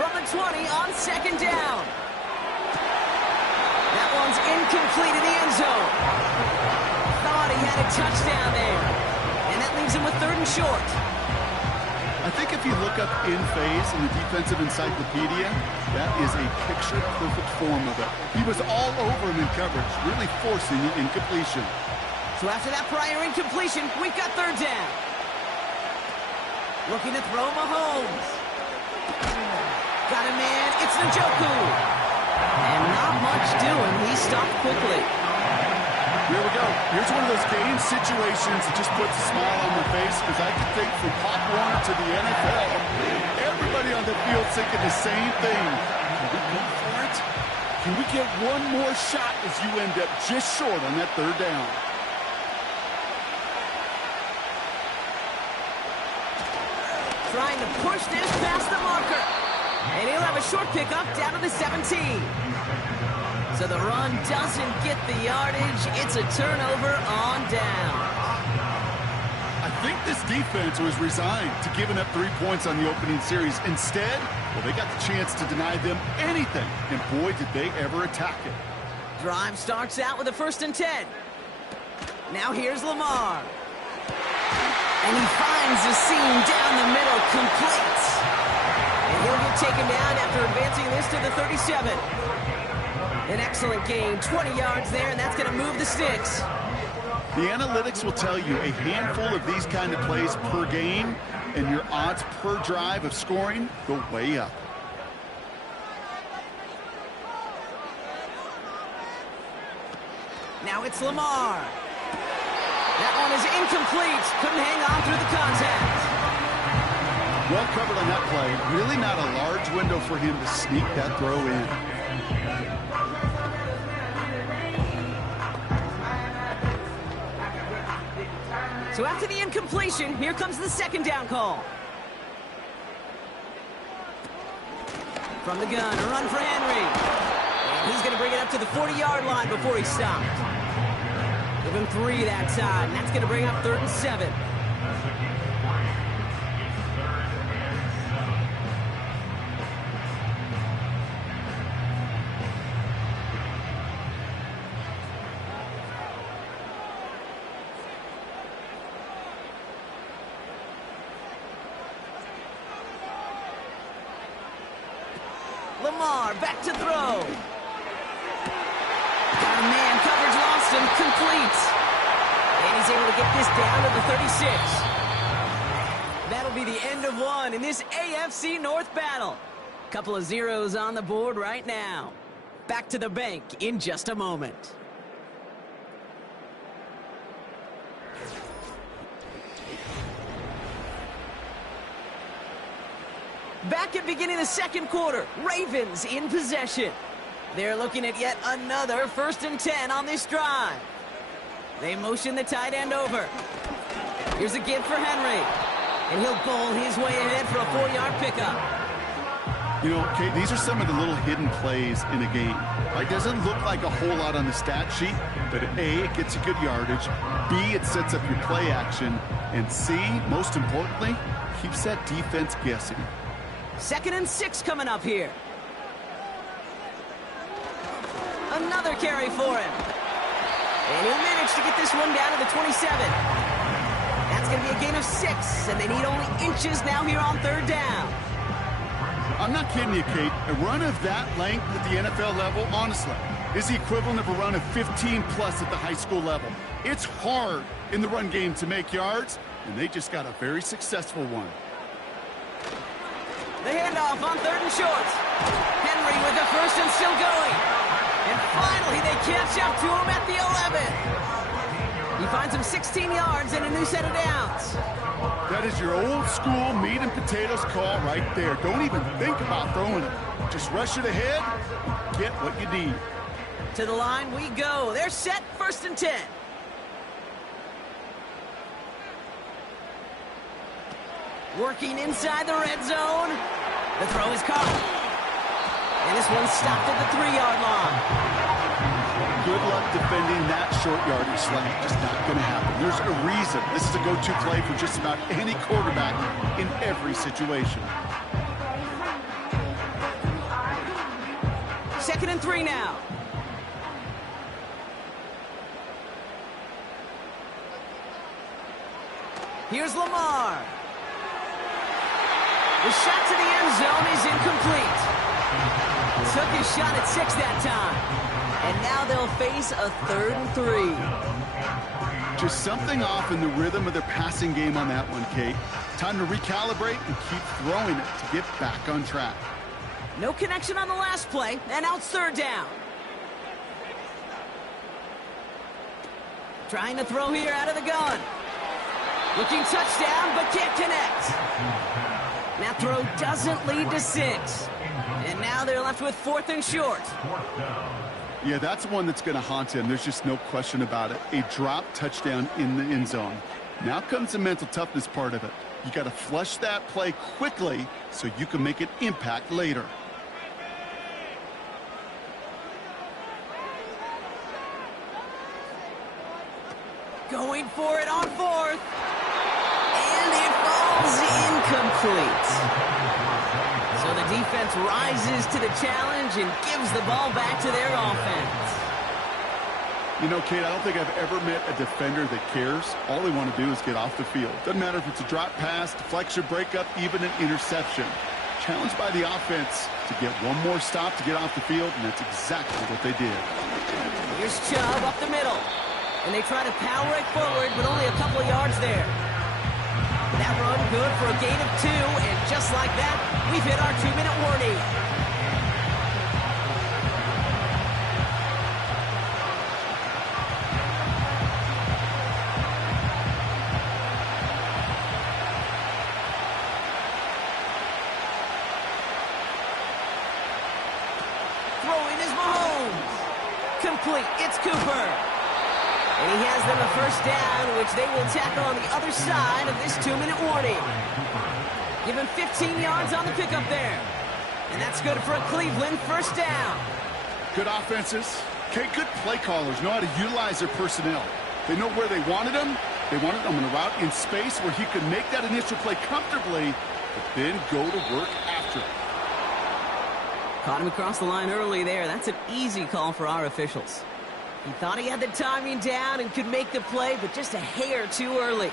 From the 20 on 2nd down. That one's incomplete in the end zone. Thought he had a touchdown there. And that leaves him with 3rd and short. I think if you look up in phase in the defensive encyclopedia, that is a picture-perfect form of it. He was all over him in coverage, really forcing the incompletion. So after that prior incompletion, we've got 3rd down. Looking to throw Mahomes. Got a man, it's Njoku. And not much doing, he stopped quickly. Here we go. Here's one of those game situations that just puts a smile on my face, because I can think from Pop Warner to the NFL, everybody on the field thinking the same thing. Can we go for it? Can we get one more shot as you end up just short on that 3rd down? Trying to push this past the marker. And he'll have a short pickup down to the 17. So the run doesn't get the yardage. It's a turnover on down. I think this defense was resigned to giving up 3 points on the opening series. Instead, well, they got the chance to deny them anything. And boy, did they ever attack it. Drive starts out with a 1st and 10. Now here's Lamar. And he finds the seam down the middle, complete. And he'll get taken down after advancing this to the 37. An excellent gain, 20 yards there, and that's going to move the sticks. The analytics will tell you a handful of these kind of plays per game, and your odds per drive of scoring go way up. Now it's Lamar. That one is incomplete. Couldn't hang on through the contact. Well covered on that play. Really not a large window for him to sneak that throw in. So after the incompletion, here comes the second down call. From the gun, a run for Henry. And he's going to bring it up to the 40-yard line before he stopped. Give him 3 that time. That's going to bring up 3rd and 7. Lamar back to throw. Got a man, coverage lost him, complete. And he's able to get this down to the 36. That'll be the end of one in this AFC North battle. Couple of zeros on the board right now. Back to the bank in just a moment. Back at beginning of the second quarter, Ravens in possession. They're looking at yet another 1st and 10 on this drive. They motion the tight end over. Here's a give for Henry. And he'll bowl his way ahead for a 4-yard pickup. You know, Kate, these are some of the little hidden plays in a game. It doesn't look like a whole lot on the stat sheet, but A, it gets you good yardage. B, it sets up your play action. And C, most importantly, keeps that defense guessing. 2nd and 6 coming up here. Another carry for him. And he'll manage to get this one down to the 27. That's going to be a gain of 6, and they need only inches now here on 3rd down. I'm not kidding you, Kate. A run of that length at the NFL level, honestly, is the equivalent of a run of 15-plus at the high school level. It's hard in the run game to make yards, and they just got a very successful one. The handoff on 3rd and short. Henry with the first and still going. And finally, they catch up to him at the 11. He finds him 16 yards and a new set of downs. That is your old school meat and potatoes call right there. Don't even think about throwing it. Just rush it ahead and get what you need. To the line we go. They're set, 1st and 10. Working inside the red zone. The throw is caught. And this one's stopped at the 3-yard line. Good luck defending that short yardage slant. Just not going to happen. There's a reason this is a go-to play for just about any quarterback in every situation. 2nd and 3 now. Here's Lamar. The shot to the end zone is incomplete. Took his shot at 6 that time. And now they'll face a 3rd and 3. Just something off in the rhythm of their passing game on that one, Kate. Time to recalibrate and keep throwing it to get back on track. No connection on the last play, and now it's 3rd down. Trying to throw here out of the gun. Looking touchdown, but can't connect. That throw doesn't lead to 6. And now they're left with 4th and short. Yeah, that's one that's going to haunt him. There's just no question about it. A drop touchdown in the end zone. Now comes the mental toughness part of it. You got to flush that play quickly so you can make an impact later. Going for it on 4th. And it falls incomplete. So the defense rises to the challenge and gives the ball back to their offense. You know, Kate, I don't think I've ever met a defender that cares. All they want to do is get off the field. Doesn't matter if it's a drop pass, deflection, breakup, even an interception. Challenged by the offense to get one more stop to get off the field, and that's exactly what they did. Here's Chubb up the middle. And they try to power it forward, but only a couple of yards there. That run good for a gain of 2, and just like that, we've hit our 2-minute warning. Throwing is Mahomes. Complete, it's Cooper. And he has them a first down, which they will tackle on the other side of this 2-minute warning. Give him 15 yards on the pickup there. And that's good for a Cleveland first down. Good offenses. Okay, good play callers know how to utilize their personnel. They know where they wanted him. They wanted him on a route in space where he could make that initial play comfortably, but then go to work after it. Caught him across the line early there. That's an easy call for our officials. He thought he had the timing down and could make the play, but just a hair too early.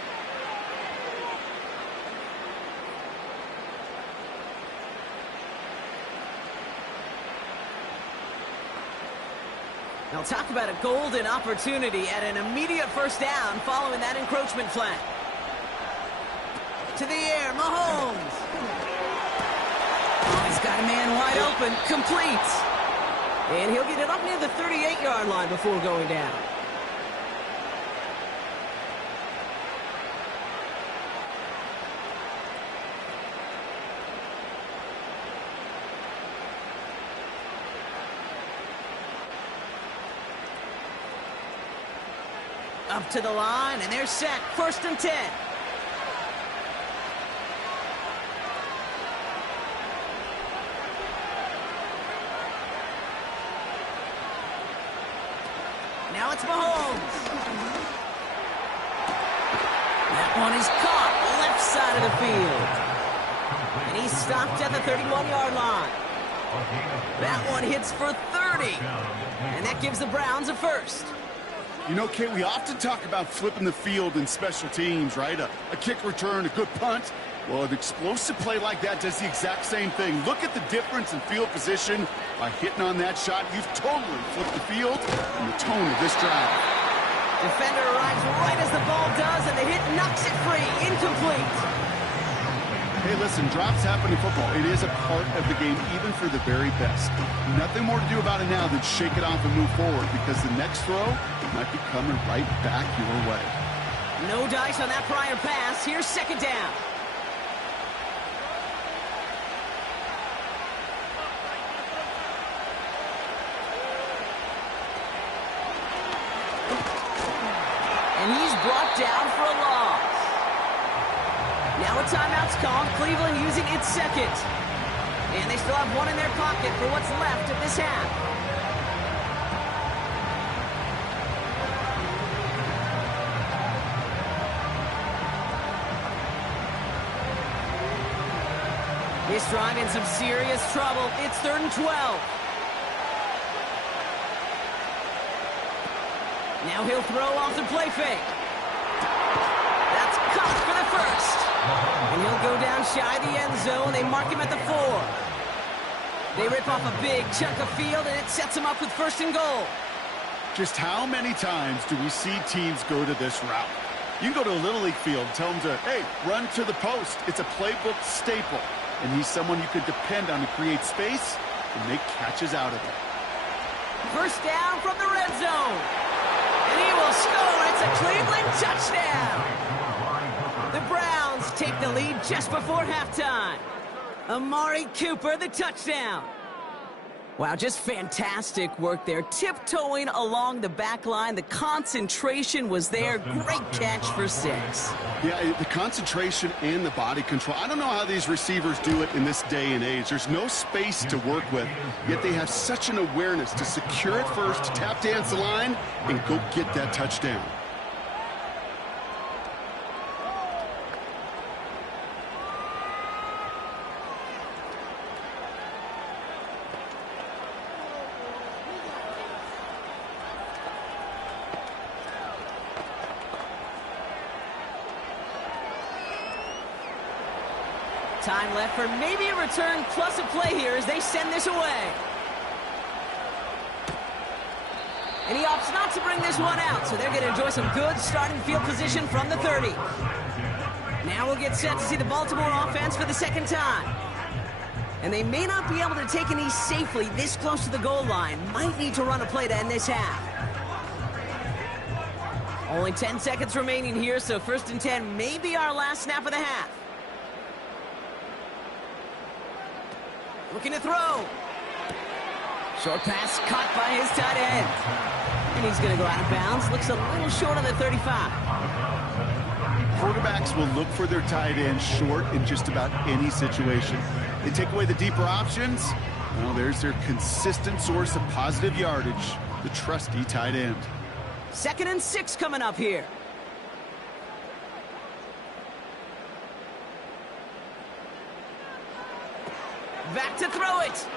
Now talk about a golden opportunity at an immediate first down following that encroachment flag. To the air, Mahomes. Oh, he's got a man wide open, complete. And he'll get it up near the 38-yard line before going down. Up to the line, and they're set. 1st and 10. Now it's Mahomes. That one is caught left side of the field. And he's stopped at the 31-yard line. That one hits for 30. And that gives the Browns a first. You know, Kate, we often talk about flipping the field in special teams, right? A kick return, a good punt. Well, an explosive play like that does the exact same thing. Look at the difference in field position. By hitting on that shot, you've totally flipped the field and the tone of this drive. Defender arrives right as the ball does, and the hit knocks it free. Incomplete. Hey, listen, drops happen in football. It is a part of the game, even for the very best. Nothing more to do about it now than shake it off and move forward, because the next throw might be coming right back your way. No dice on that prior pass. Here's 2nd down. And he's brought down for a loss. Now a timeout's called. Cleveland using its 2nd. And they still have one in their pocket for what's left of this half. This drive in some serious trouble. It's 3rd and 12. Now he'll throw off the play fake. That's caught for the first. And he'll go down shy of the end zone. They mark him at the 4. They rip off a big chunk of field, and it sets him up with 1st and goal. Just how many times do we see teams go to this route? You go to a Little League field, tell them to, hey, run to the post. It's a playbook staple. And he's someone you could depend on to create space and make catches out of it. First down from the red zone. And he will score. It's a Cleveland touchdown. The Browns take the lead just before halftime. Amari Cooper, the touchdown. Wow, just fantastic work there. Tiptoeing along the back line. The concentration was there. Great catch for 6. Yeah, the concentration and the body control. I don't know how these receivers do it in this day and age. There's no space to work with, yet they have such an awareness to secure it first, tap dance the line, and go get that touchdown. Time left for maybe a return plus a play here as they send this away. And he opts not to bring this one out, so they're going to enjoy some good starting field position from the 30. Now we'll get set to see the Baltimore offense for the 2nd time. And they may not be able to take an knee safely this close to the goal line. Might need to run a play to end this half. Only 10 seconds remaining here, so 1st and 10 may be our last snap of the half. Looking to throw. Short pass caught by his tight end. And he's going to go out of bounds. Looks a little short of the 35. Quarterbacks will look for their tight end short in just about any situation. They take away the deeper options. Well, there's their consistent source of positive yardage, the trusty tight end. 2nd and 6 coming up here. Back to throw it.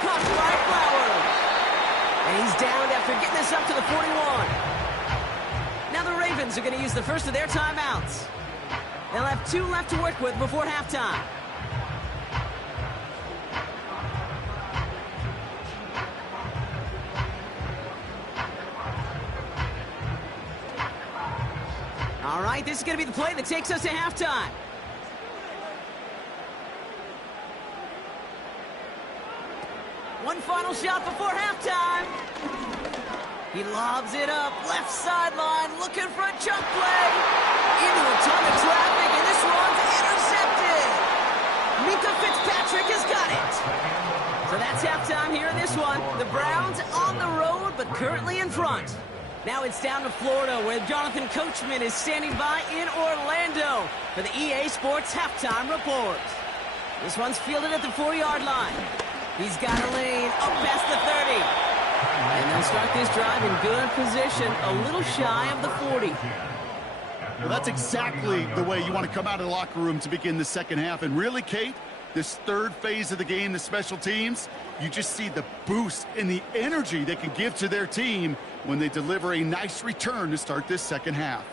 Caught by Flowers. And he's down after getting this up to the 41. Now the Ravens are going to use the first of their timeouts. They'll have 2 left to work with before halftime. All right, this is going to be the play that takes us to halftime. One final shot before halftime. He lobs it up, left sideline, looking for a chunk play. Into a ton of traffic, and this one's intercepted. Minka Fitzpatrick has got it. So that's halftime here in this one. The Browns on the road, but currently in front. Now it's down to Florida, where Jonathan Coachman is standing by in Orlando for the EA Sports Halftime Report. This one's fielded at the 4-yard line. He's got a lane up past the 30. And they'll start this drive in good position, a little shy of the 40. Well, that's exactly the way you want to come out of the locker room to begin the second half. And really, Kate, this third phase of the game, the special teams, you just see the boost and the energy they can give to their team when they deliver a nice return to start this second half.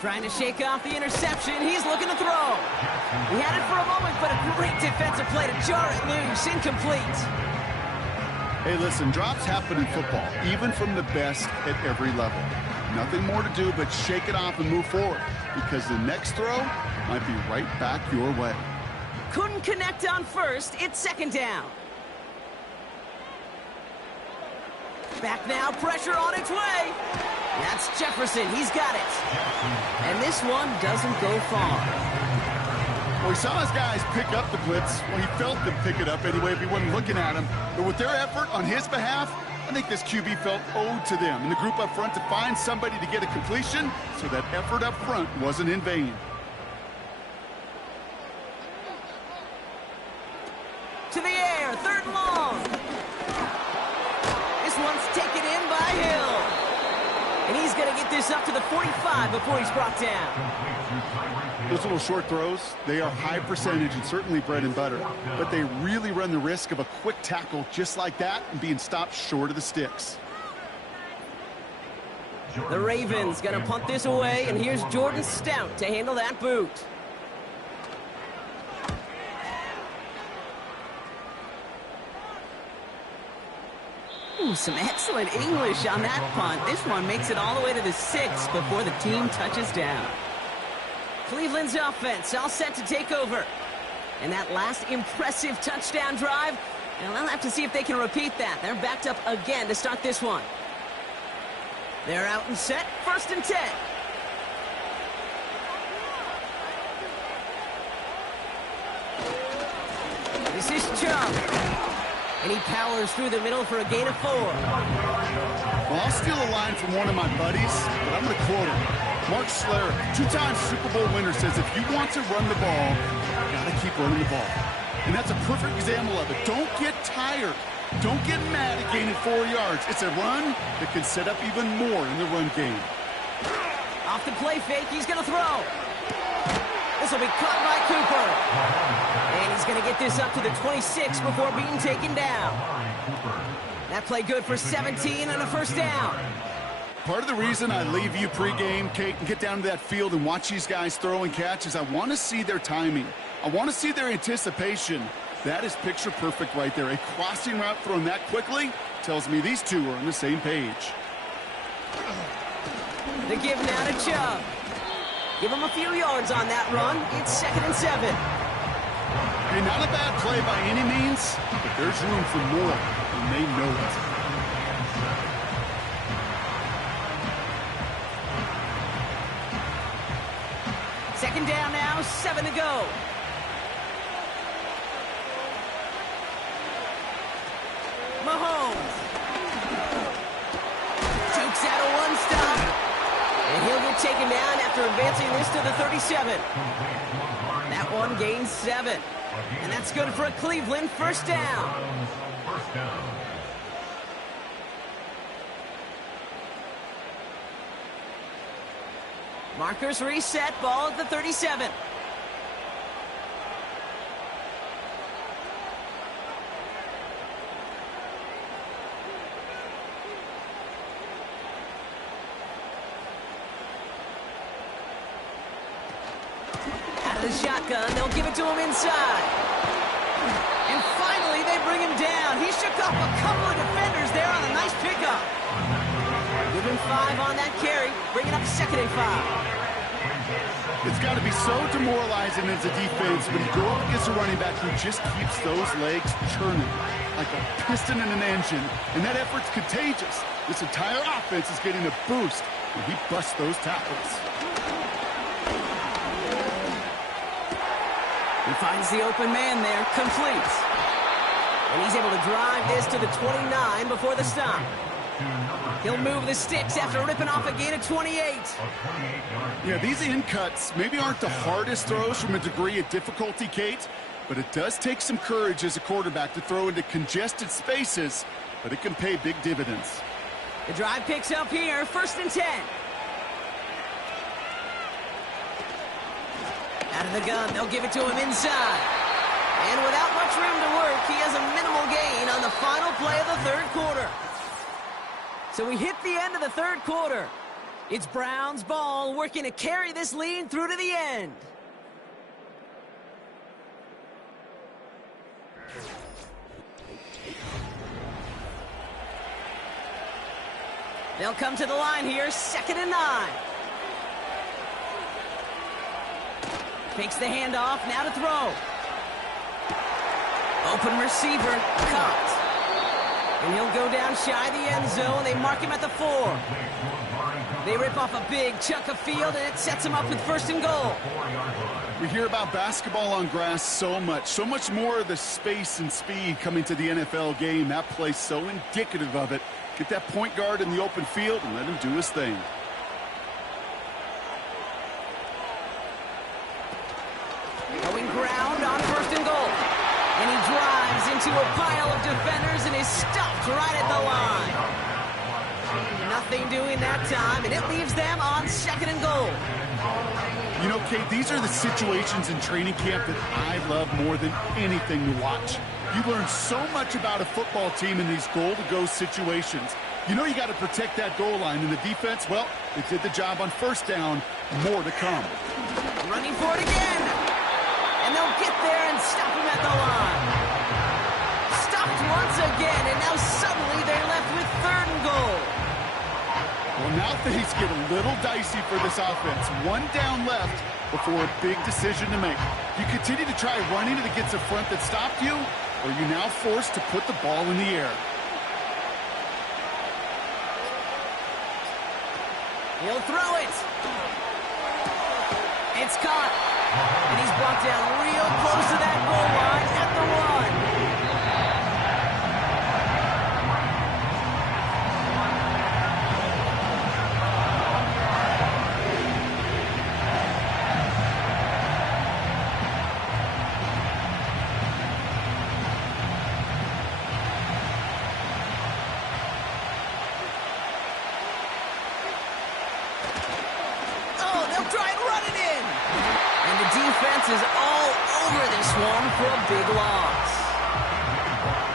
Trying to shake off the interception. He's looking to throw. He had it for a moment, but a great defensive play to jar it loose. Incomplete. Hey, listen, drops happen in football, even from the best at every level. Nothing more to do but shake it off and move forward, because the next throw might be right back your way. Couldn't connect on first. It's 2nd down. Back now, pressure on its way. That's Jefferson. He's got it. And this one doesn't go far. Well, he saw his guys pick up the blitz. Well, he felt them pick it up anyway if he wasn't looking at him. But with their effort on his behalf, I think this QB felt owed to them and the group up front to find somebody to get a completion, so that effort up front wasn't in vain. To the air, 3rd and long. This one's taken in by Hill. And he's going to get this up to the 45 before he's brought down. Those little short throws, they are high percentage and certainly bread and butter. But they really run the risk of a quick tackle just like that and being stopped short of the sticks. The Ravens going to punt this away, and here's Jordan Stout to handle that boot. Ooh, some excellent English on that punt. This one makes it all the way to the 6 before the team touches down. Cleveland's offense all set to take over. And that last impressive touchdown drive, and they'll have to see if they can repeat that. They're backed up again to start this one. They're out and set, 1st and 10. This is Chubb. And he powers through the middle for a gain of 4. Well, I'll steal a line from one of my buddies, but I'm going to quote him. Mark Schler, 2-time Super Bowl winner, says if you want to run the ball, you got to keep running the ball. And that's a perfect example of it. Don't get tired. Don't get mad at gaining 4 yards. It's a run that can set up even more in the run game. Off the play fake, he's going to throw. This will be caught by Cooper. And he's going to get this up to the 26 before being taken down. That play good for 17 and a 1st down. Part of the reason I leave you pregame, Kate, and get down to that field and watch these guys throw and catch is I want to see their timing. I want to see their anticipation. That is picture perfect right there. A crossing route thrown that quickly tells me these two are on the same page. The give now to Chubb. Give him a few yards on that run. It's 2nd and 7. Hey, not a bad play by any means, but there's room for more, and they know it. Second down now, 7 to go. Mahomes. And he'll get taken down after advancing this to the 37. That one gains 7. And that's good for a Cleveland first down. First down. Markers reset, ball at the 37. Out of the shotgun, they'll give it to him inside. And finally, they bring him down. He shook off a couple of defenders there on a nice pickup. Give him 5 on that carry, bringing up 2nd and 5. It's got to be so demoralizing as a defense when you go up against a running back who just keeps those legs churning like a piston in an engine, and that effort's contagious. This entire offense is getting a boost when he busts those tackles. He finds the open man there, completes. And he's able to drive this to the 29 before the stop. He'll move the sticks after ripping off a gain of 28. Yeah, these in cuts maybe aren't the hardest throws from a degree of difficulty, Kate, but it does take some courage as a quarterback to throw into congested spaces, but it can pay big dividends. The drive picks up here, 1st and 10. Out of the gun, they'll give it to him inside. And without much room to work, he has a minimal gain on the final play of the 3rd quarter. So we hit the end of the 3rd quarter. It's Browns ball, working to carry this lead through to the end. They'll come to the line here, 2nd and 9. Takes the handoff, now to throw. Open receiver, caught. And he'll go down shy of the end zone. They mark him at the 4. They rip off a big chunk of field, and it sets him up with 1st and goal. We hear about basketball on grass so much more of the space and speed coming to the NFL game. That play's so indicative of it. Get that point guard in the open field and let him do his thing. Going ground on 1st and goal. And he drives into a pile of defenders and is stopped right at the line. Nothing doing that time, and it leaves them on 2nd and goal. You know, Kate, these are the situations in training camp that I love more than anything to watch. You learn so much about a football team in these goal-to-go situations. You know you got to protect that goal line, and the defense, well, they did the job on 1st down. More to come. Running for it again. And they'll get there and stop him at the line. Stopped once again, and now suddenly they're left with 3rd and goal. Well, now things get a little dicey for this offense. 1 down left before a big decision to make. You continue to try running it against a front that stopped you, or are you now forced to put the ball in the air? He'll throw it. It's caught. And he's brought down real close to that goal line at the 1. They'll try and run it in. And the defense is all over this one for a big loss.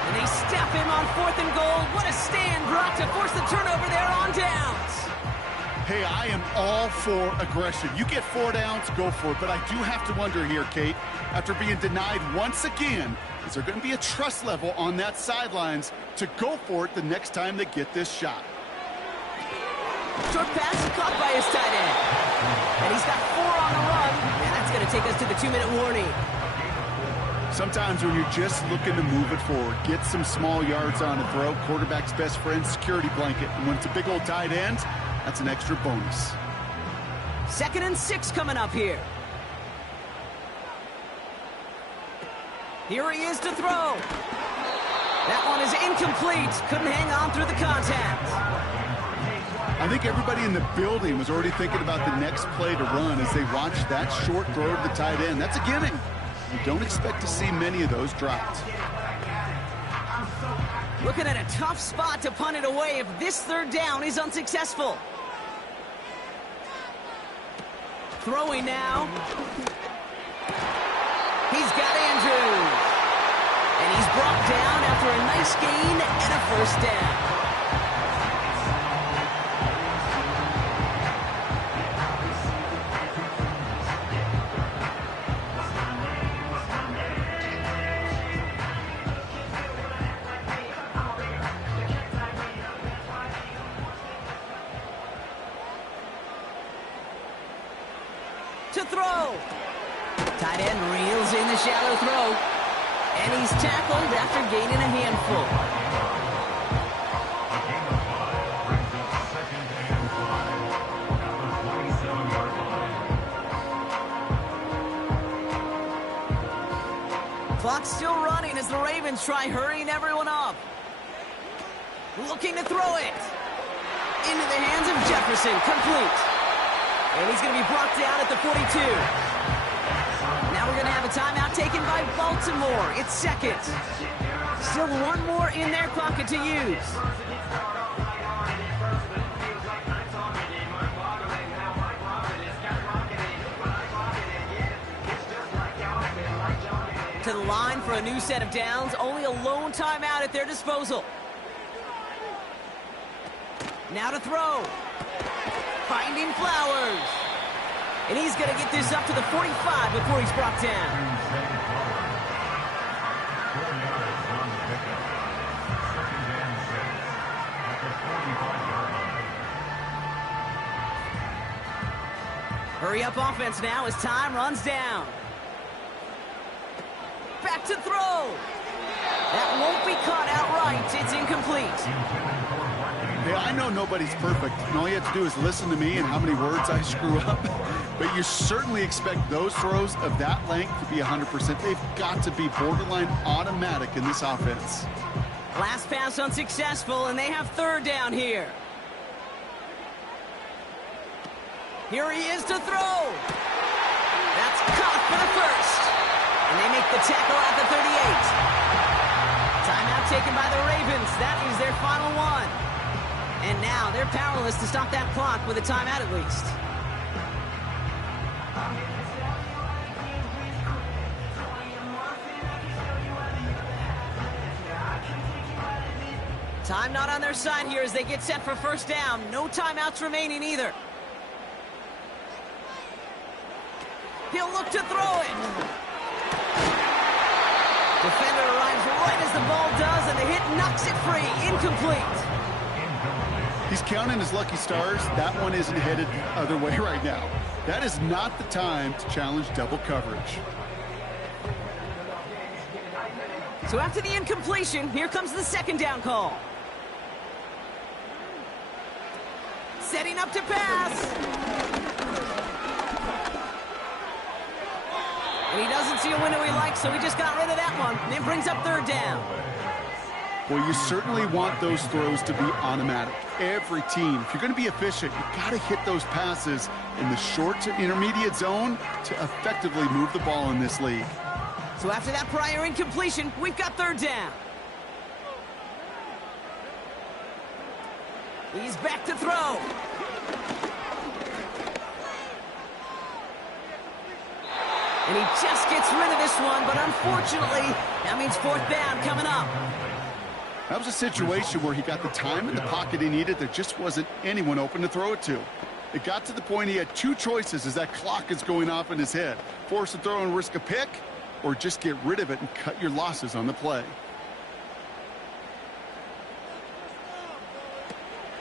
And they step him on 4th and goal. What a stand, Brock, to force the turnover there on downs. Hey, I am all for aggression. You get 4 downs, go for it. But I do have to wonder here, Kate, after being denied once again, is there going to be a trust level on that sidelines to go for it the next time they get this shot? Short pass caught by his tight end. And he's got 4 on the run. And that's going to take us to the 2-minute warning. Sometimes when you're just looking to move it forward, get some small yards on a throw, quarterback's best friend, security blanket. And when it's a big old tight end, that's an extra bonus. 2nd and 6 coming up here. Here he is to throw. That one is incomplete. Couldn't hang on through the contact. I think everybody in the building was already thinking about the next play to run as they watched that short throw to the tight end. That's a gimme. You don't expect to see many of those dropped. Looking at a tough spot to punt it away if this third down is unsuccessful. Throwing now. He's got Andrews. And he's brought down after a nice gain and a first down. To throw. Tight end reels in the shallow throw. And he's tackled after gaining a handful. Clock's still running as the Ravens try hurrying everyone up. Looking to throw it. Into the hands of Jefferson. Complete. And he's going to be brought down at the 42. Now we're going to have a timeout taken by Baltimore. It's second. Still one more in their pocket to use. To the line for a new set of downs. Only a lone timeout at their disposal. Now to throw. Finding Flowers. And he's going to get this up to the 45 before he's brought down. Hurry up offense now as time runs down. Back to throw. That won't be caught outright. It's incomplete. Hey, I know nobody's perfect, and all you have to do is listen to me and how many words I screw up. But you certainly expect those throws of that length to be 100%. They've got to be borderline automatic in this offense. Last pass unsuccessful, and they have third down here. Here he is to throw. That's caught for the first. And they make the tackle at the 38. Timeout taken by the Ravens. That is their final one. And now they're powerless to stop that clock with a timeout at least. Time not on their side here as they get set for first down. No timeouts remaining either. He'll look to throw it. Defender arrives right as the ball does, and the hit knocks it free. Incomplete. He's counting his lucky stars. That one isn't headed the other way right now. That is not the time to challenge double coverage. So after the incompletion, here comes the second down call. Setting up to pass. And he doesn't see a window he likes, so he just got rid of that one. And it brings up third down. Well, you certainly want those throws to be automatic. Every team, if you're going to be efficient, you've got to hit those passes in the short to intermediate zone to effectively move the ball in this league. So after that prior incompletion, we've got third down. He's back to throw. And he just gets rid of this one, but unfortunately, that means fourth down coming up. That was a situation where he got the time in the pocket he needed. There just wasn't anyone open to throw it to. It got to the point he had two choices as that clock is going off in his head. Force a throw and risk a pick, or just get rid of it and cut your losses on the play.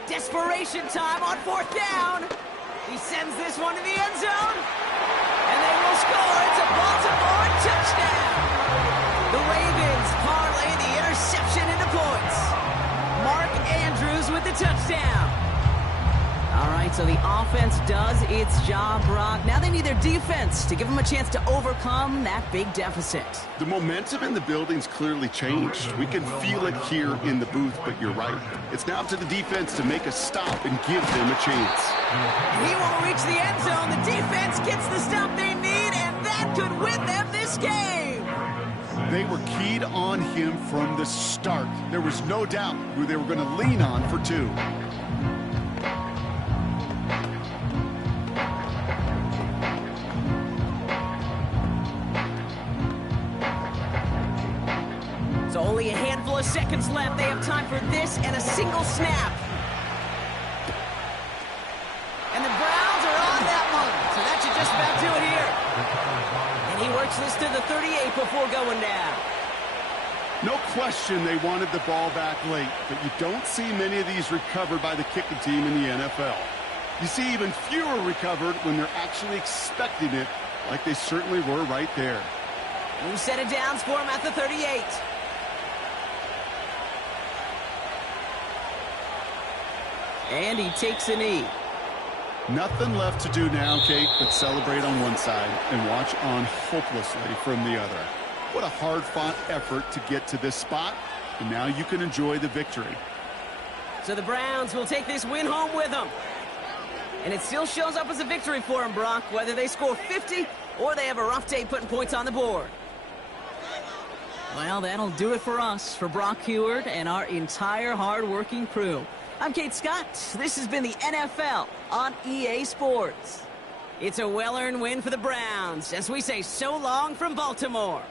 Desperation time on fourth down. He sends this one to the end zone. And they will score. It's a Baltimore touchdown. The Ravens parlay the interception into points. Mark Andrews with the touchdown. All right, so the offense does its job, Brock. Now they need their defense to give them a chance to overcome that big deficit. The momentum in the building's clearly changed. We can feel it here in the booth, but you're right. It's now up to the defense to make a stop and give them a chance. He won't reach the end zone. The defense gets the stop they need, and that could win them this game. They were keyed on him from the start. There was no doubt who they were going to lean on for two. So only a handful of seconds left. They have time for this and a single snap. And the Browns are on that one. So that should just about do it here. And he works this to the 38 before going down. No question they wanted the ball back late, but you don't see many of these recovered by the kicking team in the NFL. You see even fewer recovered when they're actually expecting it, like they certainly were right there. New set of downs for him at the 38. And he takes a knee. Nothing left to do now, Kate, but celebrate on one side and watch on hopelessly from the other. What a hard-fought effort to get to this spot, and now you can enjoy the victory. So the Browns will take this win home with them. And it still shows up as a victory for them, Brock, whether they score 50 or they have a rough day putting points on the board. Well, that'll do it for us, for Brock Heward and our entire hard-working crew. I'm Kate Scott. This has been the NFL on EA Sports. It's a well-earned win for the Browns as we say so long from Baltimore.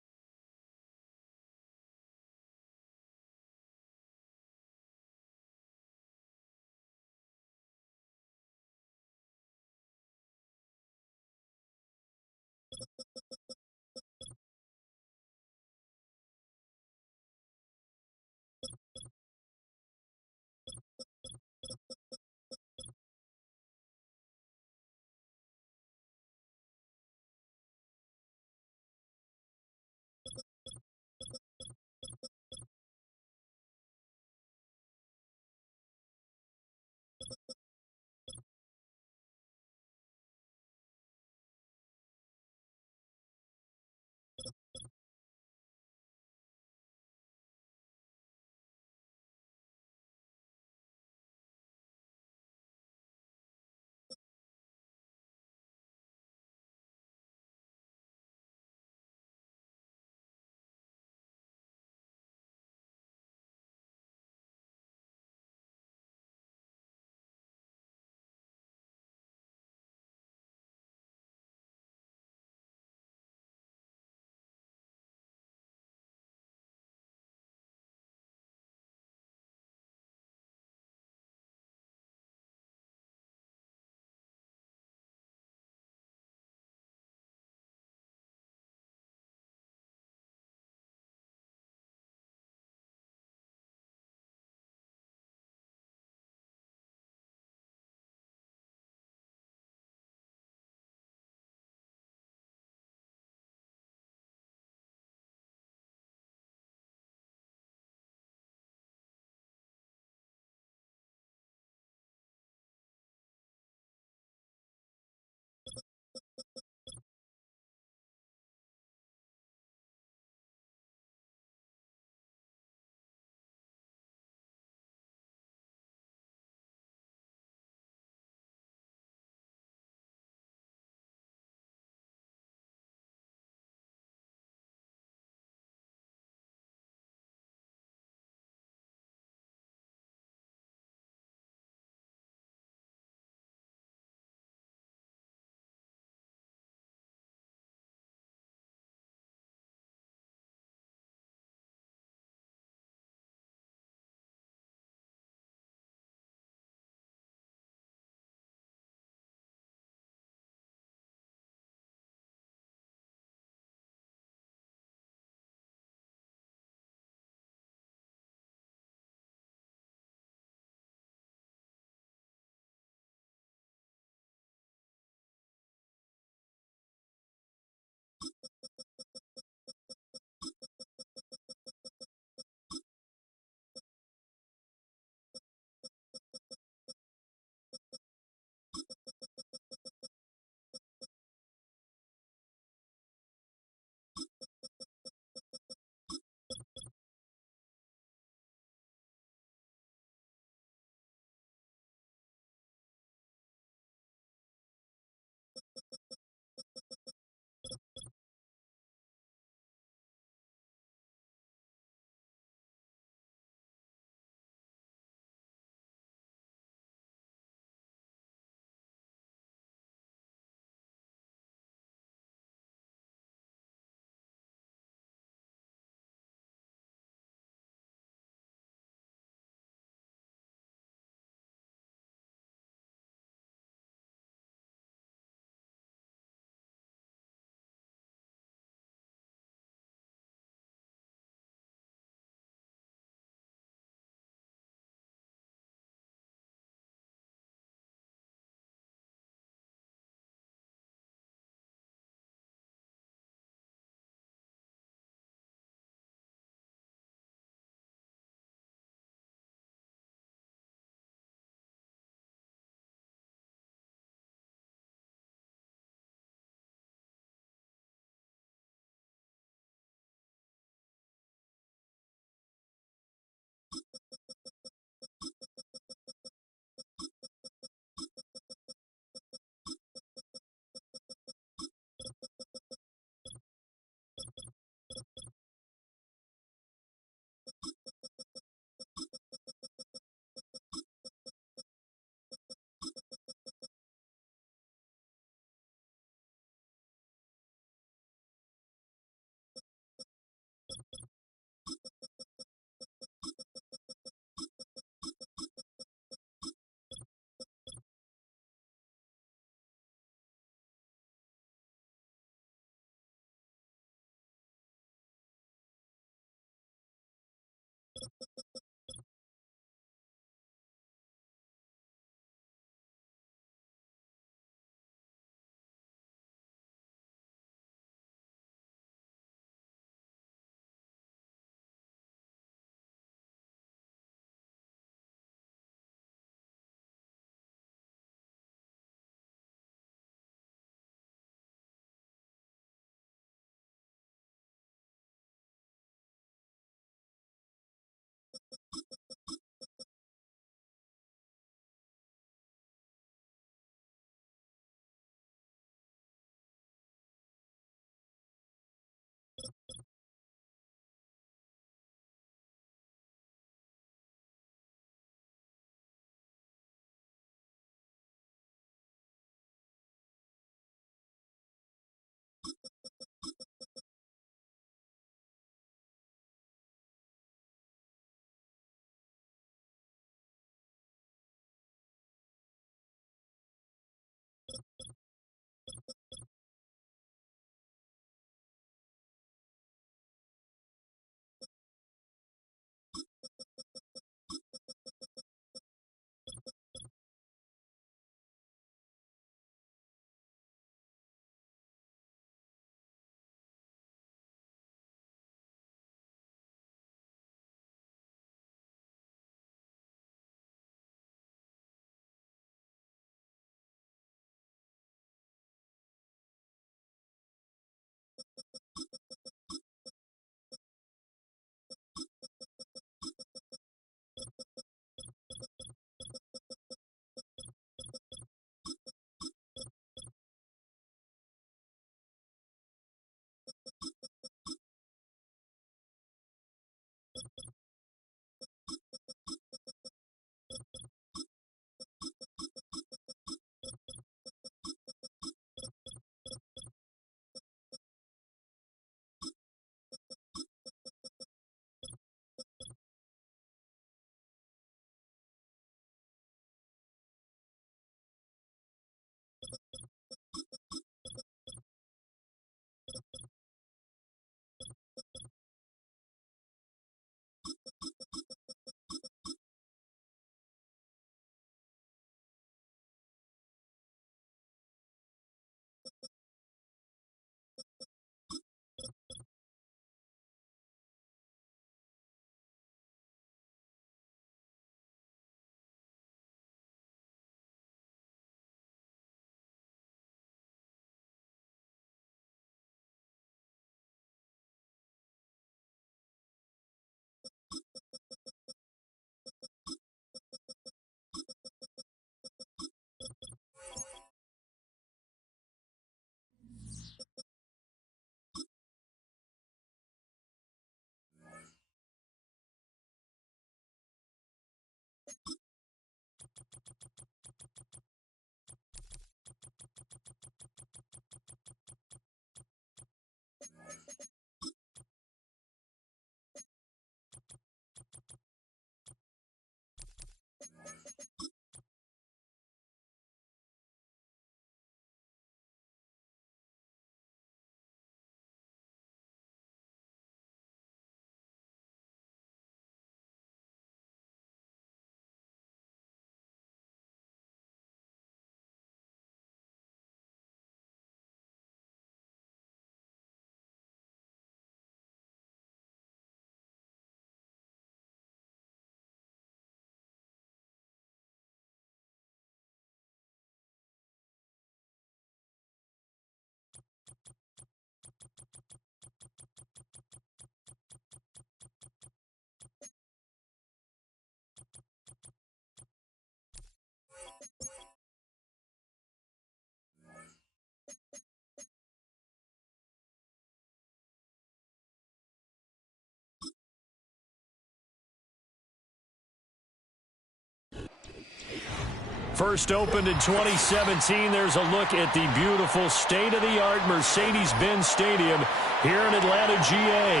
First opened in 2017. There's a look at the beautiful state-of-the-art Mercedes-Benz Stadium here in Atlanta, GA.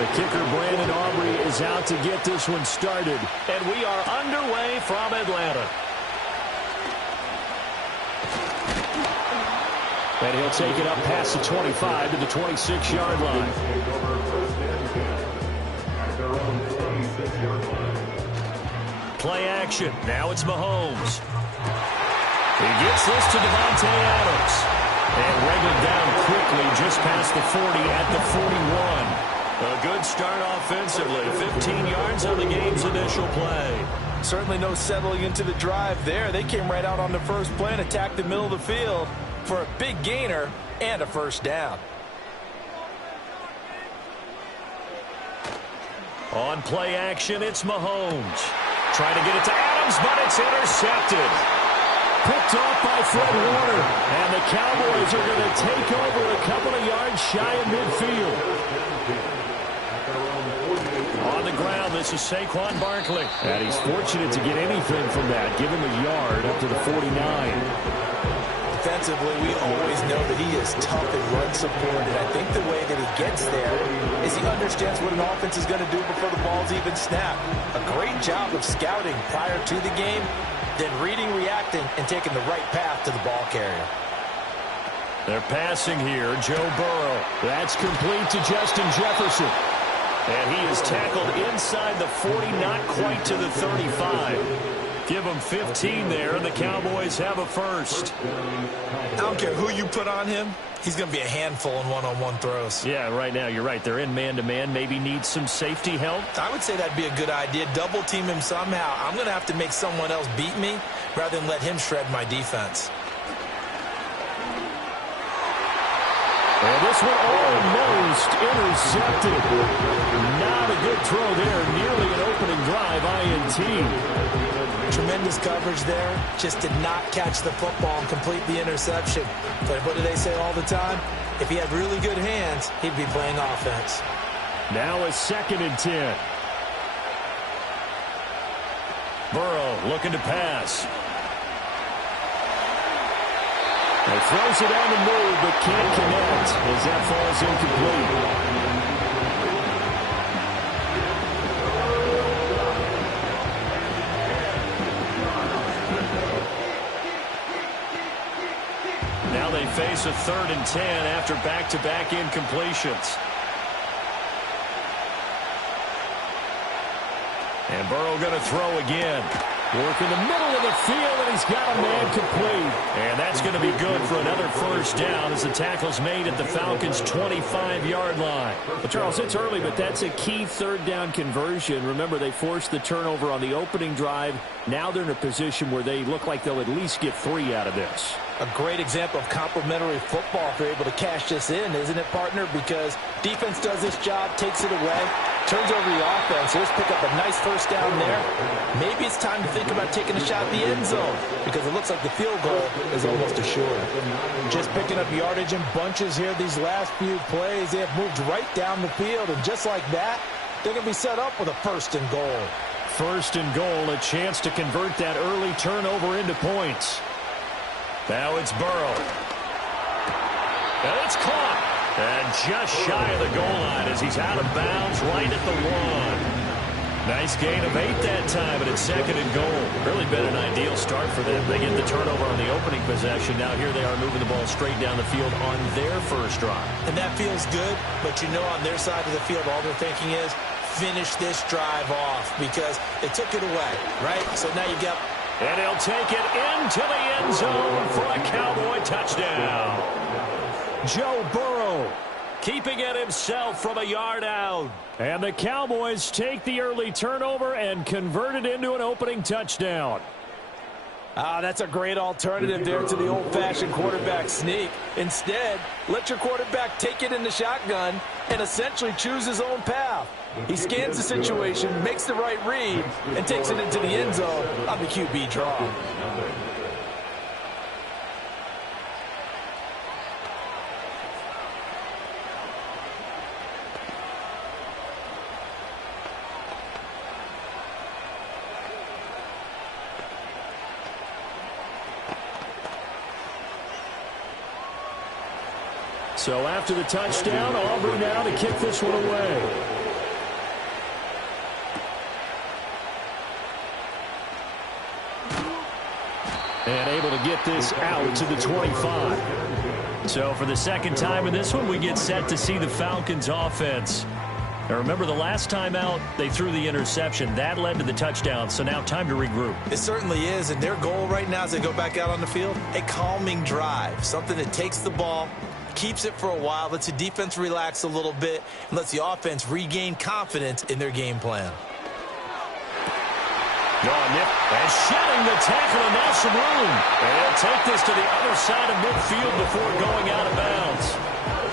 The kicker, Brandon Aubrey, is out to get this one started. And we are underway from Atlanta. And he'll take it up past the 25 to the 26-yard line. Play action. Now it's Mahomes. He gets this to Devontae Adams. And wriggled down quickly just past the 40 at the 41. A good start offensively. 15 yards on the game's initial play. Certainly no settling into the drive there. They came right out on the first play and attacked the middle of the field for a big gainer and a first down. On play action, it's Mahomes. Trying to get it to Adams, but it's intercepted. Picked off by Fred Warner. And the Cowboys are going to take over a couple of yards shy of midfield. On the ground, this is Saquon Barkley. And he's fortunate to get anything from that. Give him a yard up to the 49. Defensively, we always know that he is tough and run support, and I think the way that he gets there is he understands what an offense is going to do before the ball's even snapped. A great job of scouting prior to the game, then reading, reacting, and taking the right path to the ball carrier. They're passing here. Joe Burrow. That's complete to Justin Jefferson. And he is tackled inside the 40, not quite to the 35. Give him 15 there, and the Cowboys have a first. I don't care who you put on him. He's going to be a handful in one-on-one throws. Yeah, right now, you're right. They're in man-to-man. Maybe need some safety help. I would say that'd be a good idea. Double team him somehow. I'm going to have to make someone else beat me rather than let him shred my defense. And this one almost intercepted. Not a good throw there. Nearly an opening drive, INT. Tremendous coverage there. Just did not catch the football and complete the interception. But what do they say all the time? If he had really good hands, he'd be playing offense. Now a 2nd and 10. Burrow looking to pass. He throws it on the move, but can't connect as that falls incomplete. Now they face a 3rd and 10 after back-to-back incompletions. And Burrow going to throw again. Work in the middle of the field, and he's got a man complete. And that's going to be good for another first down as the tackle's made at the Falcons' 25-yard line. Well, Charles, it's early, but that's a key 3rd down conversion. Remember, they forced the turnover on the opening drive. Now they're in a position where they look like they'll at least get 3 out of this. A great example of complementary football if they're able to cash this in, isn't it, partner? Because defense does this job, takes it away, turns over the offense. Let's pick up a nice first down there. Maybe it's time to think about taking a shot at the end zone because it looks like the field goal is almost assured. Just picking up yardage in bunches here these last few plays. They have moved right down the field, and just like that, they're going to be set up with a 1st and goal. 1st and goal, a chance to convert that early turnover into points. Now it's Burrow. And it's caught. And just shy of the goal line as he's out of bounds right at the 1. Nice gain of 8 that time, but it's 2nd and goal. Really been an ideal start for them. They get the turnover on the opening possession. Now here they are moving the ball straight down the field on their first drive. And that feels good, but you know on their side of the field all they're thinking is finish this drive off because they took it away, right? So now you got... And he'll take it into the end zone for a Cowboy touchdown. Joe Burrow keeping it himself from a yard out. And the Cowboys take the early turnover and convert it into an opening touchdown. That's a great alternative there to the old-fashioned quarterback sneak. Instead, let your quarterback take it in the shotgun and essentially choose his own path. He scans the situation, makes the right read, and takes it into the end zone on the QB draw. So after the touchdown, Aubrey now to kick this one away. And able to get this out to the 25. So for the second time in this one, we get set to see the Falcons offense. Now remember, the last time out, they threw the interception. That led to the touchdown, so now time to regroup. It certainly is, and their goal right now as they go back out on the field, a calming drive, something that takes the ball, keeps it for a while, lets the defense relax a little bit, and lets the offense regain confidence in their game plan. And shedding the tackle, and now some room. And he'll take this to the other side of midfield before going out of bounds.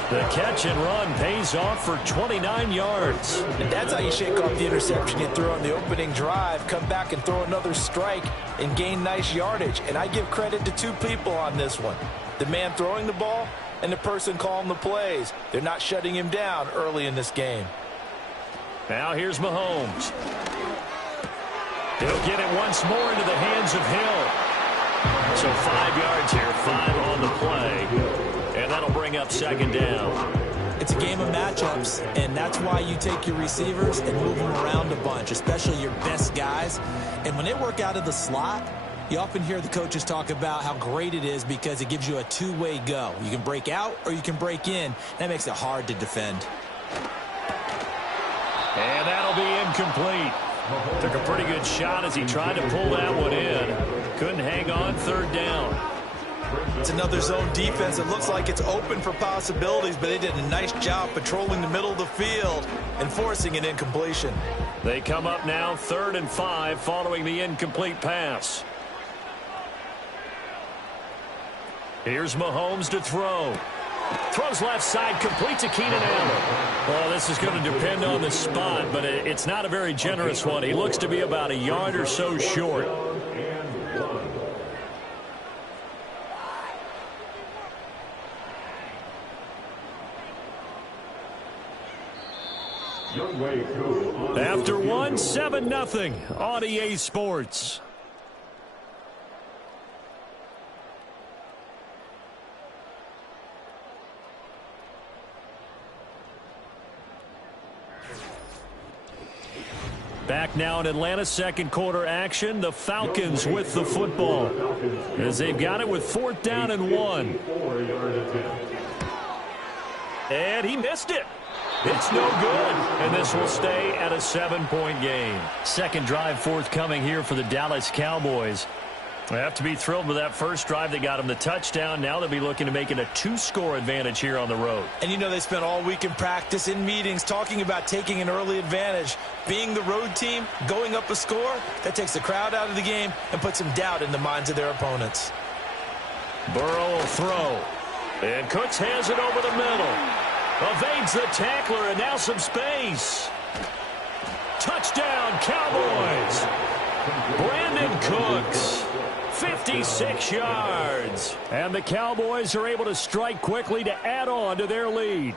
The catch and run pays off for 29 yards. And that's how you shake off the interception you threw on the opening drive, come back and throw another strike and gain nice yardage. And I give credit to two people on this one. The man throwing the ball and the person calling the plays. They're not shutting him down early in this game. Now here's Mahomes. He'll get it once more into the hands of Hill. So 5 yards here, 5 on the play. And that'll bring up second down. It's a game of matchups, and that's why you take your receivers and move them around a bunch, especially your best guys. And when they work out of the slot, you often hear the coaches talk about how great it is because it gives you a two-way go. You can break out or you can break in. That makes it hard to defend. And that'll be incomplete. Took a pretty good shot as he tried to pull that one in. Couldn't hang on, third down. It's another zone defense. It looks like it's open for possibilities, but they did a nice job patrolling the middle of the field and forcing an incompletion. They come up now 3rd and 5 following the incomplete pass. Here's Mahomes to throw. Throws left side, complete to Keenan Allen. Well, this is going to depend on the spot, but it's not a very generous one. He looks to be about a yard or so short. After one, 7-0 on EA Sports. Back now in Atlanta, second quarter action. The Falcons with the football as they've got it with 4th down and 1. And he missed it. It's no good, and this will stay at a 7-point game. Second drive forthcoming here for the Dallas Cowboys. They have to be thrilled with that first drive. They got him the touchdown. Now they'll be looking to make it a 2-score advantage here on the road. And you know they spent all week in practice, in meetings, talking about taking an early advantage. Being the road team, going up a score, that takes the crowd out of the game and puts some doubt in the minds of their opponents. Burrow will throw. And Cooks has it over the middle. Evades the tackler, and now some space. Touchdown, Cowboys. Brandon Cooks. 56 yards. And the Cowboys are able to strike quickly to add on to their lead.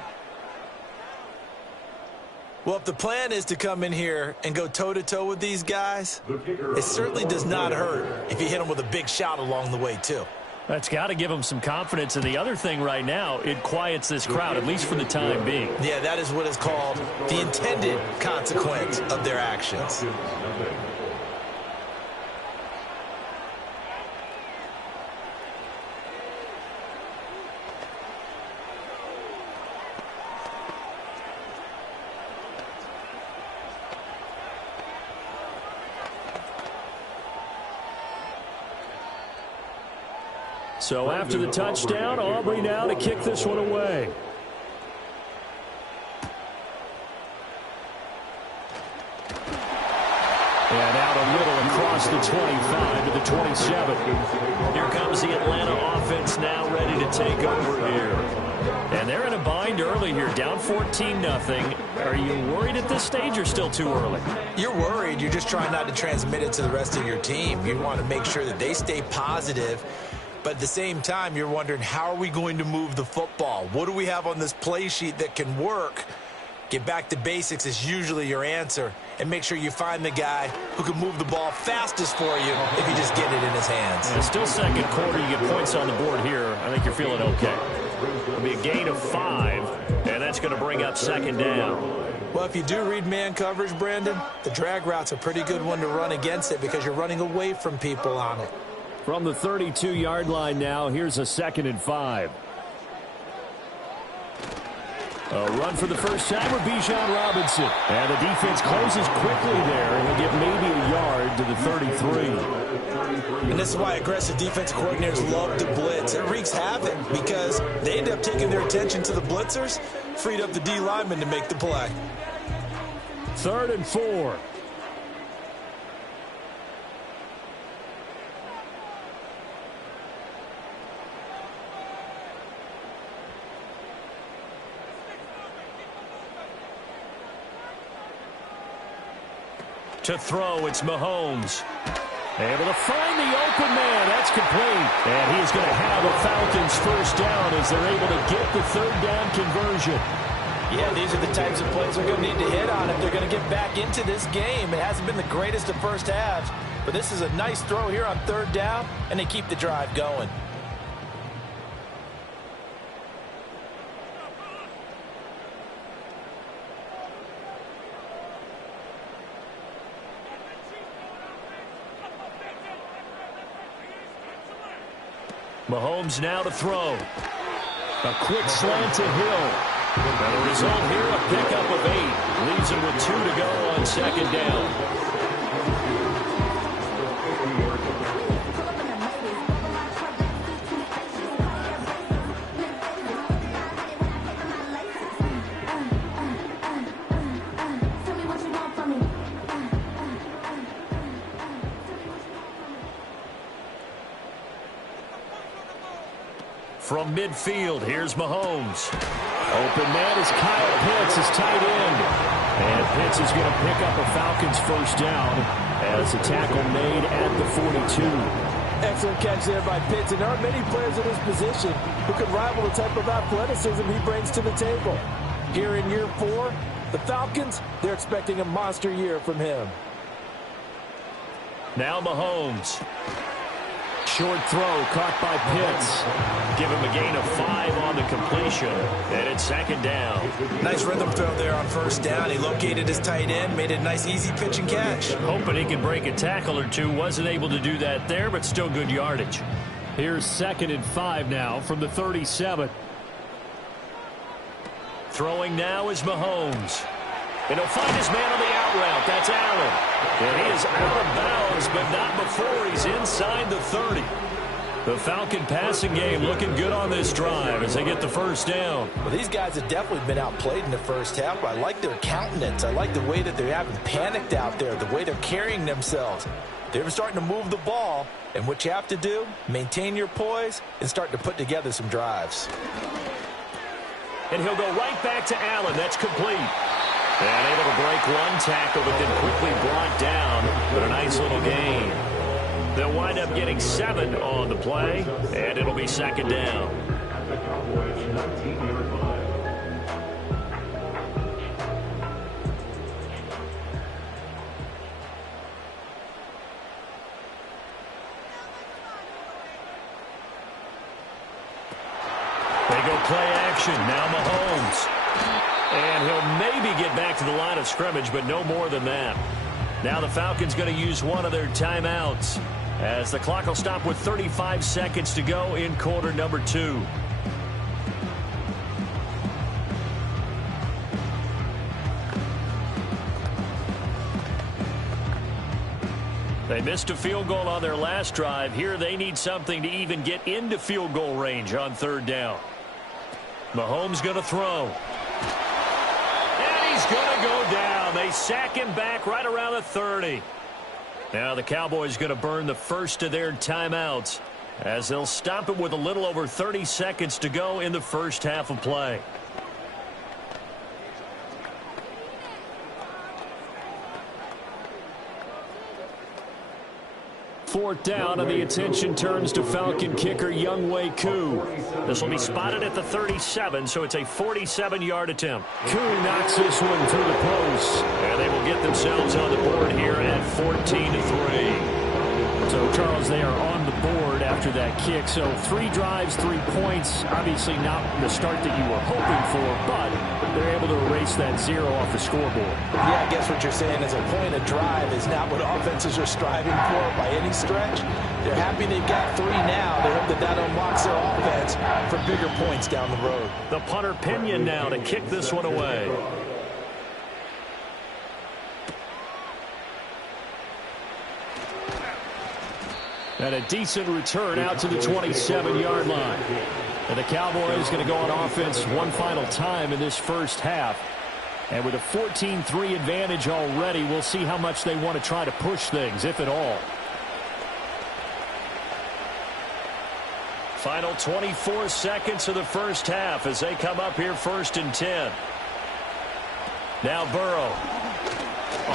Well, if the plan is to come in here and go toe-to-toe with these guys, it certainly does not hurt if you hit them with a big shot along the way, too. That's got to give them some confidence. And the other thing right now, it quiets this crowd, at least for the time being. Yeah, that is what is called the intended consequence of their actions. So after the touchdown, Aubrey now to kick this one away. And out a little across the 25 to the 27. Here comes the Atlanta offense now ready to take over here. And they're in a bind early here, down 14-0. Are you worried at this stage or still too early? You're worried. You're just trying not to transmit it to the rest of your team. You want to make sure that they stay positive. But at the same time, you're wondering, how are we going to move the football? What do we have on this play sheet that can work? Get back to basics is usually your answer. And make sure you find the guy who can move the ball fastest for you if you just get it in his hands. It's still second quarter. You get points on the board here. I think you're feeling okay. It'll be a gain of 5, and that's going to bring up second down. Well, if you do read man coverage, Brandon, the drag route's a pretty good one to run against it because you're running away from people on it. From the 32-yard line now, here's a 2nd and 5. A run for the first time with Bijan Robinson. And the defense closes quickly there, and he'll get maybe a yard to the 33. And this is why aggressive defensive coordinators love to blitz. It wreaks havoc because they end up taking their attention to the blitzers, freed up the D lineman to make the play. 3rd and 4. To throw, it's Mahomes. Able to find the open man. That's complete. And he is going to have a Falcons first down as they're able to get the 3rd down conversion. Yeah, these are the types of plays they're going to need to hit on if they're going to get back into this game. It hasn't been the greatest of first halves, but this is a nice throw here on 3rd down, and they keep the drive going. Mahomes now to throw. A quick slant to Hill. And the result here, a pickup of 8. Leaves him with 2 to go on 2nd down. From midfield, here's Mahomes. Open man is Kyle Pitts, his tight end. And Pitts is going to pick up a Falcons first down as a tackle made at the 42. Excellent catch there by Pitts, and there are many players in his position who could rival the type of athleticism he brings to the table. Here in year 4, the Falcons, they're expecting a monster year from him. Now Mahomes. Short throw caught by Pitts. Give him a gain of 5 on the completion. And it's 2nd down. Nice rhythm throw there on 1st down. He located his tight end, made it a nice easy pitch and catch. Hoping he can break a tackle or two. Wasn't able to do that there, but still good yardage. Here's 2nd and 5 now from the 37. Throwing now is Mahomes. And he'll find his man on the out route. That's Allen. And he is out of bounds, but not before he's inside the 30. The Falcon passing game looking good on this drive as they get the first down. Well, these guys have definitely been outplayed in the first half, but I like their countenance. I like the way that they haven't panicked out there, the way they're carrying themselves. They're starting to move the ball, and what you have to do, maintain your poise and start to put together some drives. And he'll go right back to Allen. That's complete. And able to break one tackle, but then quickly brought down. But a nice little gain. They'll wind up getting 7 on the play, and it'll be 2nd down. They go play action. Now Mahomes. And he'll maybe get back to the line of scrimmage, but no more than that. Now the Falcons going to use one of their timeouts as the clock will stop with 35 seconds to go in quarter number 2. They missed a field goal on their last drive. Here they need something to even get into field goal range on 3rd down. Mahomes going to throw. He's going to go down. They sack him back right around the 30. Now the Cowboys going to burn the first of their timeouts as they'll stop it with a little over 30 seconds to go in the first half of play. Fourth down, and the attention turns to Falcon kicker Younghoe Koo. This will be spotted at the 37, so it's a 47-yard attempt. Koo knocks this one through the post, and they will get themselves on the board here at 14-3. So, Charles, they are on the board after that kick. So 3 drives, 3 points. Obviously not the start that you were hoping for, but they're able to erase that 0 off the scoreboard. Yeah, I guess what you're saying is a point of drive is not what offenses are striving for by any stretch. They're happy they've got 3 now. They hope that that unlocks their offense for bigger points down the road. The punter Pinion now to kick this one away. And a decent return out to the 27-yard line. And the Cowboys going to go on offense one final time in this first half. And with a 14-3 advantage already, we'll see how much they want to try to push things, if at all. Final 24 seconds of the first half as they come up here 1st and 10. Now Burrow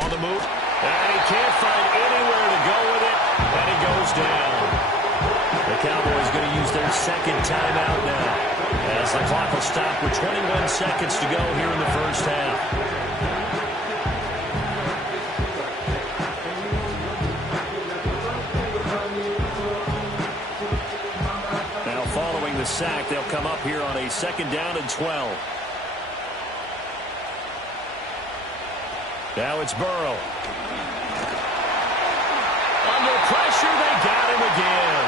on the move. And he can't find anywhere to go with it. And he goes down. The Cowboys going to use their 2nd timeout now, as the clock will stop with 21 seconds to go here in the first half. Now following the sack, they'll come up here on a 2nd down and 12. Now it's Burrow. Under pressure, they got him again.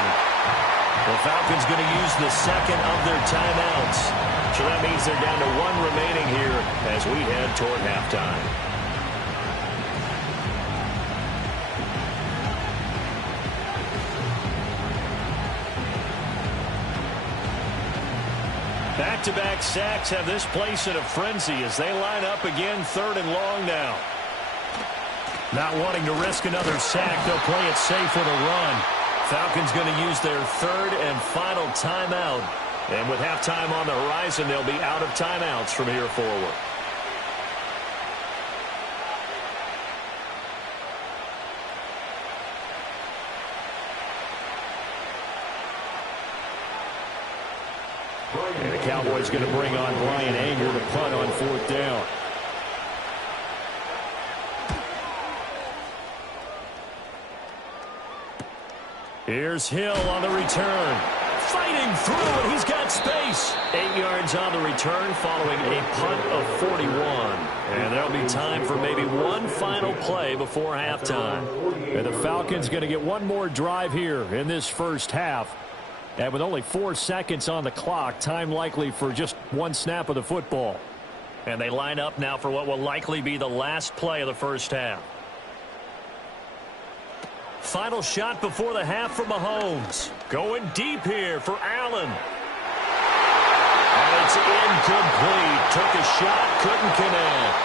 The Falcons going to use the 2nd of their timeouts. So that means they're down to 1 remaining here as we head toward halftime. Back-to-back sacks have this place in a frenzy as they line up again 3rd and long now. Not wanting to risk another sack, they'll play it safe with a run. Falcons going to use their 3rd and final timeout. And with halftime on the horizon, they'll be out of timeouts from here forward. And the Cowboys going to bring on Brian Anger to punt on 4th down. Here's Hill on the return. Fighting through, and he's got space. 8 yards on the return following a punt of 41. And there'll be time for maybe one final play before halftime. And the Falcons going to get one more drive here in this first half. And with only 4 seconds on the clock, time likely for just one snap of the football. And they line up now for what will likely be the last play of the first half. Final shot before the half for Mahomes. Going deep here for Allen. And it's incomplete. Took a shot, couldn't connect.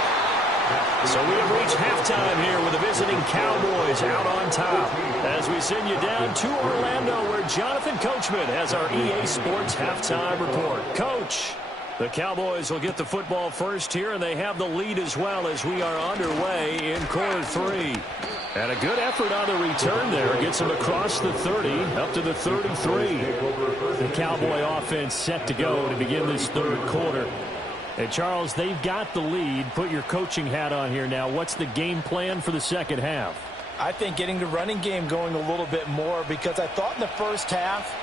So we have reached halftime here with the visiting Cowboys out on top. As we send you down to Orlando, where Jonathan Coachman has our EA Sports halftime report. Coach, the Cowboys will get the football first here, and they have the lead as well as we are underway in quarter 3. And a good effort on the return there. Gets them across the 30, up to the 33. The Cowboy offense set to go to begin this 3rd quarter. And, Charles, they've got the lead. Put your coaching hat on here now. What's the game plan for the 2nd half? I think getting the running game going a little bit more, because I thought in the first half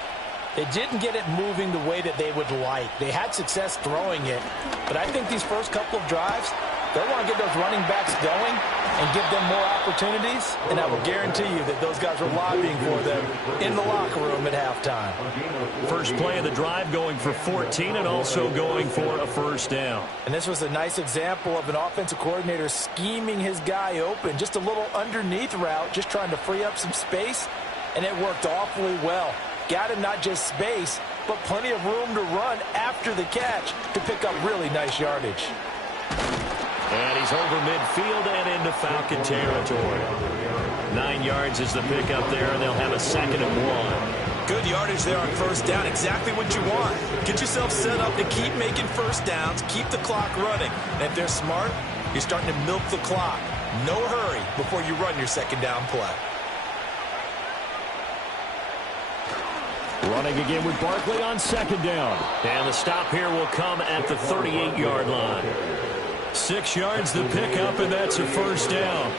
they didn't get it moving the way that they would like. They had success throwing it, but I think these first couple of drives, they want to get those running backs going and give them more opportunities, and I will guarantee you that those guys are lobbying for them in the locker room at halftime. First play of the drive going for 14 and also going for a 1st down. And this was a nice example of an offensive coordinator scheming his guy open, just a little underneath route, just trying to free up some space, and it worked awfully well. Got him not just space, but plenty of room to run after the catch to pick up really nice yardage. And he's over midfield and into Falcon territory. 9 yards is the pickup there, and they'll have a 2nd and 1. Good yardage there on 1st down. Exactly what you want. Get yourself set up to keep making 1st downs, keep the clock running. And if they're smart, you're starting to milk the clock. No hurry before you run your 2nd down play. Running again with Barkley on 2nd down. And the stop here will come at the 38-yard line. 6 yards the pickup, and that's a 1st down.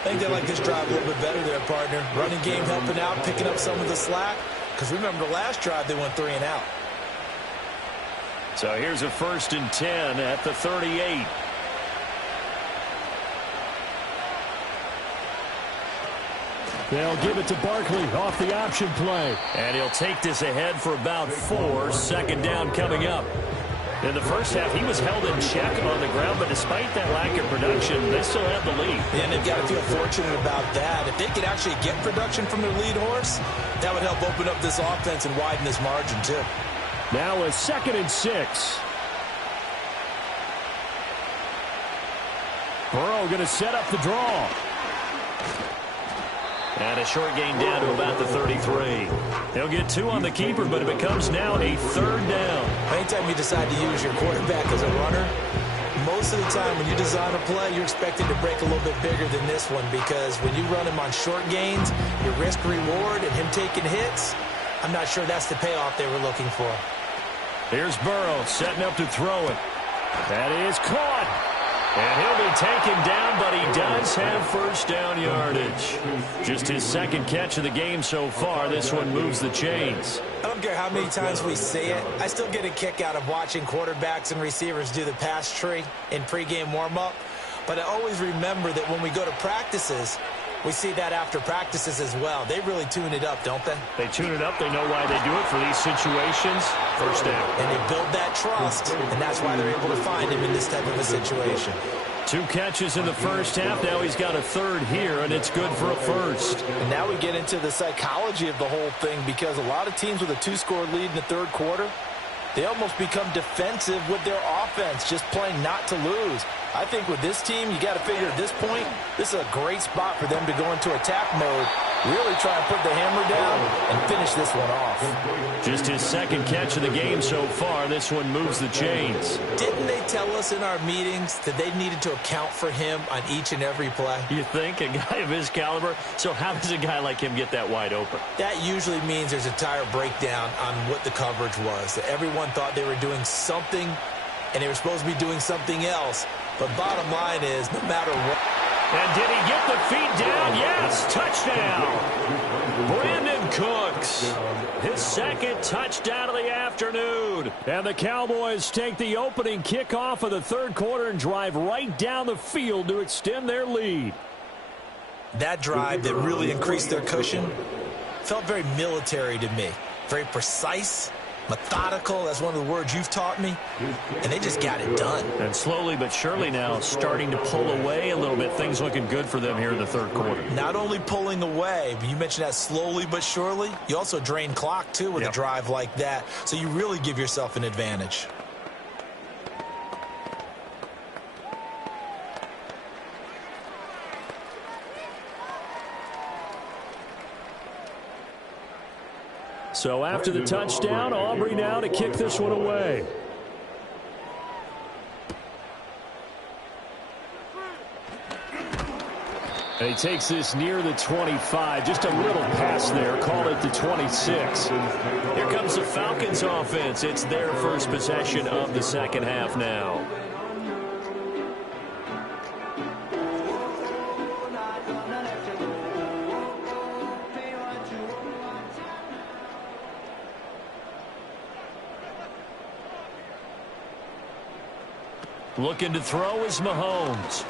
I think they like this drive a little bit better there, partner. Running game helping out, picking up some of the slack. Because remember, the last drive, they went 3 and out. So here's a 1st and 10 at the 38. They'll give it to Barkley off the option play. And he'll take this ahead for about 4. 2nd down coming up. In the first half, he was held in check on the ground, but despite that lack of production, they still have the lead. And they've got to feel fortunate about that. If they could actually get production from their lead horse, that would help open up this offense and widen this margin, too. Now a 2nd and 6. Burrow going to set up the draw. And a short gain down to about the 33. They'll get 2 on the keeper, but it becomes now a 3rd down. Anytime you decide to use your quarterback as a runner, most of the time when you design a play, you're expected to break a little bit bigger than this one, because when you run him on short gains, your risk-reward and him taking hits, I'm not sure that's the payoff they were looking for. Here's Burrow setting up to throw it. That is caught. And he'll be taken down, but he does have 1st down yardage. Just his 2nd catch of the game so far. This one moves the chains. I don't care how many times we say it. I still get a kick out of watching quarterbacks and receivers do the pass tree in pregame warm-up. But I always remember that when we go to practices, we see that after practices as well. They really tune it up, don't they? They tune it up. They know why they do it for these situations. 1st down. And they build that trust, and that's why they're able to find him in this type of a situation. 2 catches in the first half. Now he's got a 3rd here, and it's good for a 1st. And now we get into the psychology of the whole thing, because a lot of teams with a 2-score lead in the 3rd quarter, they almost become defensive with their offense, just playing not to lose. I think with this team, you got to figure at this point, this is a great spot for them to go into attack mode, really try and put the hammer down and finish this one off. Just his 2nd catch of the game so far. This one moves the chains. Didn't they tell us in our meetings that they needed to account for him on each and every play? You think? A guy of his caliber? So how does a guy like him get that wide open? That usually means there's a tire breakdown on what the coverage was. Everyone thought they were doing something, and they were supposed to be doing something else. But bottom line is, no matter what. And did he get the feet down? Yes, touchdown. Brandon Cooks, his 2nd touchdown of the afternoon. And the Cowboys take the opening kickoff of the 3rd quarter and drive right down the field to extend their lead. That drive that really increased their cushion felt very military to me. Very precise, methodical. That's one of the words you've taught me. And they just got it done. And slowly but surely now starting to pull away a little bit. Things looking good for them here in the 3rd quarter. Not only pulling away, but you mentioned that slowly but surely. You also drain clock, too, with a drive like that. So you really give yourself an advantage. So after the touchdown, Aubrey now to kick this one away. And he takes this near the 25. Just a little pass there. Call it the 26. Here comes the Falcons offense. It's their first possession of the 2nd half now. Looking to throw is Mahomes.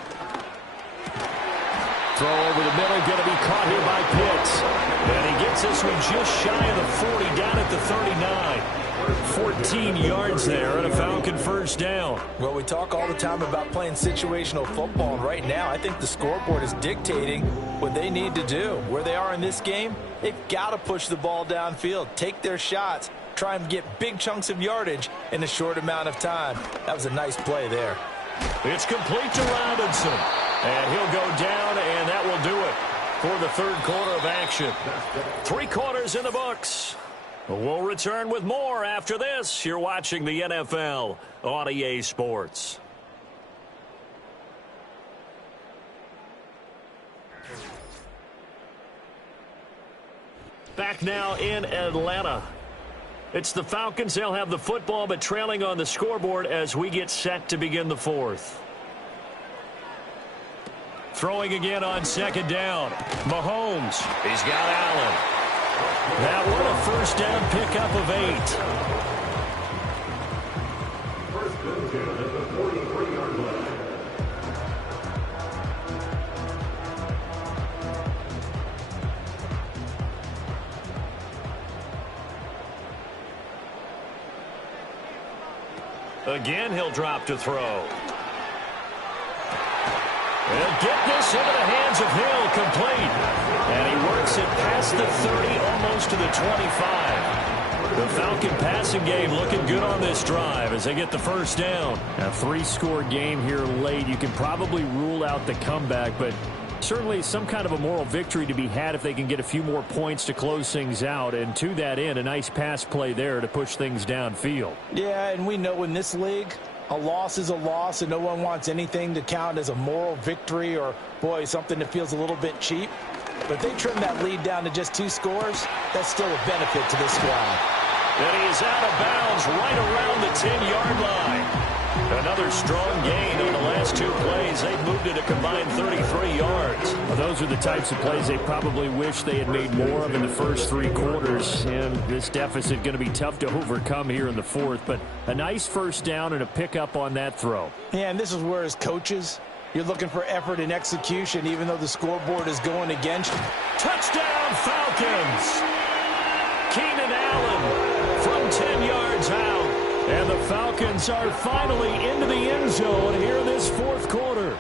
Throw over the middle, going to be caught here by Pitts. And he gets this one just shy of the 40, down at the 39. 14 yards there and a Falcon 1st down. Well, we talk all the time about playing situational football, and right now I think the scoreboard is dictating what they need to do. Where they are in this game, they've got to push the ball downfield, take their shots, try and get big chunks of yardage in a short amount of time. That was a nice play there. It's complete to Robinson. And he'll go down, and that will do it for the 3rd quarter of action. 3 quarters in the books. We'll return with more after this. You're watching the NFL on EA Sports. Back now in Atlanta. It's the Falcons. They'll have the football, but trailing on the scoreboard as we get set to begin the 4th. Throwing again on second down. Mahomes. He's got Allen. That one a first down pickup of 8. First and 10 at the 43-yard line. Again, he'll drop to throw. And get this into the hands of Hill, complete. And he works it past the 30, almost to the 25. The Falcon passing game looking good on this drive as they get the first down. A 3-score game here late. You can probably rule out the comeback, but certainly some kind of a moral victory to be had if they can get a few more points to close things out. And to that end, a nice pass play there to push things downfield. Yeah, and we know in this league, a loss is a loss, and no one wants anything to count as a moral victory or, boy, something that feels a little bit cheap. But if they trim that lead down to just 2 scores, that's still a benefit to this squad. And he is out of bounds right around the 10-yard line. Another strong gain on the last 2 plays. They've moved it a combined 33 yards. Well, those are the types of plays they probably wish they had made more of in the first 3 quarters. And this deficit going to be tough to overcome here in the 4th. But a nice first down and a pickup on that throw. Yeah, and this is where as coaches, you're looking for effort and execution, even though the scoreboard is going against you. Touchdown, Falcons! Keenan Allen from 10 yards out. And the Falcons are finally into the end zone here in this 4th quarter.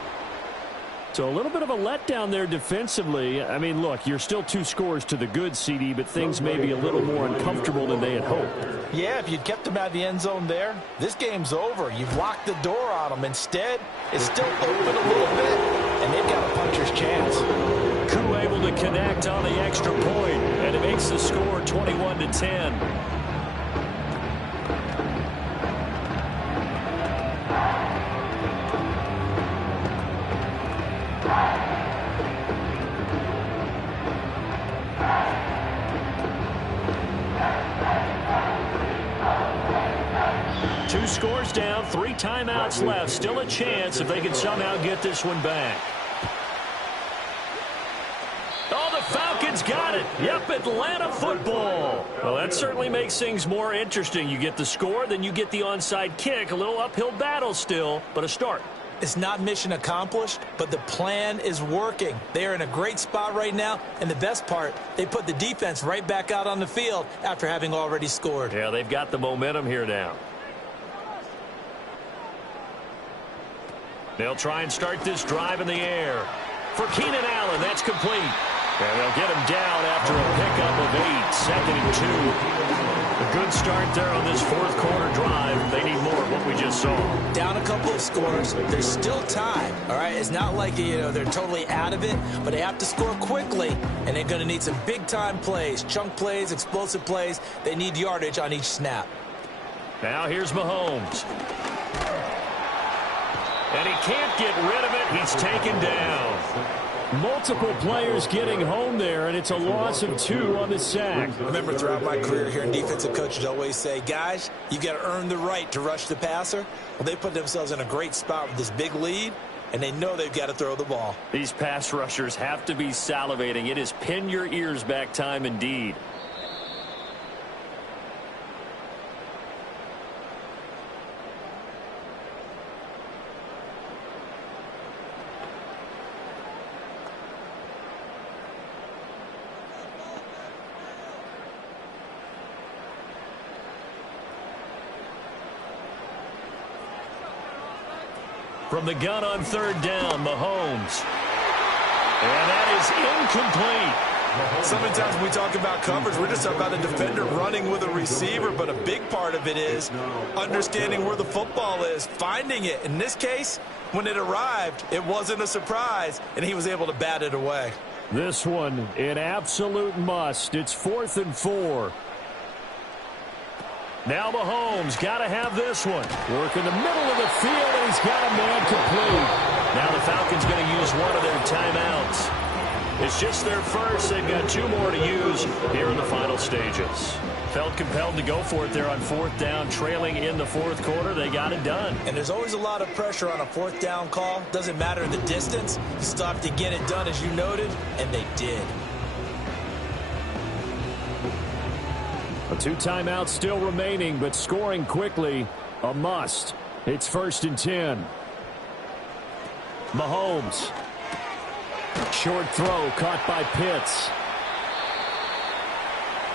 So a little bit of a letdown there defensively. I mean, look, you're still 2 scores to the good, CD, but things may be a little more uncomfortable than they had hoped. Yeah, if you'd kept them out of the end zone there, this game's over. You've locked the door on them. Instead, it's still open a little bit, and they've got a puncher's chance. Koo able to connect on the extra point, and it makes the score 21-10. Two scores down, 3 timeouts left. Still a chance if they can somehow get this one back. Oh, the Falcons got it. Yep, Atlanta football. Well, that certainly makes things more interesting. You get the score, then you get the onside kick. A little uphill battle still, but a start. It's not mission accomplished, but the plan is working. They are in a great spot right now, and the best part, they put the defense right back out on the field after having already scored. Yeah, they've got the momentum here now. They'll try and start this drive in the air. For Keenan Allen, that's complete. And they'll get him down after a pickup of 8, 2nd and 2. A good start there on this 4th quarter drive. They need more of what we just saw. Down a couple of scores. There's still time, all right? It's not like, they're totally out of it, but they have to score quickly, and they're going to need some big-time plays, chunk plays, explosive plays. They need yardage on each snap. Now here's Mahomes. And he can't get rid of it. He's taken down. Multiple players getting home there, and it's a loss of 2 on the sack. I remember throughout my career hearing defensive coaches always say, guys, you got to earn the right to rush the passer. Well, they put themselves in a great spot with this big lead, and they know they've got to throw the ball. These pass rushers have to be salivating. It is pin your ears back time indeed. From the gun on 3rd down, Mahomes. And that is incomplete. So many times when we talk about coverage, we're just about a defender running with a receiver, but a big part of it is understanding where the football is, finding it. In this case, when it arrived, it wasn't a surprise, and he was able to bat it away. This one, an absolute must. It's 4th and 4. Now Mahomes got to have this one. Work in the middle of the field, and he's got a man complete. Now the Falcons going to use one of their timeouts. It's just their first. They've got 2 more to use here in the final stages. Felt compelled to go for it there on 4th down, trailing in the 4th quarter. They got it done. And there's always a lot of pressure on a 4th down call. Doesn't matter the distance. You still have to get it done, as you noted, and they did. 2 timeouts still remaining, but scoring quickly, a must. It's 1st and 10. Mahomes. Short throw caught by Pitts.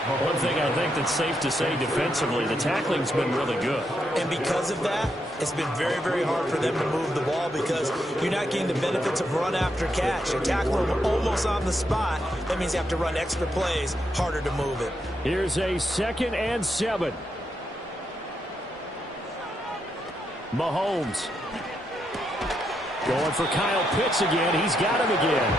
One thing I think that's safe to say defensively, the tackling's been really good. And because of that, it's been very, very hard for them to move the ball because you're not getting the benefits of run after catch. You tackle them almost on the spot. That means you have to run extra plays, harder to move it. Here's a 2nd and 7. Mahomes. Going for Kyle Pitts again. He's got him again.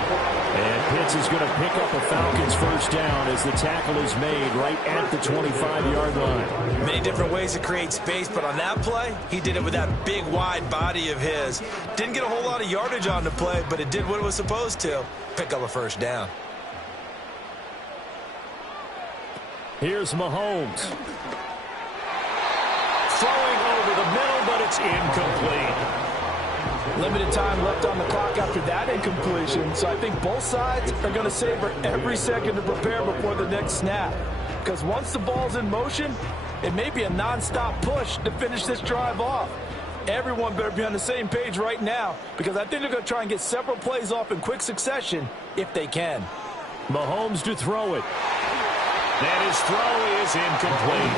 And Pitts is going to pick up a Falcons 1st down as the tackle is made right at the 25-yard line. Many different ways to create space, but on that play, he did it with that big, wide body of his. Didn't get a whole lot of yardage on the play, but it did what it was supposed to. Pick up a 1st down. Here's Mahomes. Throwing over the middle, but it's incomplete. Limited time left on the clock after that incompletion, so I think both sides are going to savor every second to prepare before the next snap. Because once the ball's in motion, it may be a non-stop push to finish this drive off. Everyone better be on the same page right now, because I think they're going to try and get several plays off in quick succession if they can. Mahomes to throw it. And his throw is incomplete.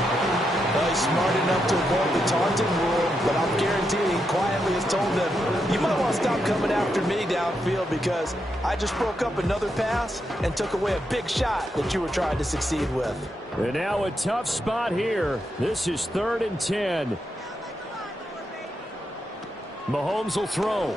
Well, he's smart enough to avoid the taunting rule, but I'm guaranteeing he quietly has told them, you might want to stop coming after me downfield because I just broke up another pass and took away a big shot that you were trying to succeed with. And now a tough spot here. This is 3rd and 10. Mahomes will throw.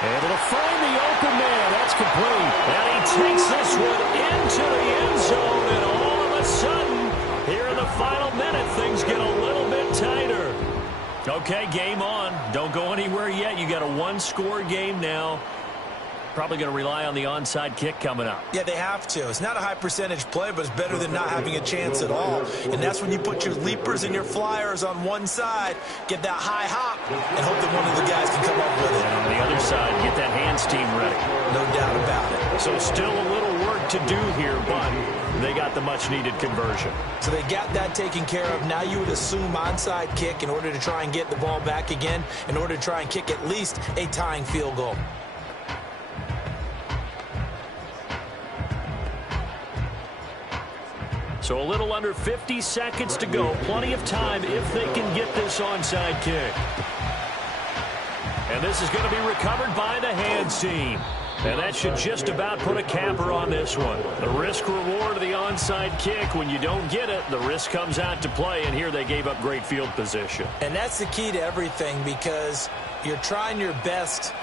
Able to find the open man. That's complete. And he takes this one into the end zone. And all of a sudden, here in the final minute, things get a little bit tighter. Okay, game on. Don't go anywhere yet. You got a 1-score game now. Probably going to rely on the onside kick coming up. Yeah, they have to. It's not a high percentage play, but it's better than not having a chance at all. And that's when you put your leapers and your flyers on one side, get that high hop, and hope that one of the guys can come up with it. And on the other side, get that hands team ready. No doubt about it. So still a little work to do here, but they got the much-needed conversion. So they got that taken care of. Now you would assume onside kick in order to try and get the ball back again, in order to try and kick at least a tying field goal. So a little under 50 seconds to go. Plenty of time if they can get this onside kick. And this is going to be recovered by the hands team. And that should just about put a capper on this one. The risk-reward of the onside kick, when you don't get it, the risk comes out to play, and here they gave up great field position. And that's the key to everything, because you're trying your best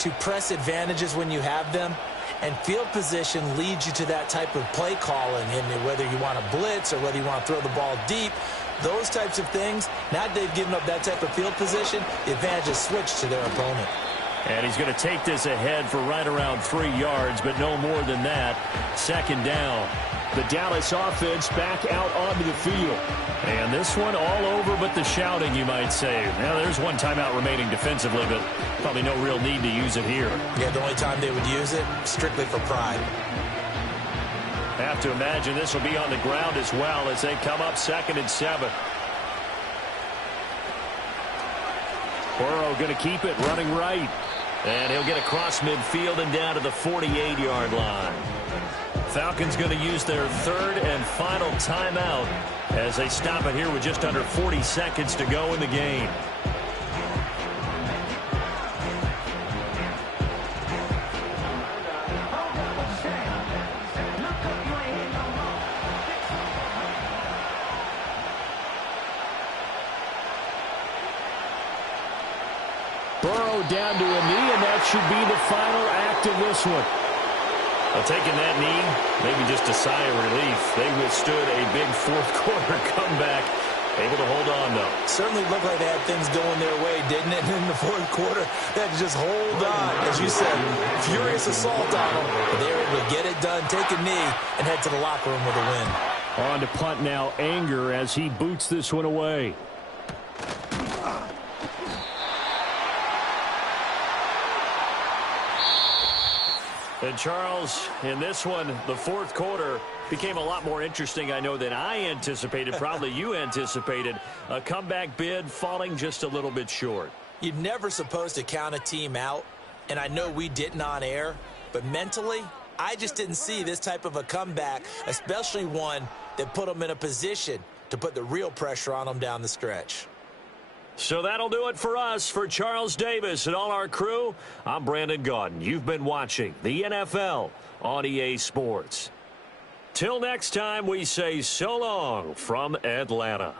to press advantages when you have them. And field position leads you to that type of play calling, and whether you want to blitz or whether you want to throw the ball deep, those types of things, now that they've given up that type of field position, the advantage is switched to their opponent. And he's going to take this ahead for right around 3 yards, but no more than that. 2nd down. The Dallas offense back out onto the field. And this one all over but the shouting, you might say. Now, there's one timeout remaining defensively, but probably no real need to use it here. Yeah, the only time they would use it, strictly for pride. Have to imagine this will be on the ground as well as they come up 2nd and 7. Burrow going to keep it running right. And he'll get across midfield and down to the 48-yard line. Falcons going to use their 3rd and final timeout as they stop it here with just under 40 seconds to go in the game. Burrow down to a knee, and that should be the final act of this one. Well, taking that knee, maybe just a sigh of relief. They withstood a big 4th quarter comeback, Able to hold on, though. Certainly looked like they had things going their way, didn't it? In the fourth quarter, they had to just hold on. As you said, furious assault on them. But they were able to get it done, take a knee, and head to the locker room with a win. On to punt now, Anger, as he boots this one away. And Charles, in this one, the fourth quarter became a lot more interesting, I know, than I anticipated. Probably you anticipated. A comeback bid falling just a little bit short. You're never supposed to count a team out, and I know we didn't on air, but mentally, I just didn't see this type of a comeback, especially one that put them in a position to put the real pressure on them down the stretch. So that'll do it for us. For Charles Davis and all our crew, I'm Brandon Gaudin. You've been watching the NFL on EA Sports. Till next time, we say so long from Atlanta.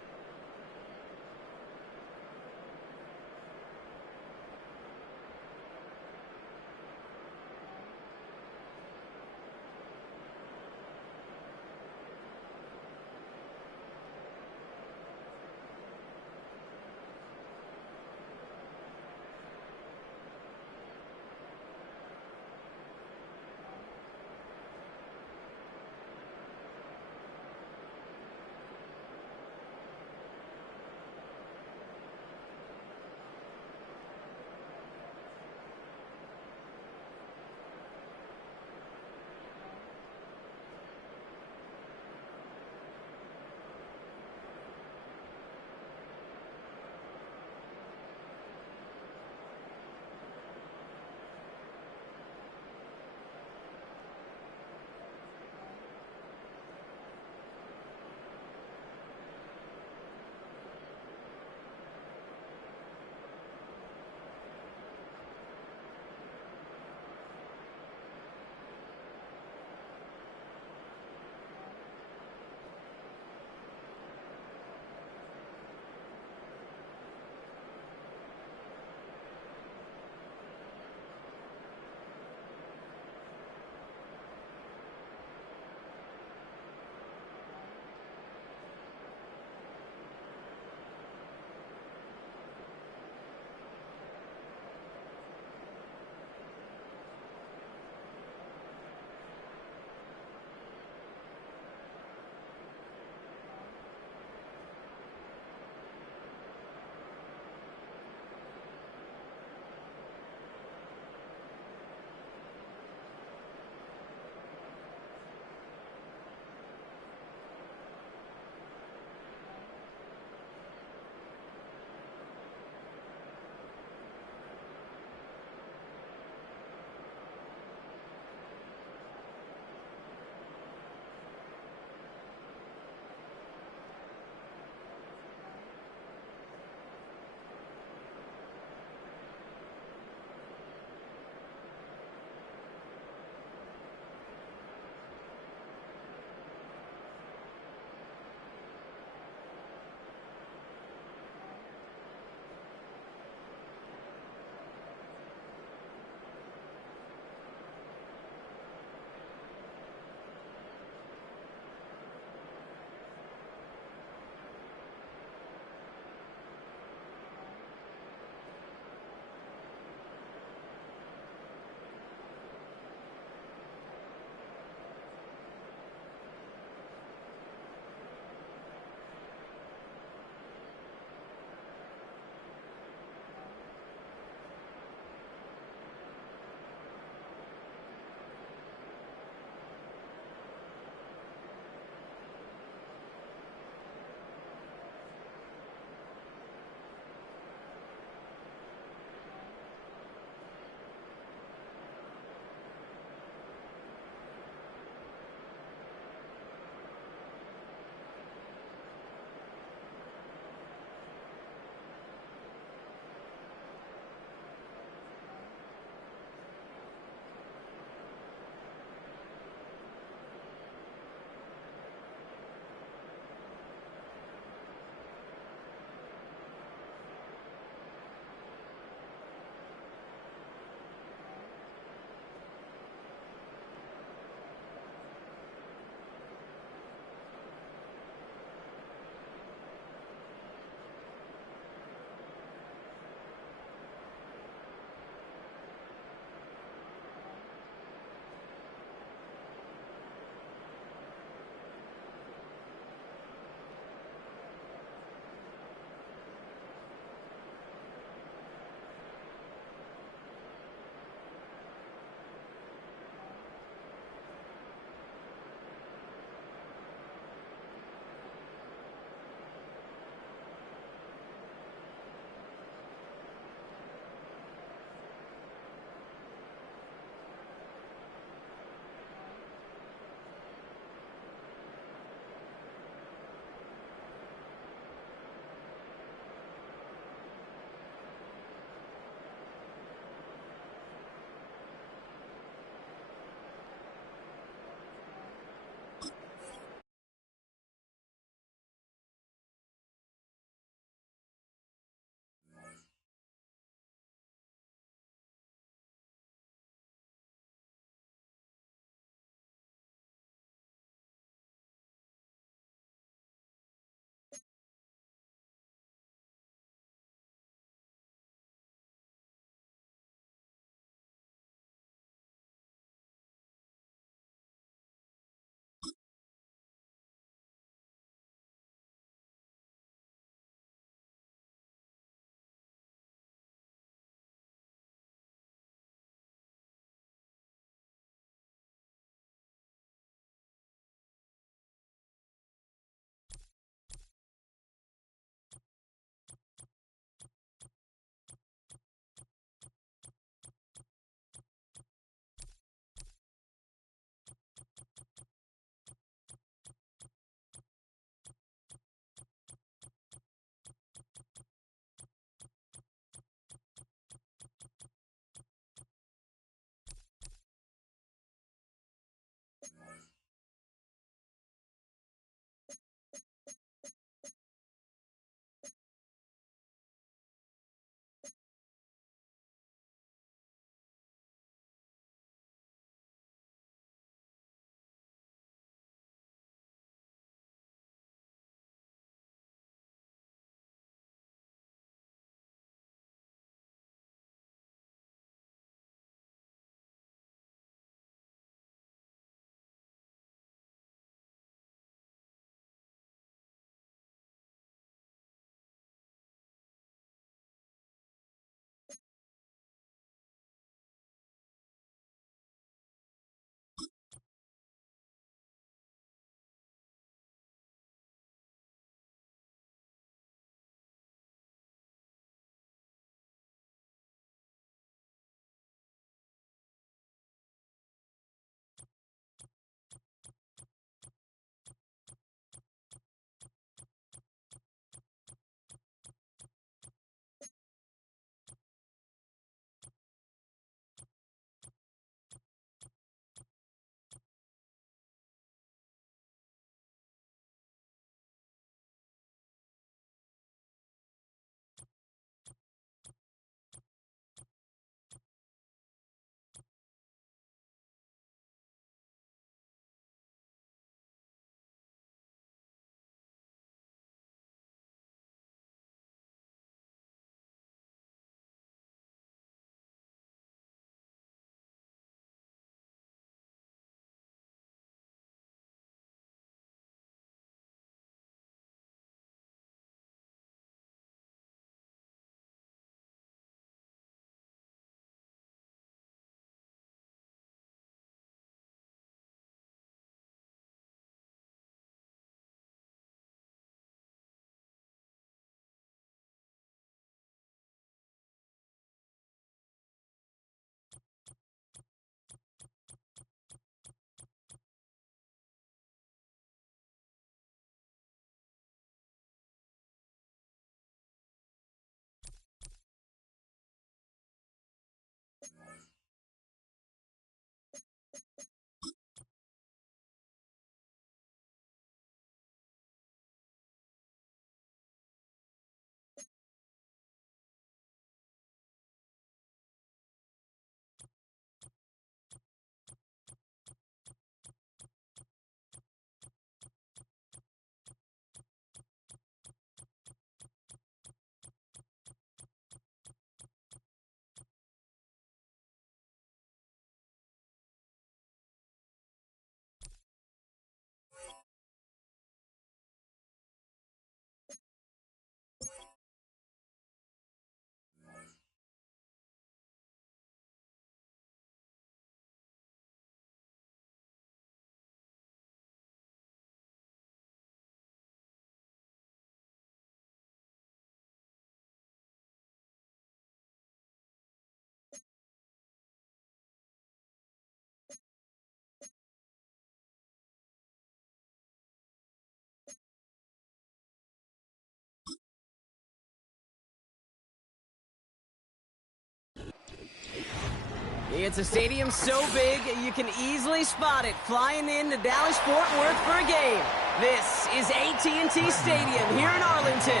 It's a stadium so big, you can easily spot it flying into Dallas-Fort Worth for a game. This is AT&T Stadium here in Arlington.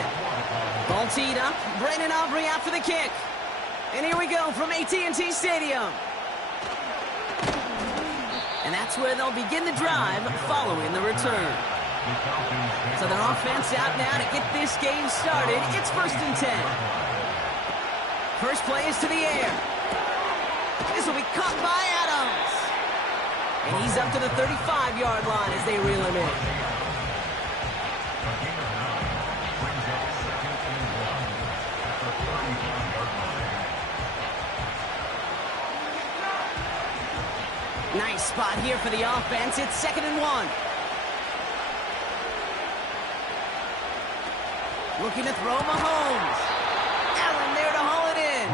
Ball teed up, Brandon Aubrey out for the kick. And here we go from AT&T Stadium. And that's where they'll begin the drive following the return. So their offense out now to get this game started. It's 1st and 10. First play is to the air. This will be caught by Adams. And he's up to the 35-yard line as they reel him in. Nice spot here for the offense. It's 2nd and 1. Looking to throw Mahomes. Allen there to haul it in.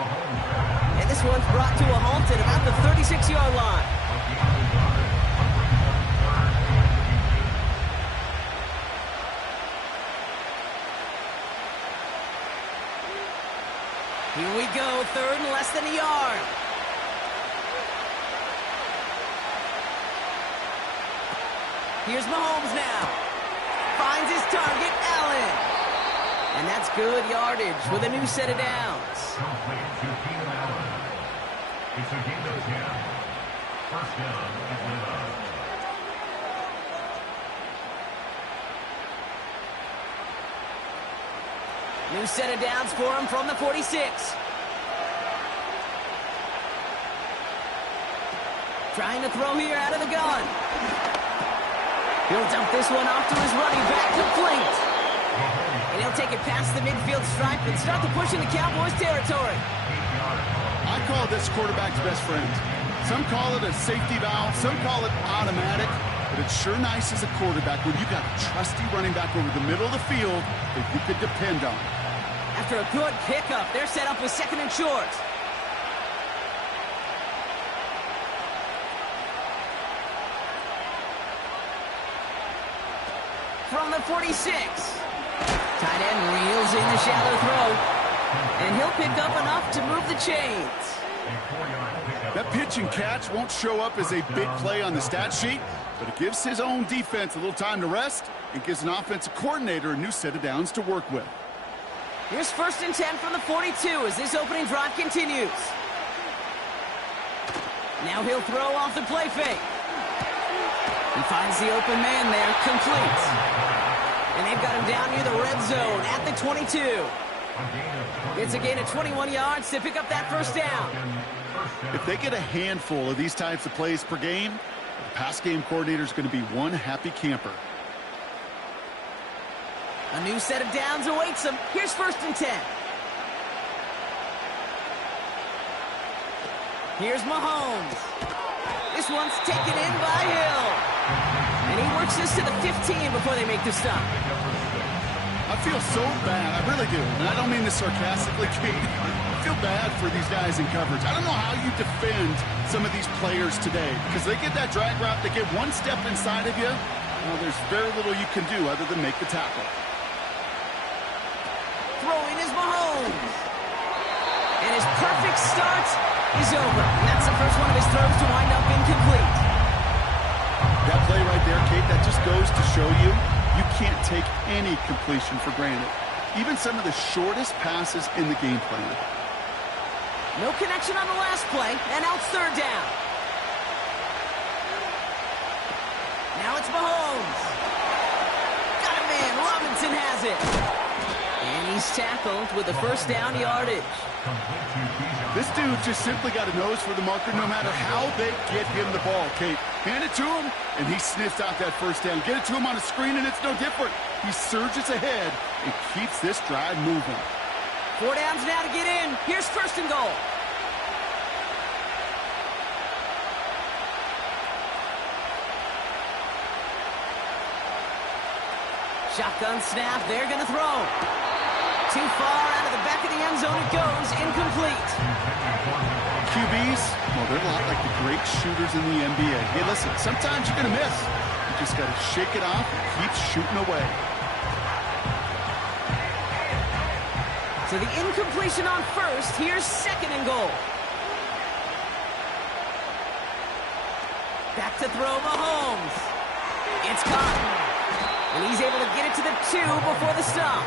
And this one's brought to a halt at about the 36-yard line. Here we go, 3rd and less than a yard. Here's Mahomes now. Finds his target, Allen. And that's good yardage with a new set of downs. It's a game of 10. First down, Atlanta. New set of downs for him from the 46. Trying to throw here out of the gun. He'll dump this one off to his running back, complete. And he'll take it past the midfield stripe and start to push in the Cowboys' territory. I call this quarterback's best friend. Some call it a safety valve, some call it automatic, but it's sure nice as a quarterback when you got a trusty running back over the middle of the field that you could depend on. After a good pickup, they're set up with 2nd and short. From the 46. Tight end reels in the shallow throw. And he'll pick up enough to move the chains. That pitch and catch won't show up as a big play on the stat sheet, but it gives his own defense a little time to rest and gives an offensive coordinator a new set of downs to work with. Here's 1st and 10 from the 42 as this opening drive continues. Now he'll throw off the play fake. He finds the open man there, complete. And they've got him down near the red zone at the 22. It's a gain of 21 yards to pick up that 1st down. If they get a handful of these types of plays per game, the pass game coordinator is going to be one happy camper. A new set of downs awaits them. Here's 1st and 10. Here's Mahomes. This one's taken in by Hill. And he works this to the 15 before they make the stop. I feel so bad. I really do. And I don't mean this sarcastically, Kate. I feel bad for these guys in coverage. I don't know how you defend some of these players today because they get that drag route, they get one step inside of you. Well, there's very little you can do other than make the tackle. Throwing is Mahomes. And his perfect start is over. And that's the first one of his throws to wind up incomplete. That play right there, Kate, that just goes to show you you can't take any completion for granted. Even some of the shortest passes in the game plan. No connection on the last play, and now it's 3rd down. Now it's Mahomes. Got a man, Robinson has it. And he's tackled with the 1st down yardage. This dude just simply got a nose for the marker no matter how they get him the ball, Kate. Hand it to him, and he sniffs out that 1st down. Get it to him on a screen, and it's no different. He surges ahead and keeps this drive moving. 4 downs now to get in. Here's 1st and goal. Shotgun snap. They're going to throw. Too far out of the back of the end zone it goes. Incomplete. QBs, well, they're a lot like the great shooters in the NBA. Hey, listen, sometimes you're going to miss. You just got to shake it off and keep shooting away. So the incompletion on 1st. Here's 2nd and goal. back to throw Mahomes. It's caught. And he's able to get it to the 2 before the stop.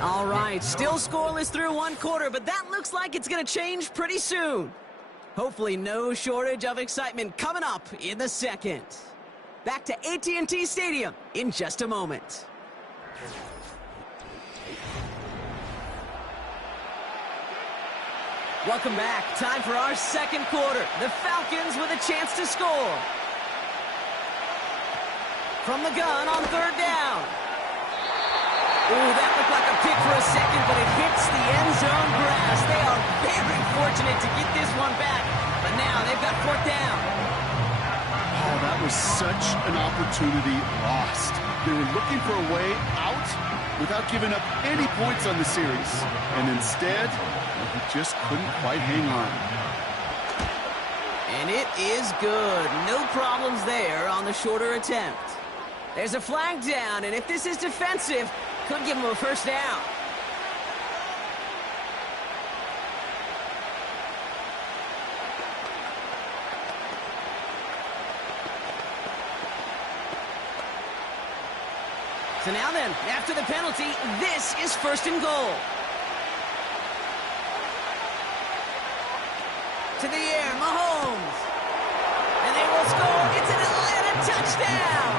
All right, still scoreless through one quarter, but that looks like it's going to change pretty soon. Hopefully no shortage of excitement coming up in the second. Back to AT&T Stadium in just a moment. Welcome back. Time for our second quarter. The Falcons with a chance to score. From the gun on third down. Ooh, that looked like a pick for a second, but it hits the end zone grass. They are very fortunate to get this one back, but now they've got fourth down. Oh, that was such an opportunity lost. They were looking for a way out without giving up any points on the series. And instead, he just couldn't quite hang on. And it is good. No problems there on the shorter attempt. There's a flag down, and if this is defensive, could give him a first down. So now then, after the penalty, this is first and goal. To the air, Mahomes. And they will score. It's an Atlanta touchdown.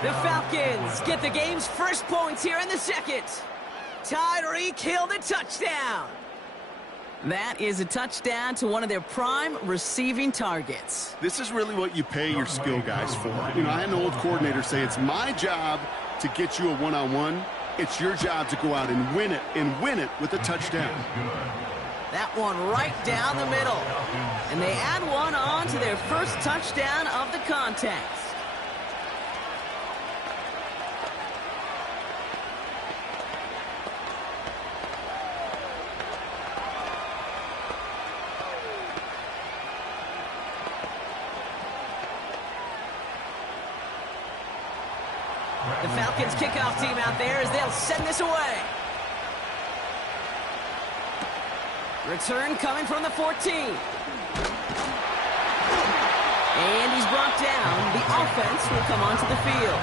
The Falcons get the game's first points here in the second. Tyreek Hill, the touchdown. That is a touchdown to one of their prime receiving targets. This is really what you pay your skill guys for. You know, I had an old coordinator say it's my job to get you a one-on-one. It's your job to go out and win it with a touchdown. That one right down the middle. And they add one on to their first touchdown of the contest. The Falcons kickoff team out there as they'll send this away. Return coming from the 14. And he's brought down. The offense will come onto the field.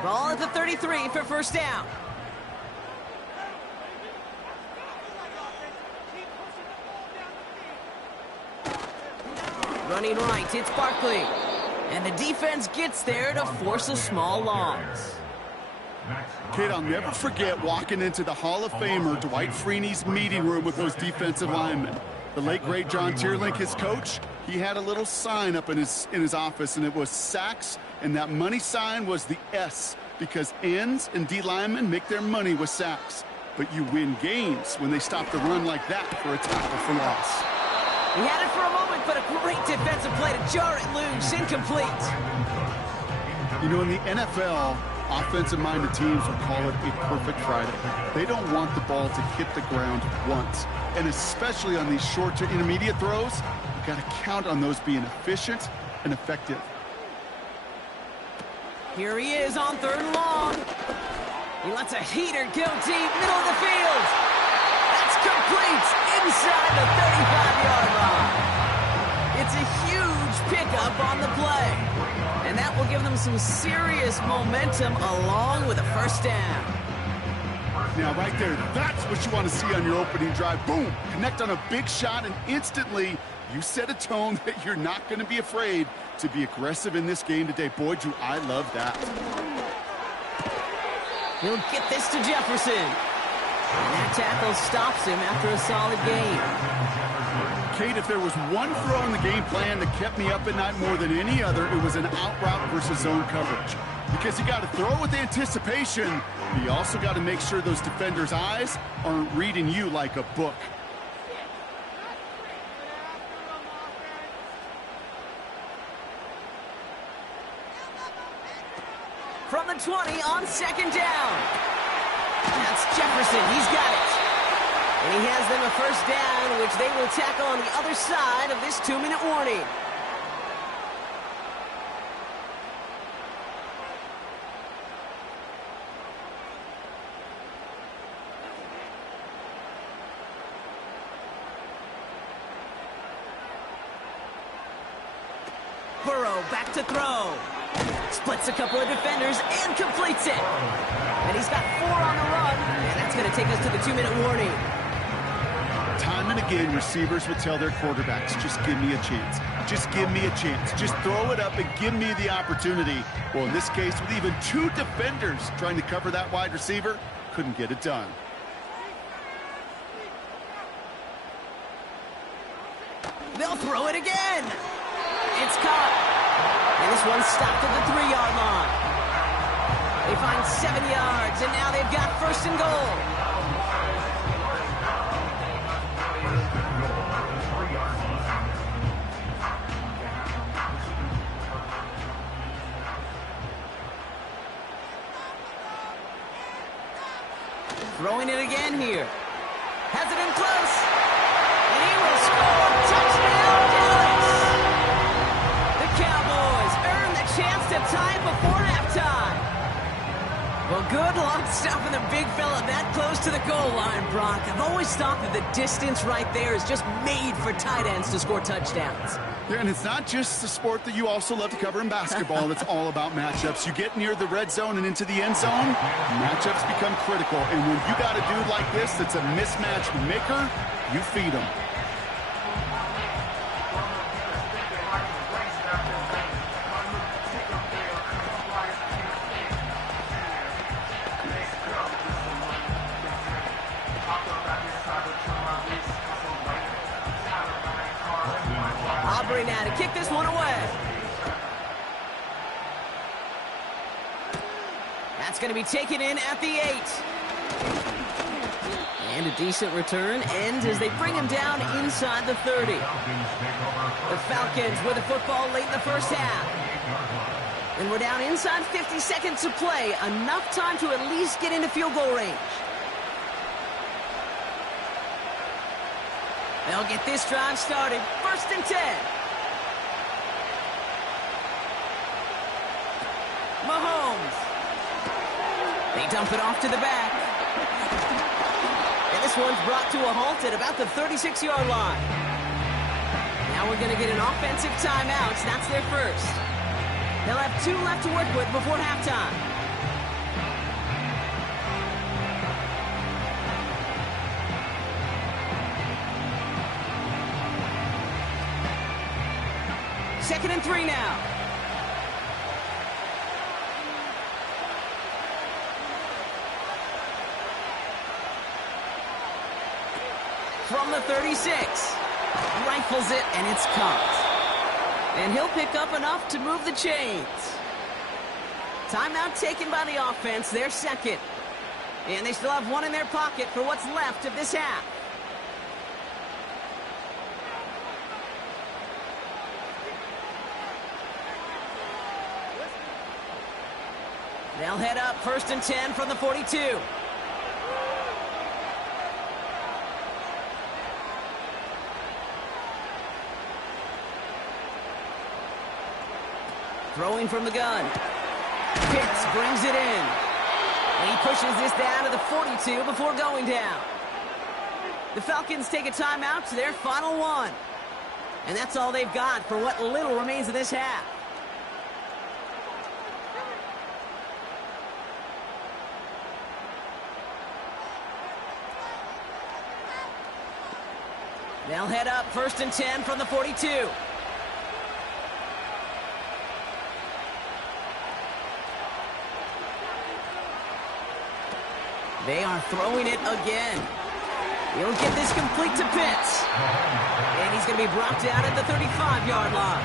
Ball at the 33 for first down. Running right, it's Barkley. And the defense gets there to force a small loss. Kid, I'll never forget walking into the Hall of Famer Dwight Freeney's meeting room with those defensive linemen. The late, great John Tierlink, his coach, he had a little sign up in his office, and it was sacks, and that money sign was the S, because ends and D linemen make their money with sacks. But you win games when they stop the run like that for a tackle for loss. He had it for a moment, but a great defensive play to jar it loose. Incomplete. You know, in the NFL, offensive-minded teams will call it a perfect Friday. They don't want the ball to hit the ground once. And especially on these short to intermediate throws, you've got to count on those being efficient and effective. Here he is on third and long. He lets a heater go deep, middle of the field. That's complete inside the 35-yard line. It's a huge pickup on the play. And that will give them some serious momentum along with a first down. Now, right there, that's what you want to see on your opening drive. Boom! Connect on a big shot, and instantly you set a tone that you're not going to be afraid to be aggressive in this game today. Boy, do I love that. He'll get this to Jefferson. And that tackle stops him after a solid game. Kate, if there was one throw in the game plan that kept me up at night more than any other, it was an out route versus zone coverage. Because you got to throw with anticipation, but you also got to make sure those defenders' eyes aren't reading you like a book. From the 20 on second down. That's Jefferson. He's got it. And he has them a first down, which they will tackle on the other side of this 2-minute warning. Burrow back to throw. Splits a couple of defenders and completes it. And he's got 4 on the run, and that's going to take us to the 2-minute warning. Time and again, receivers will tell their quarterbacks, just give me a chance. Just give me a chance. Just throw it up and give me the opportunity. Well, in this case, with even 2 defenders trying to cover that wide receiver, couldn't get it done. They'll throw it again. It's caught. And this one's stopped at the 3-yard line. They find 7 yards, and now they've got first and goal. Throwing it again here. Has it in close. And he will score. Touchdown, Dallas! The Cowboys earn the chance to tie it before halftime. Well, good luck stopping the big fella that close to the goal line, Brock. I've always thought that the distance right there is just made for tight ends to score touchdowns. Yeah, and it's not just a sport that you also love to cover in basketball. It's all about matchups. You get near the red zone and into the end zone, matchups become critical. And when you got a dude like this that's a mismatch maker, you feed him. Aubrey now to kick this one away. That's going to be taken in at the 8. And a decent return ends as they bring him down inside the 30. The Falcons with the football late in the first half. And we're down inside 50 seconds to play. Enough time to at least get into field goal range. They'll get this drive started. First and 10. Mahomes. They dump it off to the back. And this one's brought to a halt at about the 36-yard line. Now we're going to get an offensive timeout. That's their first. They'll have 2 left to work with before halftime. Second and 3 now. From the 36. Rifles it, and it's caught. And he'll pick up enough to move the chains. Timeout taken by the offense, their second. And they still have 1 in their pocket for what's left of this half. They'll head up first and 10 from the 42. Throwing from the gun. Pitts brings it in. And he pushes this down to the 42 before going down. The Falcons take a timeout to their final 1. And that's all they've got for what little remains of this half. They'll head up first and 10 from the 42. They are throwing it again. He'll get this complete to Pitts. And he's going to be brought down at the 35-yard line.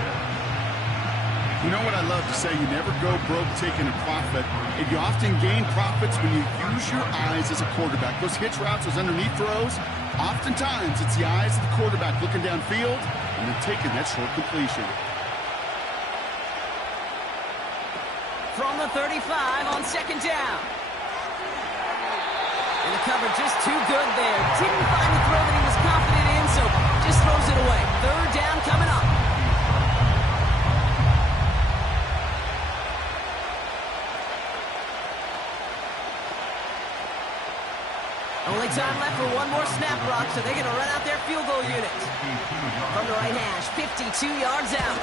You know what I love to say? You never go broke taking a profit. And you often gain profits when you use your eyes as a quarterback. Those hitch routes, those underneath throws, oftentimes it's the eyes of the quarterback looking downfield and then taking that short completion. From the 35 on second down. And the cover just too good there. Didn't find the throw that he was confident in, so just throws it away. Third down coming up. Only time left for one more snap, Brock, so they're going to run out their field goal unit. From the right hash, 52 yards out.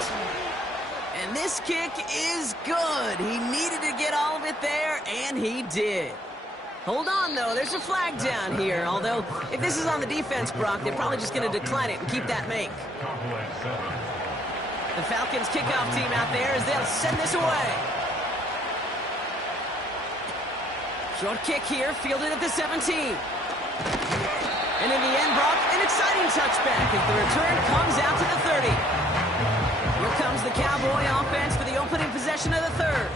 And this kick is good. He needed to get all of it there, and he did. Hold on, though. There's a flag down here. Although, if this is on the defense, Brock, they're probably just going to decline it and keep that make. The Falcons kickoff team out there as they'll send this away. Short kick here, fielded at the 17. And in the end, Brock, an exciting touchback as the return comes out to the 30. Here comes the Cowboy offense for the opening possession of the third.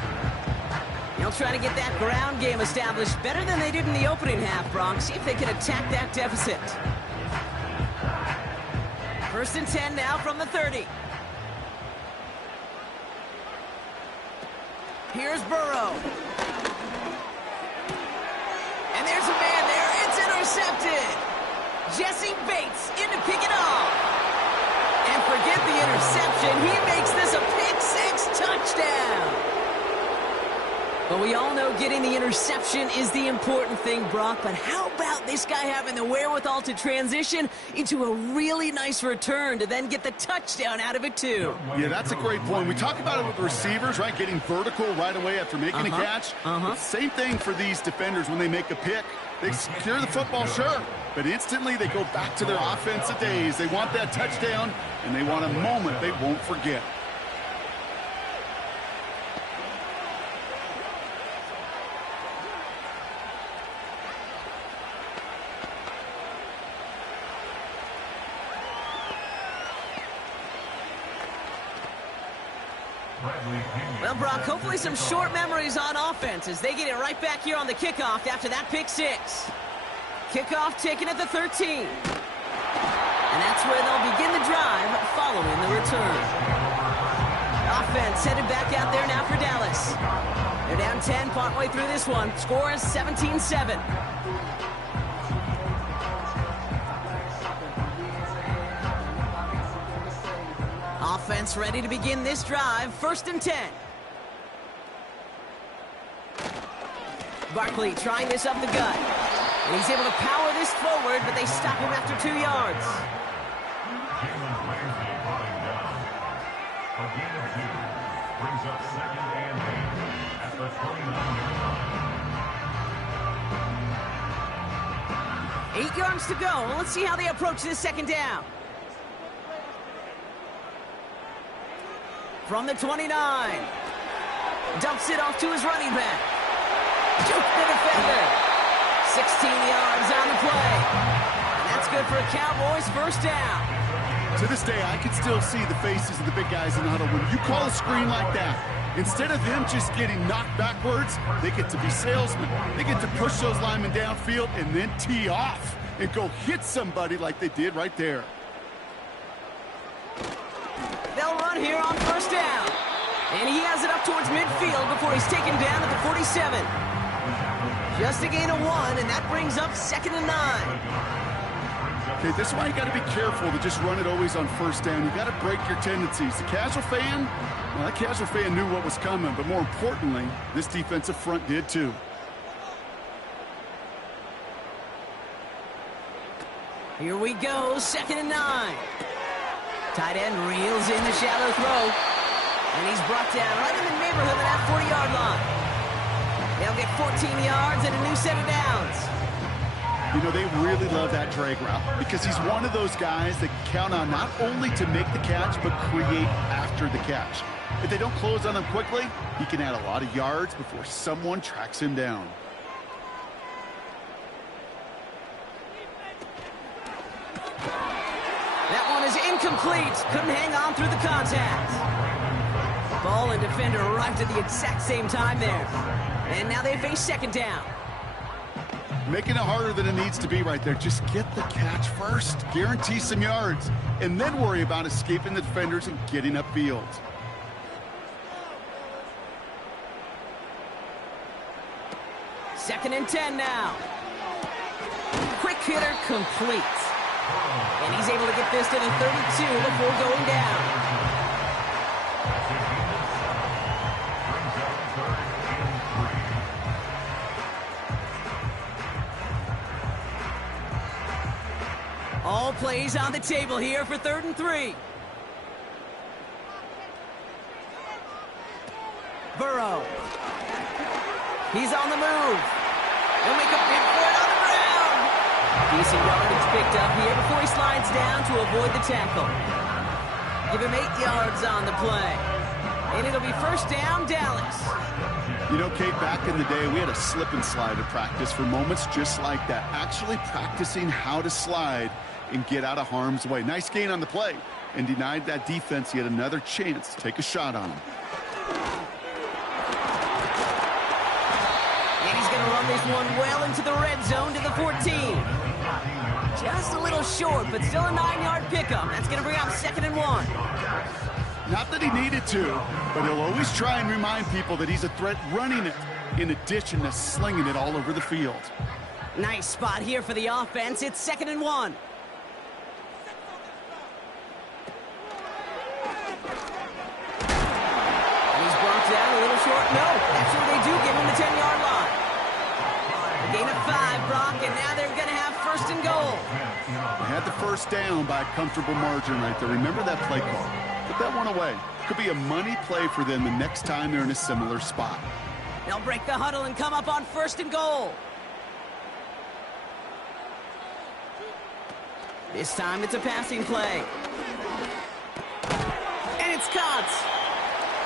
They'll try to get that ground game established better than they did in the opening half, Brock. See if they can attack that deficit. 1st and 10 now from the 30. Here's Burrow. And there's a man there. It's intercepted. Jesse Bates in to pick it off. And forget the interception. He makes this a pick-6 touchdown. But we all know getting the interception is the important thing, Brock. But how about this guy having the wherewithal to transition into a really nice return to then get the touchdown out of it, too? Yeah, that's a great point. We talk about it with receivers, right? Getting vertical right away after making a catch. Same thing for these defenders when they make a pick. They secure the football, sure. But instantly they go back to their offensive days. They want that touchdown, and they want a moment they won't forget. Well, Brock, hopefully some short memories on offense as they get it right back here on the kickoff after that pick-6. Kickoff taken at the 13. And that's where they'll begin the drive following the return. Offense headed back out there now for Dallas. They're down 10 partway through this one. Score is 17-7. Offense ready to begin this drive. 1st and 10. Barkley trying this up the gut. And he's able to power this forward, but they stop him after 2 yards. Brings up 2nd and 8 at the 29-yard line. 8 yards to go. Let's see how they approach this 2nd down. From the 29. Dumps it off to his running back. Juke the defender. 16 yards on the play. And that's good for a Cowboys 1st down. To this day, I can still see the faces of the big guys in the huddle. When you call a screen like that, instead of them just getting knocked backwards, they get to be salesmen. They get to push those linemen downfield and then tee off and go hit somebody like they did right there. They'll run here on 1st down. And he has it up towards midfield before he's taken down at the 47. Just a gain of 1, and that brings up 2nd and 9. Okay, this is why you got to be careful to just run it always on 1st down. You got to break your tendencies. The casual fan, well, that casual fan knew what was coming, but more importantly, this defensive front did too. Here we go, 2nd and 9. Tight end reels in the shallow throw. And he's brought down right in the neighborhood of that 40-yard line. They'll get 14 yards and a new set of downs. You know, they really love that drag route because he's one of those guys that count on not only to make the catch, but create after the catch. If they don't close on him quickly, he can add a lot of yards before someone tracks him down. That one is incomplete. Couldn't hang on through the contact. Ball and defender arrived at the exact same time there. And now they face 2nd down. Making it harder than it needs to be right there. Just get the catch first. Guarantee some yards. And then worry about escaping the defenders and getting upfield. Second and 10 now. quick hitter complete. And he's able to get this to the 32 before going down. All plays on the table here for 3rd and 3. Burrow. He's on the move. He'll make a big for it on the ground. Decent yardage picked up here before he slides down to avoid the tackle. Give him 8 yards on the play. And it'll be 1st down, Dallas. You know, Kate, back in the day, we had a slip and slide at practice for moments just like that. Actually practicing how to slide and get out of harm's way. Nice gain on the play, and denied that defense yet another chance to take a shot on him. And he's going to run this one well into the red zone to the 14. Just a little short, but still a 9-yard pickup. That's going to bring up 2nd and 1. Not that he needed to, but he'll always try and remind people that he's a threat running it, in addition to slinging it all over the field. Nice spot here for the offense. It's 2nd and 1. He's brought down a little short. No, that's where they do give him the 10-yard line. A gain of 5, Brock, and now they're going to have 1st and goal. They had the 1st down by a comfortable margin right there. Remember that play call. Put that one away. Could be a money play for them the next time they're in a similar spot. They'll break the huddle and come up on 1st and goal. This time it's a passing play. And it's caught.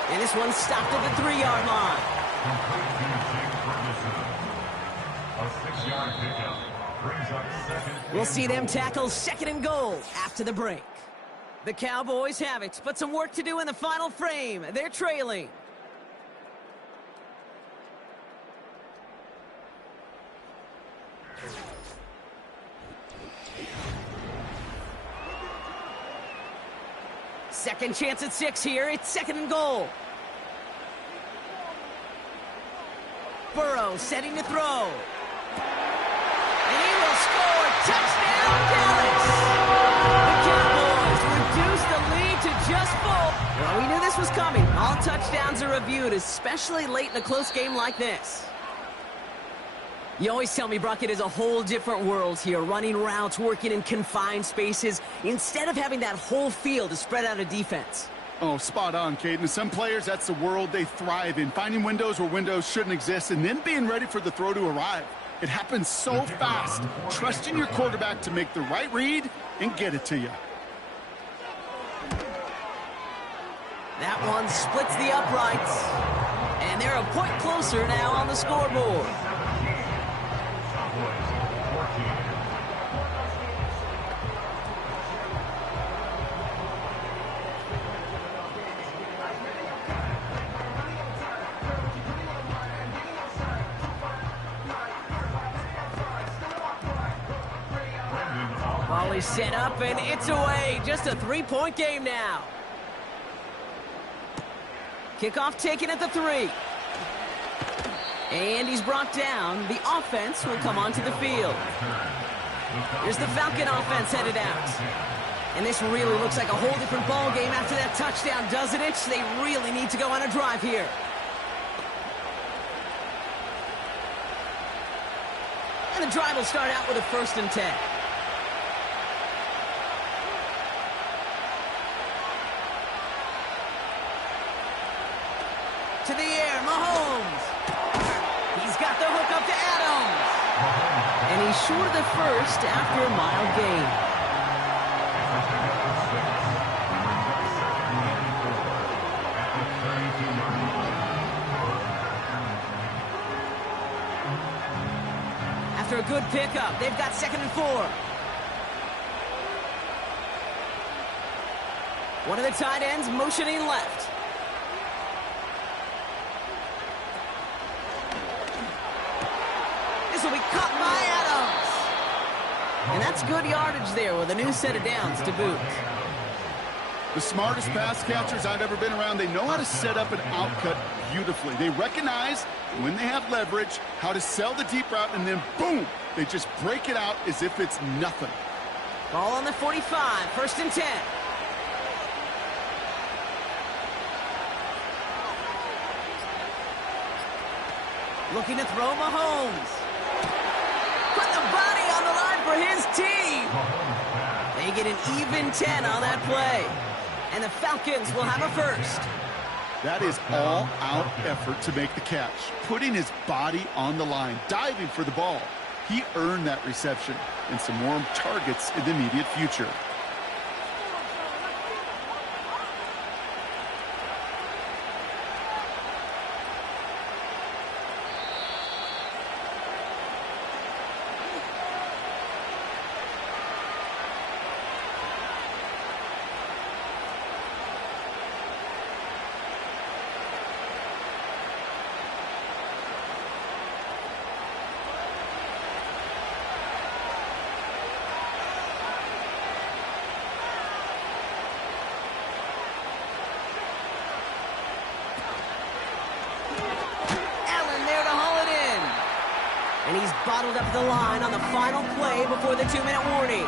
And this one's stopped at the 3-yard line. A 6-yard pickup brings up 2nd. We'll see them tackle 2nd and goal after the break. The Cowboys have it, but some work to do in the final frame. They're trailing. Second chance at 6 here. It's 2nd and goal. Burrow setting to throw. And he will score. Touchdown, Dallas! The Cowboys reduce the lead to just 4. Well, we knew this was coming. All touchdowns are reviewed, especially late in a close game like this. You always tell me, Brock, it is a whole different world here, running routes, working in confined spaces, instead of having that whole field to spread out a defense. Oh, spot on, Caden. Some players, that's the world they thrive in, finding windows where windows shouldn't exist, and then being ready for the throw to arrive. It happens so fast. Trusting your quarterback to make the right read and get it to you. That one splits the uprights, and they're a point closer now on the scoreboard. Volley set up, and it's away. Just a 3-point game now. Kickoff taken at the 3. And he's brought down. The offense will come onto the field. Here's the Falcon offense headed out. And this really looks like a whole different ball game after that touchdown, doesn't it? They really need to go on a drive here. And the drive will start out with a 1st and 10. To the air, Mahomes. He's got the hook up to Adams. And he's short of the 1st after a mild gain. After a good pickup, they've got 2nd and 4. One of the tight ends motioning left. This will be caught by Adams. And that's good yardage there with a new set of downs to boot. The smartest pass catchers I've ever been around, they know how to set up an outcut beautifully. They recognize when they have leverage, how to sell the deep route, and then boom, They just break it out as if it's nothing. Ball on the 45, 1st and 10. Looking to throw Mahomes. Put the body on the line for his team. They get an even 10 on that play. And the Falcons will have a first. That is all-out effort to make the catch, putting his body on the line, diving for the ball. He earned that reception and some more targets in the immediate future. And he's bottled up the line on the final play before the 2-minute warning.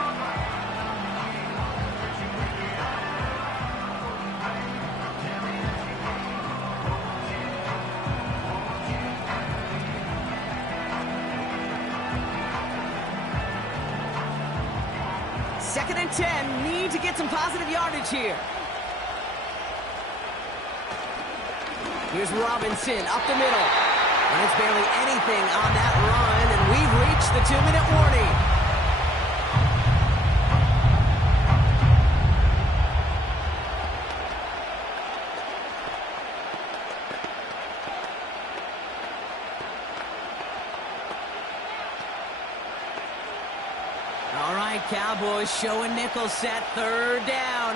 Second and 10, need to get some positive yardage here. Here's Robinson up the middle. And it's barely anything on that run, and we've reached the 2-minute warning. All right, Cowboys showing nickel set, 3rd down.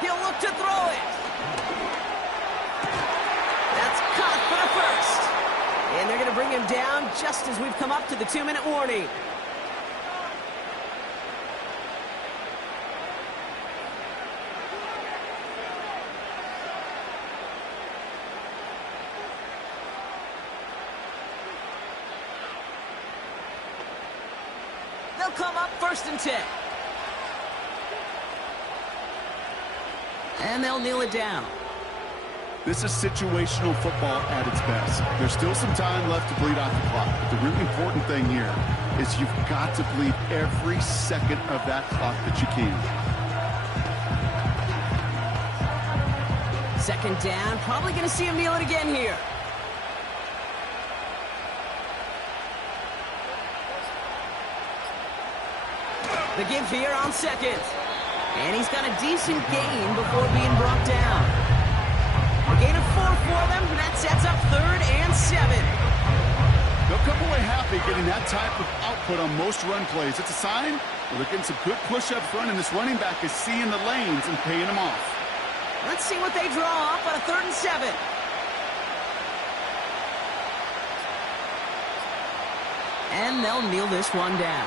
He'll look to throw it. Caught for the first. And they're going to bring him down just as we've come up to the 2-minute warning. They'll come up 1st and 10. And they'll kneel it down. This is situational football at its best. There's still some time left to bleed out the clock. But the really important thing here is you've got to bleed every second of that clock that you can. 2nd down. Probably going to see him kneel it again here. The give here on 2nd. And he's got a decent gain before being brought down. A gain of 4 for them, and that sets up 3rd and 7. They'll come away happy getting that type of output on most run plays. It's a sign where they're getting some good push up front, and this running back is seeing the lanes and paying them off. Let's see what they draw up on a 3rd and 7. And they'll kneel this one down.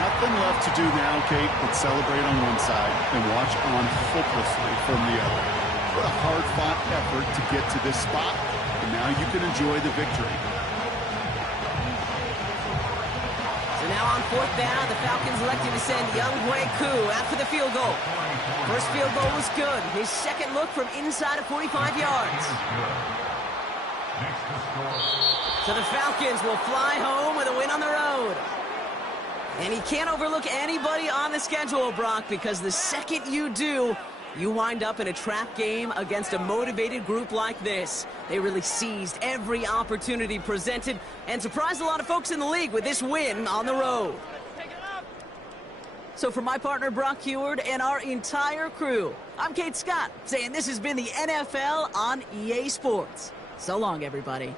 Nothing left to do now, Kate, but celebrate on one side and watch on hopelessly from the other. What a hard-fought effort to get to this spot, and now you can enjoy the victory. So now on 4th down, the Falcons elected to send Younghoe Koo after the field goal. First field goal was good. His second look from inside of 45 yards. So the Falcons will fly home with a win on the road. And he can't overlook anybody on the schedule, Brock, because the second you do, you wind up in a trap game against a motivated group like this. They really seized every opportunity presented and surprised a lot of folks in the league with this win on the road. So for my partner, Brock Heward, and our entire crew, I'm Kate Scott, saying this has been the NFL on EA Sports. So long, everybody.